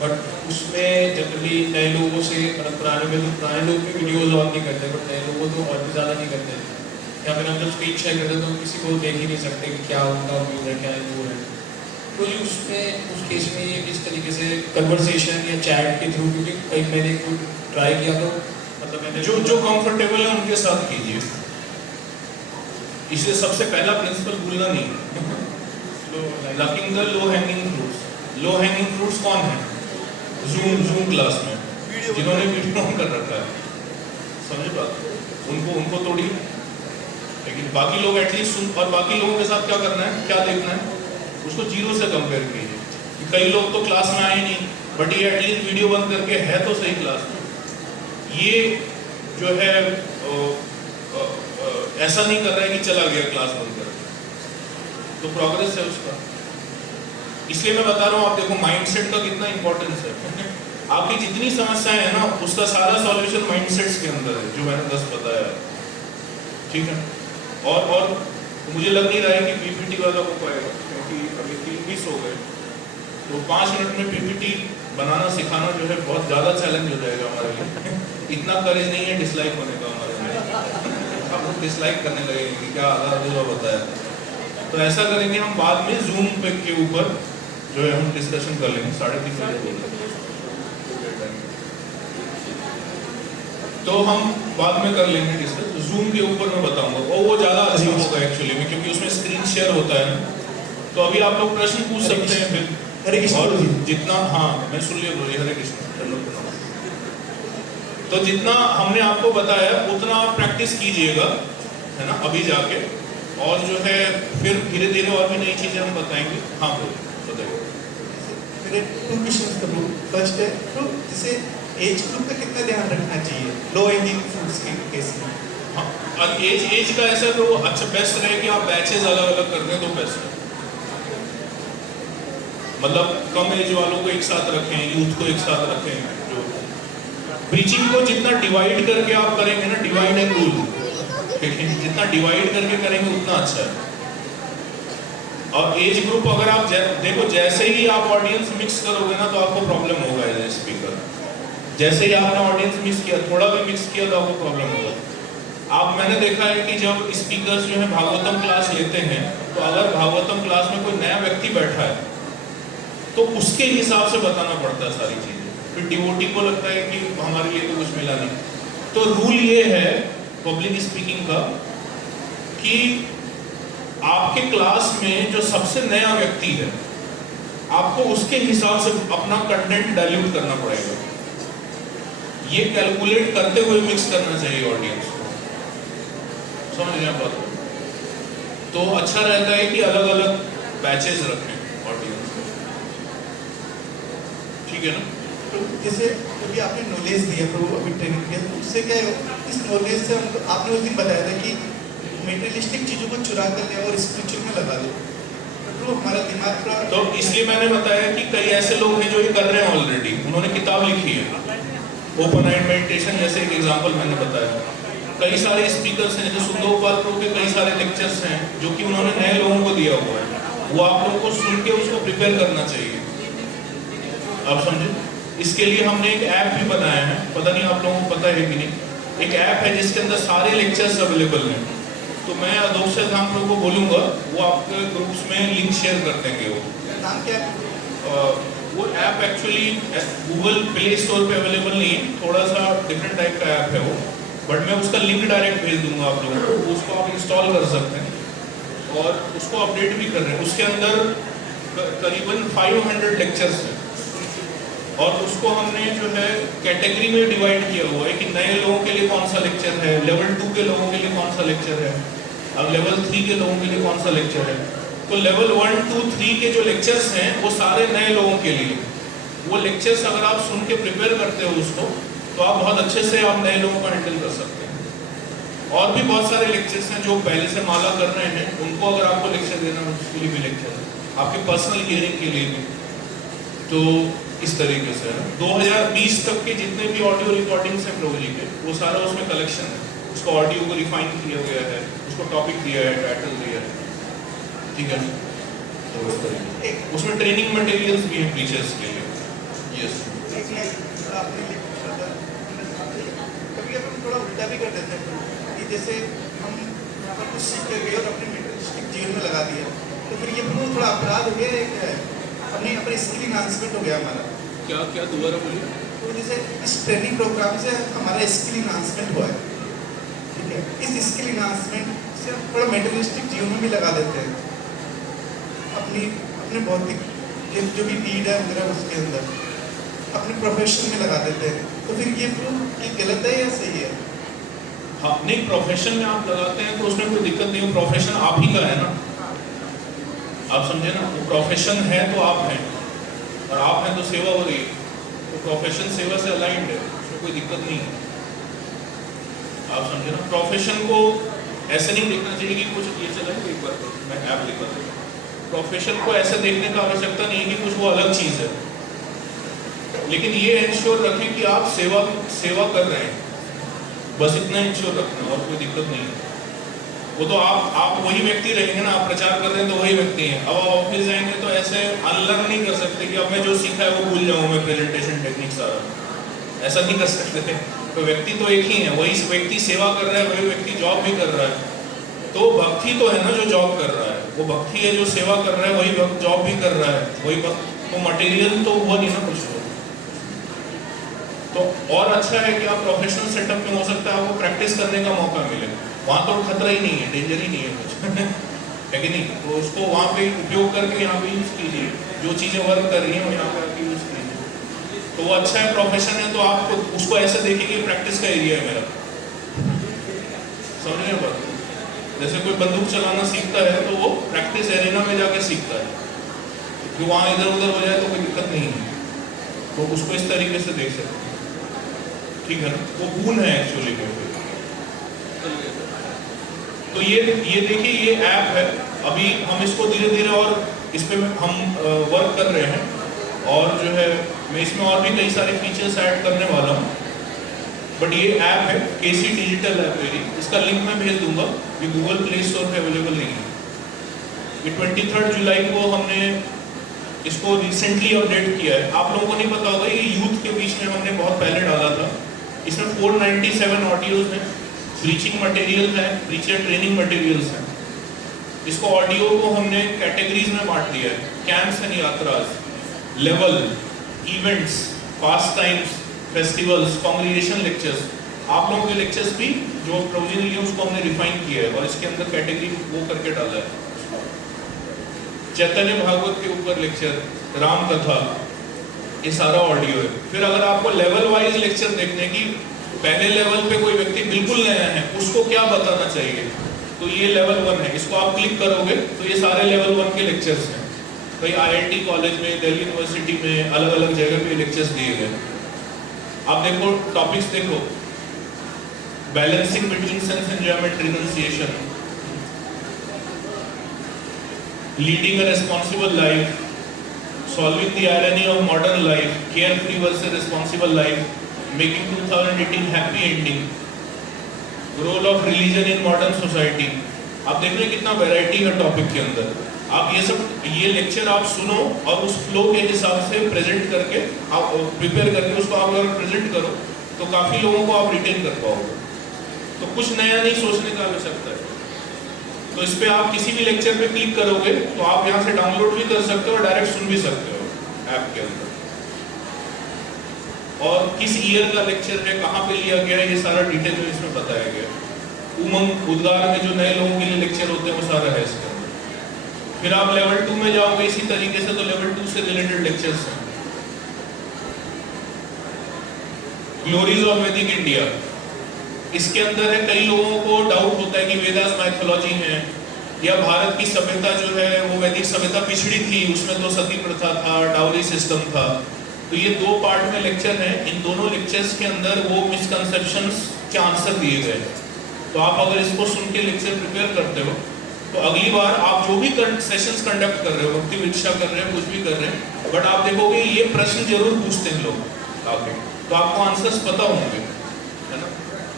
बट उसमें जनरली नए लोगों से, मतलब पुराने में तो पुराने लोग भी वीडियोज़ ऑन नहीं करते, बट नए लोगों तो और भी ज़्यादा नहीं करते। या फिर हम जब स्क्रीन शेयर करते तो हम किसी को देख ही नहीं सकते कि क्या उनका व्यू है, क्या वो है। तो जी उसमें उस केस में ये किस तरीके से कन्वर्सेशन या चैट के थ्रू, क्योंकि कई मैंने ट्राई किया तो मतलब मैंने जो कंफर्टेबल है उनके साथ कीजिए। इसलिए सबसे पहला प्रिंसिपल भूलना नहीं, locking the low hanging fruits. Low hanging fruits कौन है? जूम क्लास में जिन्होंने वीडियो ऑन कर रखा है, समझ बात? उनको तोड़िए, लेकिन बाकी लोग एटलीस्ट सुन, और बाकी लोगों के साथ क्या करना है, क्या देखना है, उसको जीरो से कंपेयर कीजिए। कई लोग तो क्लास में आए नहीं, बट ये एटलीस्ट वीडियो बंद करके है तो सही क्लास में। ये जो है ऐसा नहीं कर रहा है कि चला गया क्लास बंद करके, तो प्रोग्रेस है उसका। इसलिए मैं बता रहा हूँ, आप देखो माइंडसेट का कितना इंपॉर्टेंस है। आपकी जितनी समस्याएं हैं ना, उसका सारा सॉल्यूशन माइंडसेट्स के अंदर है, जो मैंने 10 बताया, ठीक है। और मुझे लग नहीं रहा है कि पीपीटी वाला हो पाएगा, क्योंकि अभी 3:20 हो गए, तो 5 मिनट में पीपीटी बनाना सिखाना जो है बहुत ज़्यादा चैलेंज हो जाएगा हमारे लिए। इतना करेज नहीं है डिसलाइक होने का हमारे लिए, आप लोग डिसलाइक करने लगेंगे कि क्या आधा अधूरा बताया। तो ऐसा करेंगे हम बाद में जूम पे के ऊपर जो है हम डिस्कशन कर लेंगे, 3:30 बजे तो हम बाद में कर लेंगे डिस्कस। जूम के ऊपर मैं बताऊंगा, और वो ज़्यादा अच्छा होगा एक्चुअली में, क्योंकि उसमें स्क्रीन शेयर होता है ना। तो अभी आप लोग प्रश्न पूछ सकते हैं फिर। हरे कृष्ण और जी। जितना, हाँ मैं सुन लिया, बोलिए हरे कृष्ण। तो जितना हमने आपको बताया उतना आप प्रैक्टिस कीजिएगा, है ना, अभी जाके, और जो है फिर धीरे धीरे और भी नई चीज़ें हम बताएंगे। हाँ बताइए। मेरे 2 क्वेश्चंस करूँ। फर्स्ट है, तो जैसे एज ग्रुप का कितना ध्यान रखना चाहिए लो एजिंग फूड्स के केस में? हाँ, और एज का ऐसा तो अच्छा बेस्ट रहे कि आप बैचेज अलग अलग कर दें तो बेस्ट है। मतलब कम एज वालों को एक साथ रखें, यूथ को एक साथ रखें। जो प्रीचिंग को जितना डिवाइड करके आप करेंगे ना, डिवाइड एंड रूल, जितना डिवाइड करके करेंगे उतना अच्छा है। और एज ग्रुप अगर आप देखो, जैसे ही आप ऑडियंस मिक्स करोगे ना तो आपको प्रॉब्लम होगा एज ए स्पीकर। जैसे ही आपने ऑडियंस मिक्स किया, थोड़ा भी मिक्स किया तो आपको प्रॉब्लम होगा। मैंने देखा है कि जब स्पीकर्स जो है भागवतम क्लास लेते हैं, तो अगर भागवतम क्लास में कोई नया व्यक्ति बैठा है तो उसके हिसाब से बताना पड़ता है सारी चीजें। फिर डिवोटी को लगता है कि हमारे लिए तो कुछ मिला नहीं। तो रूल ये है पब्लिक स्पीकिंग का कि आपके क्लास में जो सबसे नया व्यक्ति है, आपको उसके हिसाब से अपना कंटेंट डाइल्यूट करना पड़ेगा। ये कैलकुलेट करते हुए मिक्स करना चाहिए ऑडियंस को, समझ रहे हैं बात? तो अच्छा रहता है कि अलग अलग बैचेस रखें ऑडियंस, ठीक है ना? तो जैसे अभी आपने नॉलेज दिया, प्रभु अभी ट्रेनिंग किया, तो उससे क्या है, इस नॉलेज से आपने उस दिन बताया था कि मेटेरियलिस्टिक चीज़ों को चुरा कर ले और स्पिरिचुअल में लगा दो, तो हमारा दिमाग का। तो इसलिए मैंने बताया कि कई ऐसे लोग हैं जो ये कर रहे हैं ऑलरेडी, उन्होंने किताब लिखी है, ओपन आइड मेडिटेशन जैसे एक एग्जांपल मैंने बताया। कई सारे स्पीकर्स हैं, जैसे सुंदरपाल प्रभु के कई सारे लेक्चर्स हैं जो कि उन्होंने नए लोगों को दिया हुआ है, वो आप लोगों को सुन के उसको प्रिपेयर करना चाहिए। आप समझे? इसके लिए हमने एक ऐप भी बनाया है, पता नहीं आप लोगों को पता है कि नहीं। एक ऐप है जिसके अंदर सारे लेक्चर्स अवेलेबल हैं। तो मैं अदोक्ष धाम प्रभु को बोलूँगा वो आपके ग्रुप्स में लिंक शेयर कर देंगे। वो नाम क्या है? वो app actually Google play store पे अवेलेबल नहीं है, थोड़ा सा डिफरेंट टाइप का ऐप है वो, बट मैं उसका लिंक डायरेक्ट भेज दूंगा आप लोगों को, उसको आप इंस्टॉल कर सकते हैं और उसको अपडेट भी कर रहे हैं। उसके अंदर करीबन 500 लेक्चर्स हैं और उसको हमने जो है कैटेगरी में डिवाइड किया हुआ है कि नए लोगों के लिए कौन सा लेक्चर है, लेवल 2 के लोगों के लिए कौन सा लेक्चर है, अब लेवल 3 के लोगों के लिए कौन सा लेक्चर है। तो लेवल 1, 2, 3 के जो लेक्चर्स हैं वो सारे नए लोगों के लिए। वो लेक्चर्स अगर आप सुन के प्रिपेयर करते हो उसको, तो आप बहुत अच्छे से आप नए लोगों को हैंडल कर सकते हैं। और भी बहुत सारे लेक्चर्स हैं जो पहले से माला कर रहे हैं, उनको अगर आपको लेक्चर देना है उसके लिए भी लेक्चर है, आपके पर्सनल हियरिंग के लिए भी। तो इस तरीके से 2020 तक के जितने भी ऑडियो रिकॉर्डिंग्स हैं प्रभु जी के, वो सारा उसमें कलेक्शन है। उसको ऑडियो को रिफाइन किया गया है, उसको टॉपिक दिया है, टाइटल दिया है, ठीक है। तो इस तरीके उसमें ट्रेनिंग मटेरियल्स भी हैं टीचर्स के लिए। यस, कभी हम थोड़ा उल्टा भी कर देते हैं कि जैसे हम यहाँ पर कुछ सीख कर गए और अपने मेटेरियलिस्टिक जीवन में लगा दिया, तो फिर ये थोड़ा अपराध हो गया, क्या है, अपनी स्किल इन्हांसमेंट हो गया हमारा। क्या दोबारा बोलिए? तो जैसे इस ट्रेनिंग प्रोग्राम से हमारा स्किल इन्हांसमेंट हुआ है, ठीक है, इस स्किल इन्हांसमेंट से हम थोड़ा मेटेरियलिस्टिक जीवन में भी लगा देते हैं, अपने भौतिक जो भी नीड है वगैरह उसके अंदर अपने प्रोफेशन में लगा देते हैं। तो फिर ये गलत है या सही है? हाँ नहीं, प्रोफेशन में आप लगाते हैं तो उसमें कोई दिक्कत नहीं, प्रोफेशन आप ही का है ना, आप समझे ना, वो प्रोफेशन है तो आप हैं, और आप हैं तो सेवा हो रही है, तो प्रोफेशन सेवा से अलाइंड है, उसमें कोई दिक्कत नहीं है, आप समझे ना। प्रोफेशन को ऐसे नहीं देखना चाहिए कि कुछ ये चला है, एक बार मैं ऐप लिखा था, प्रोफेशन को ऐसे देखने का आवश्यकता नहीं है कि कुछ वो अलग चीज़ है, लेकिन ये इंश्योर रखें कि आप सेवा कर रहे हैं, बस इतना इंश्योर रखना, और कोई दिक्कत नहीं है। वो तो आप वही व्यक्ति रहेंगे ना, आप प्रचार कर रहे हैं तो वही व्यक्ति हैं। अब आप ऑफिस जाएंगे तो ऐसे अनलर्न नहीं कर सकते कि अब मैं जो सीखा है वो भूल जाऊँ, मैं प्रेजेंटेशन टेक्निक सारा, ऐसा नहीं कर सकते थे। तो व्यक्ति तो एक ही है, वही व्यक्ति सेवा कर रहा है, वही व्यक्ति जॉब भी कर रहा है, तो भक्ति तो है ना जो जॉब कर रहा है, वो भक्ति है जो सेवा कर रहा है, वही वक्त जॉब भी कर रहा है, वही वक्त, तो मटेरियल तो हुआ नहीं ना कुछ। तो और अच्छा है कि आप प्रोफेशनल सेटअप में हो सकता है आपको प्रैक्टिस करने का मौका मिले, वहाँ तो खतरा ही नहीं है, डेंजर ही नहीं है कुछ है कि नहीं, तो उसको वहाँ पे उपयोग करके यहाँ पे यूज़ कीजिए, जो चीज़ें वर्क कर रही हैं वो यहाँ पे आके यूज़ कीजिए, तो वो अच्छा है, प्रोफेशन है, तो आप उसको ऐसे देखिए प्रैक्टिस का एरिया है मेरा, समझ रहे हो बात। जैसे कोई बंदूक चलाना सीखता है तो वो प्रैक्टिस एरिना में जाके सीखता है, कि वहाँ इधर उधर हो जाए तो कोई दिक्कत नहीं है, तो उसको इस तरीके से देख सकते हैं, ठीक है ना, वो गुण है एक्चुअली में। तो ये देखिए ये ऐप है, अभी हम इसको धीरे धीरे और इस पे हम वर्क कर रहे हैं, और जो है मैं इसमें और भी कई सारे फीचर्स ऐड करने वाला हूँ, बट ये ऐप है केसी डिजिटल लाइब्रेरी, इसका लिंक मैं भेज दूंगा, ये गूगल प्ले स्टोर पे अवेलेबल नहीं है। ये 23 जुलाई को हमने इसको रिसेंटली अपडेट किया है, आप लोगों को नहीं पता होगा, ये यूथ के बीच में हमने बहुत पहले डाला था। इसमें 497 ऑडियोज हैं, प्रीचिंग मटेरियल है, प्रीचर ट्रेनिंग मटेरियल्स हैं। इसको ऑडियो को हमने कैटेगरीज में बांट दिया है, कैंप्स एंड यात्राज, level, events, pastimes, festivals, congregation lectures. आप लोगों के लेक्चर्स भी जो प्रोविजनल लिए उसको हमने रिफाइन किया है और इसके अंदर कैटेगरी वो करके डाला है। चैतन्य भागवत के ऊपर लेक्चर, राम कथा, ये सारा ऑडियो है। फिर अगर आपको लेवल वाइज लेक्चर देखने की, पहले लेवल पे कोई व्यक्ति बिल्कुल नया है उसको क्या बताना चाहिए, तो ये लेवल 1 है, इसको आप क्लिक करोगे तो ये सारे लेवल 1 के लेक्चर्स हैं। कई IIT कॉलेज में, दिल्ली यूनिवर्सिटी में अलग अलग जगह पे लेक्चर्स दिए गए। आप देखो टॉपिक्स देखो, balancing between sense enjoyment, renunciation, leading a responsible life, solving the irony of modern life, carefree versus responsible life, making 2018 happy ending, role of religion in modern society। आप देख रहे हैं कितना वैरायटी है टॉपिक के अंदर। आप ये लेक्चर आप सुनो और उस फ्लो के हिसाब से प्रेजेंट करके, आप प्रिपेयर करके उसको आप अगर प्रेजेंट करो तो काफ़ी लोगों को आप रिटेन कर पाओगे। तो कुछ नया नहीं सोचने का आवश्यकता है। तो इस पे आप किसी भी लेक्चर पे क्लिक करोगे तो आप यहाँ से डाउनलोड भी कर सकते हो और डायरेक्ट सुन भी सकते हो ऐप के अंदर। और किस ईयर का लेक्चर है, कहाँ पे लिया गया है, ये सारा डिटेल में इसमें बताया गया। उमंग उद्गार में जो नए लोगों के लिए लेक्चर होते हैं वो सारा है इसके अंदर। फिर आप लेवल 2 में जाओगे इसी तरीके से, तो लेवल 2 से रिलेटेड लेक्चर्स हैं। ग्लोरीज ऑफ वैदिक इंडिया, इसके अंदर है, कई लोगों को डाउट होता है कि वेदास माइथोलॉजी है या भारत की सभ्यता जो है वो वैदिक सभ्यता पिछड़ी थी, उसमें तो सती प्रथा था, डाउरी सिस्टम था। तो ये 2 पार्ट में लेक्चर हैं, इन दोनों लेक्चर्स के अंदर वो मिसकंसेप्शंस के आंसर दिए गए हैं। तो आप अगर इसको सुन के लेक्चर प्रिपेयर करते हो तो अगली बार आप जो भी सेशंस कंडक्ट कर रहे हो, भक्ति विक्षा कर रहे हो, कुछ भी कर रहे हैं, बट आप देखोगे ये प्रश्न जरूर पूछते हैं लोग आगे, तो आपको आंसर्स पता होंगे, है ना।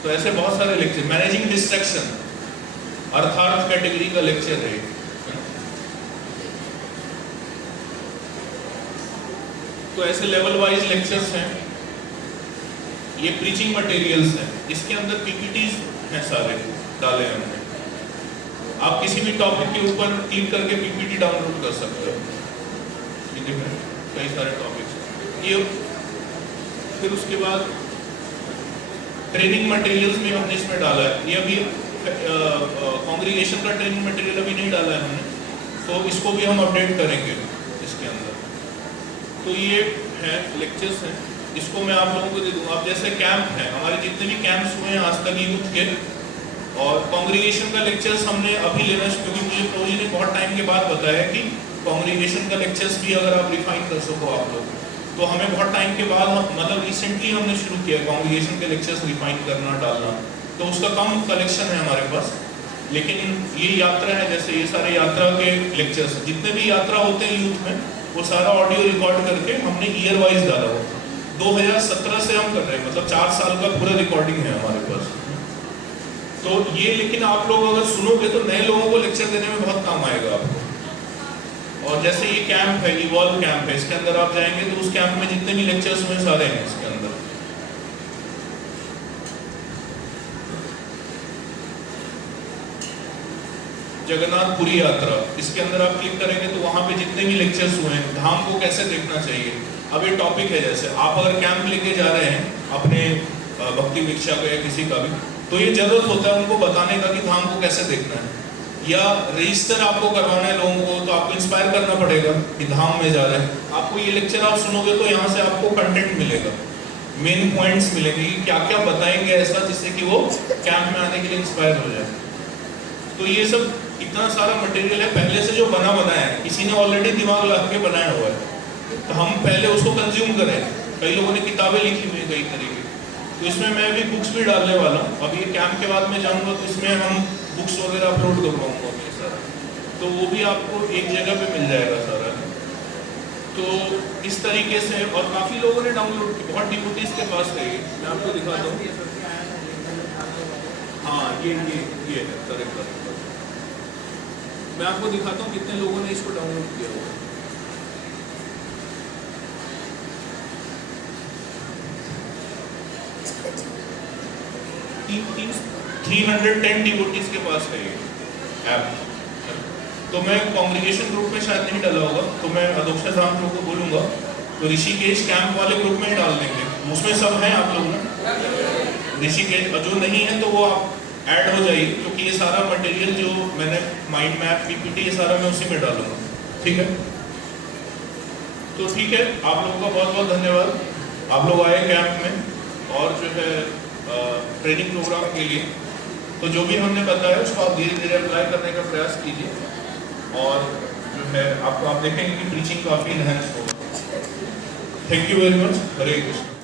तो ऐसे बहुत सारे लेक्चर, मैनेजिंग डिस्ट्रैक्शन, अर्थार्थ कैटेगरी का लेक्चर है। तो ऐसे लेवल वाइज लेक्चर्स हैं। ये प्रीचिंग मटेरियल्स हैं, इसके अंदर पीपीटीज हैं सारे डाले हैं हमने। आप किसी भी टॉपिक के ऊपर क्लिक करके पीपीटी डाउनलोड कर सकते हो, ठीक है, कई सारे टॉपिक्स। ये फिर उसके बाद ट्रेनिंग मटेरियल्स भी हमने इसमें डाला है। ये अभी कांग्रीगेशन का ट्रेनिंग मटेरियल अभी नहीं डाला है हमने, तो इसको भी हम अपडेट करेंगे इसके अंदर। तो ये है लेक्चर्स हैं, इसको मैं आप लोगों को दे दूँगा। अब जैसे कैंप है, हमारे जितने भी कैंप्स हुए हैं आज तक यूथ के, और कॉन्ग्रीगेशन का लेक्चर्स हमने अभी लेना, क्योंकि मुझे प्रभु जी ने बहुत टाइम के बाद बताया कि कॉन्ग्रीगेशन का लेक्चर्स भी अगर आप रिफाइन कर सको आप लोग, तो हमें बहुत टाइम के बाद मतलब रिसेंटली हमने शुरू किया कॉन्ग्रीगेशन के लेक्चर्स रिफाइन करना डालना, तो उसका कम कलेक्शन है हमारे पास। लेकिन ये यात्रा है, जैसे ये सारे यात्रा के लेक्चर्स जितने भी यात्रा होते हैं यूथ में, वो सारा ऑडियो रिकॉर्ड करके हमने ईयर वाइज डाला हुआ। 2017 से हम कर रहे हैं, मतलब 4 साल का पूरा रिकॉर्डिंग है हमारे पास। तो ये, लेकिन आप लोग अगर सुनोगे तो नए लोगों को लेक्चर देने में बहुत काम आएगा आपको। और जैसे ये कैंप है, इवॉल्व कैंप है, इसके अंदर आप जाएंगे तो उस कैंप में जितने भी लेक्चर्स हुए सारे हैं इसके अंदर। जगन्नाथपुरी यात्रा, इसके अंदर आप क्लिक करेंगे तो वहां पे जितने भी लेक्चर्स हुए हैं, धाम को कैसे देखना चाहिए। अब ये टॉपिक है, जैसे आप अगर कैंप लेके जा रहे हैं अपने भक्ति भिक्षा का या किसी का भी, तो ये जरूरत होता है उनको बताने का कि धाम को कैसे देखना है, या रजिस्टर आपको करवाना है लोगों को, तो आपको इंस्पायर करना पड़ेगा कि धाम में जा रहे हैं। आपको ये लेक्चर आप सुनोगे तो यहाँ से आपको कंटेंट मिलेगा, मेन पॉइंट्स मिलेंगे कि क्या क्या बताएंगे ऐसा जिससे कि वो कैंप में आने के लिए इंस्पायर हो जाए। तो ये सब इतना सारा मटेरियल है पहले से जो बना बनाया है, किसी ने ऑलरेडी दिमाग लगा के बनाया हुआ है, तो हम पहले उसको कंज्यूम करें। कई लोगों ने किताबें लिखी हुई है कई तरीके, तो इसमें मैं भी बुक्स भी डालने वाला हूँ। अब ये कैंप के बाद में जाऊँगा तो इसमें हम बुक्स वगैरह अपलोड करवाऊँगा ये सारा, तो वो भी आपको एक जगह पे मिल जाएगा सारा। तो इस तरीके से, और काफ़ी लोगों ने डाउनलोड की, बहुत डिवोटीज के पास है ये, मैं आपको दिखाता हूँ। हाँ ये है करेक्ट। मैं आपको दिखाता हूँ कितने लोगों ने इसको डाउनलोड किया हुआ है। तीन 310 डिवोटीज के पास है ये ऐप। तो मैं कांग्रीगेशन ग्रुप में शायद नहीं डाला होगा, तो मैं अदोक्षा धाम लोगों को बोलूंगा तो ऋषिकेश कैंप वाले ग्रुप में ही डाल देंगे, उसमें सब हैं आप लोग ना। ऋषिकेश जो नहीं है तो वो आप ऐड हो जाइए, क्योंकि ये सारा मटेरियल जो मैंने माइंड मैप पीपीटी ये सारा मैं उसी में डालूंगा, ठीक है। तो ठीक है, आप लोगों का बहुत बहुत धन्यवाद, आप लोग आए कैंप में और जो है ट्रेनिंग प्रोग्राम के लिए। तो जो भी हमने बताया उसको आप धीरे धीरे अप्लाई करने का प्रयास कीजिए, और जो है आप देखेंगे कि प्रीचिंग काफ़ी इनहेंस होगा। Thank you very much. Hare Krishna.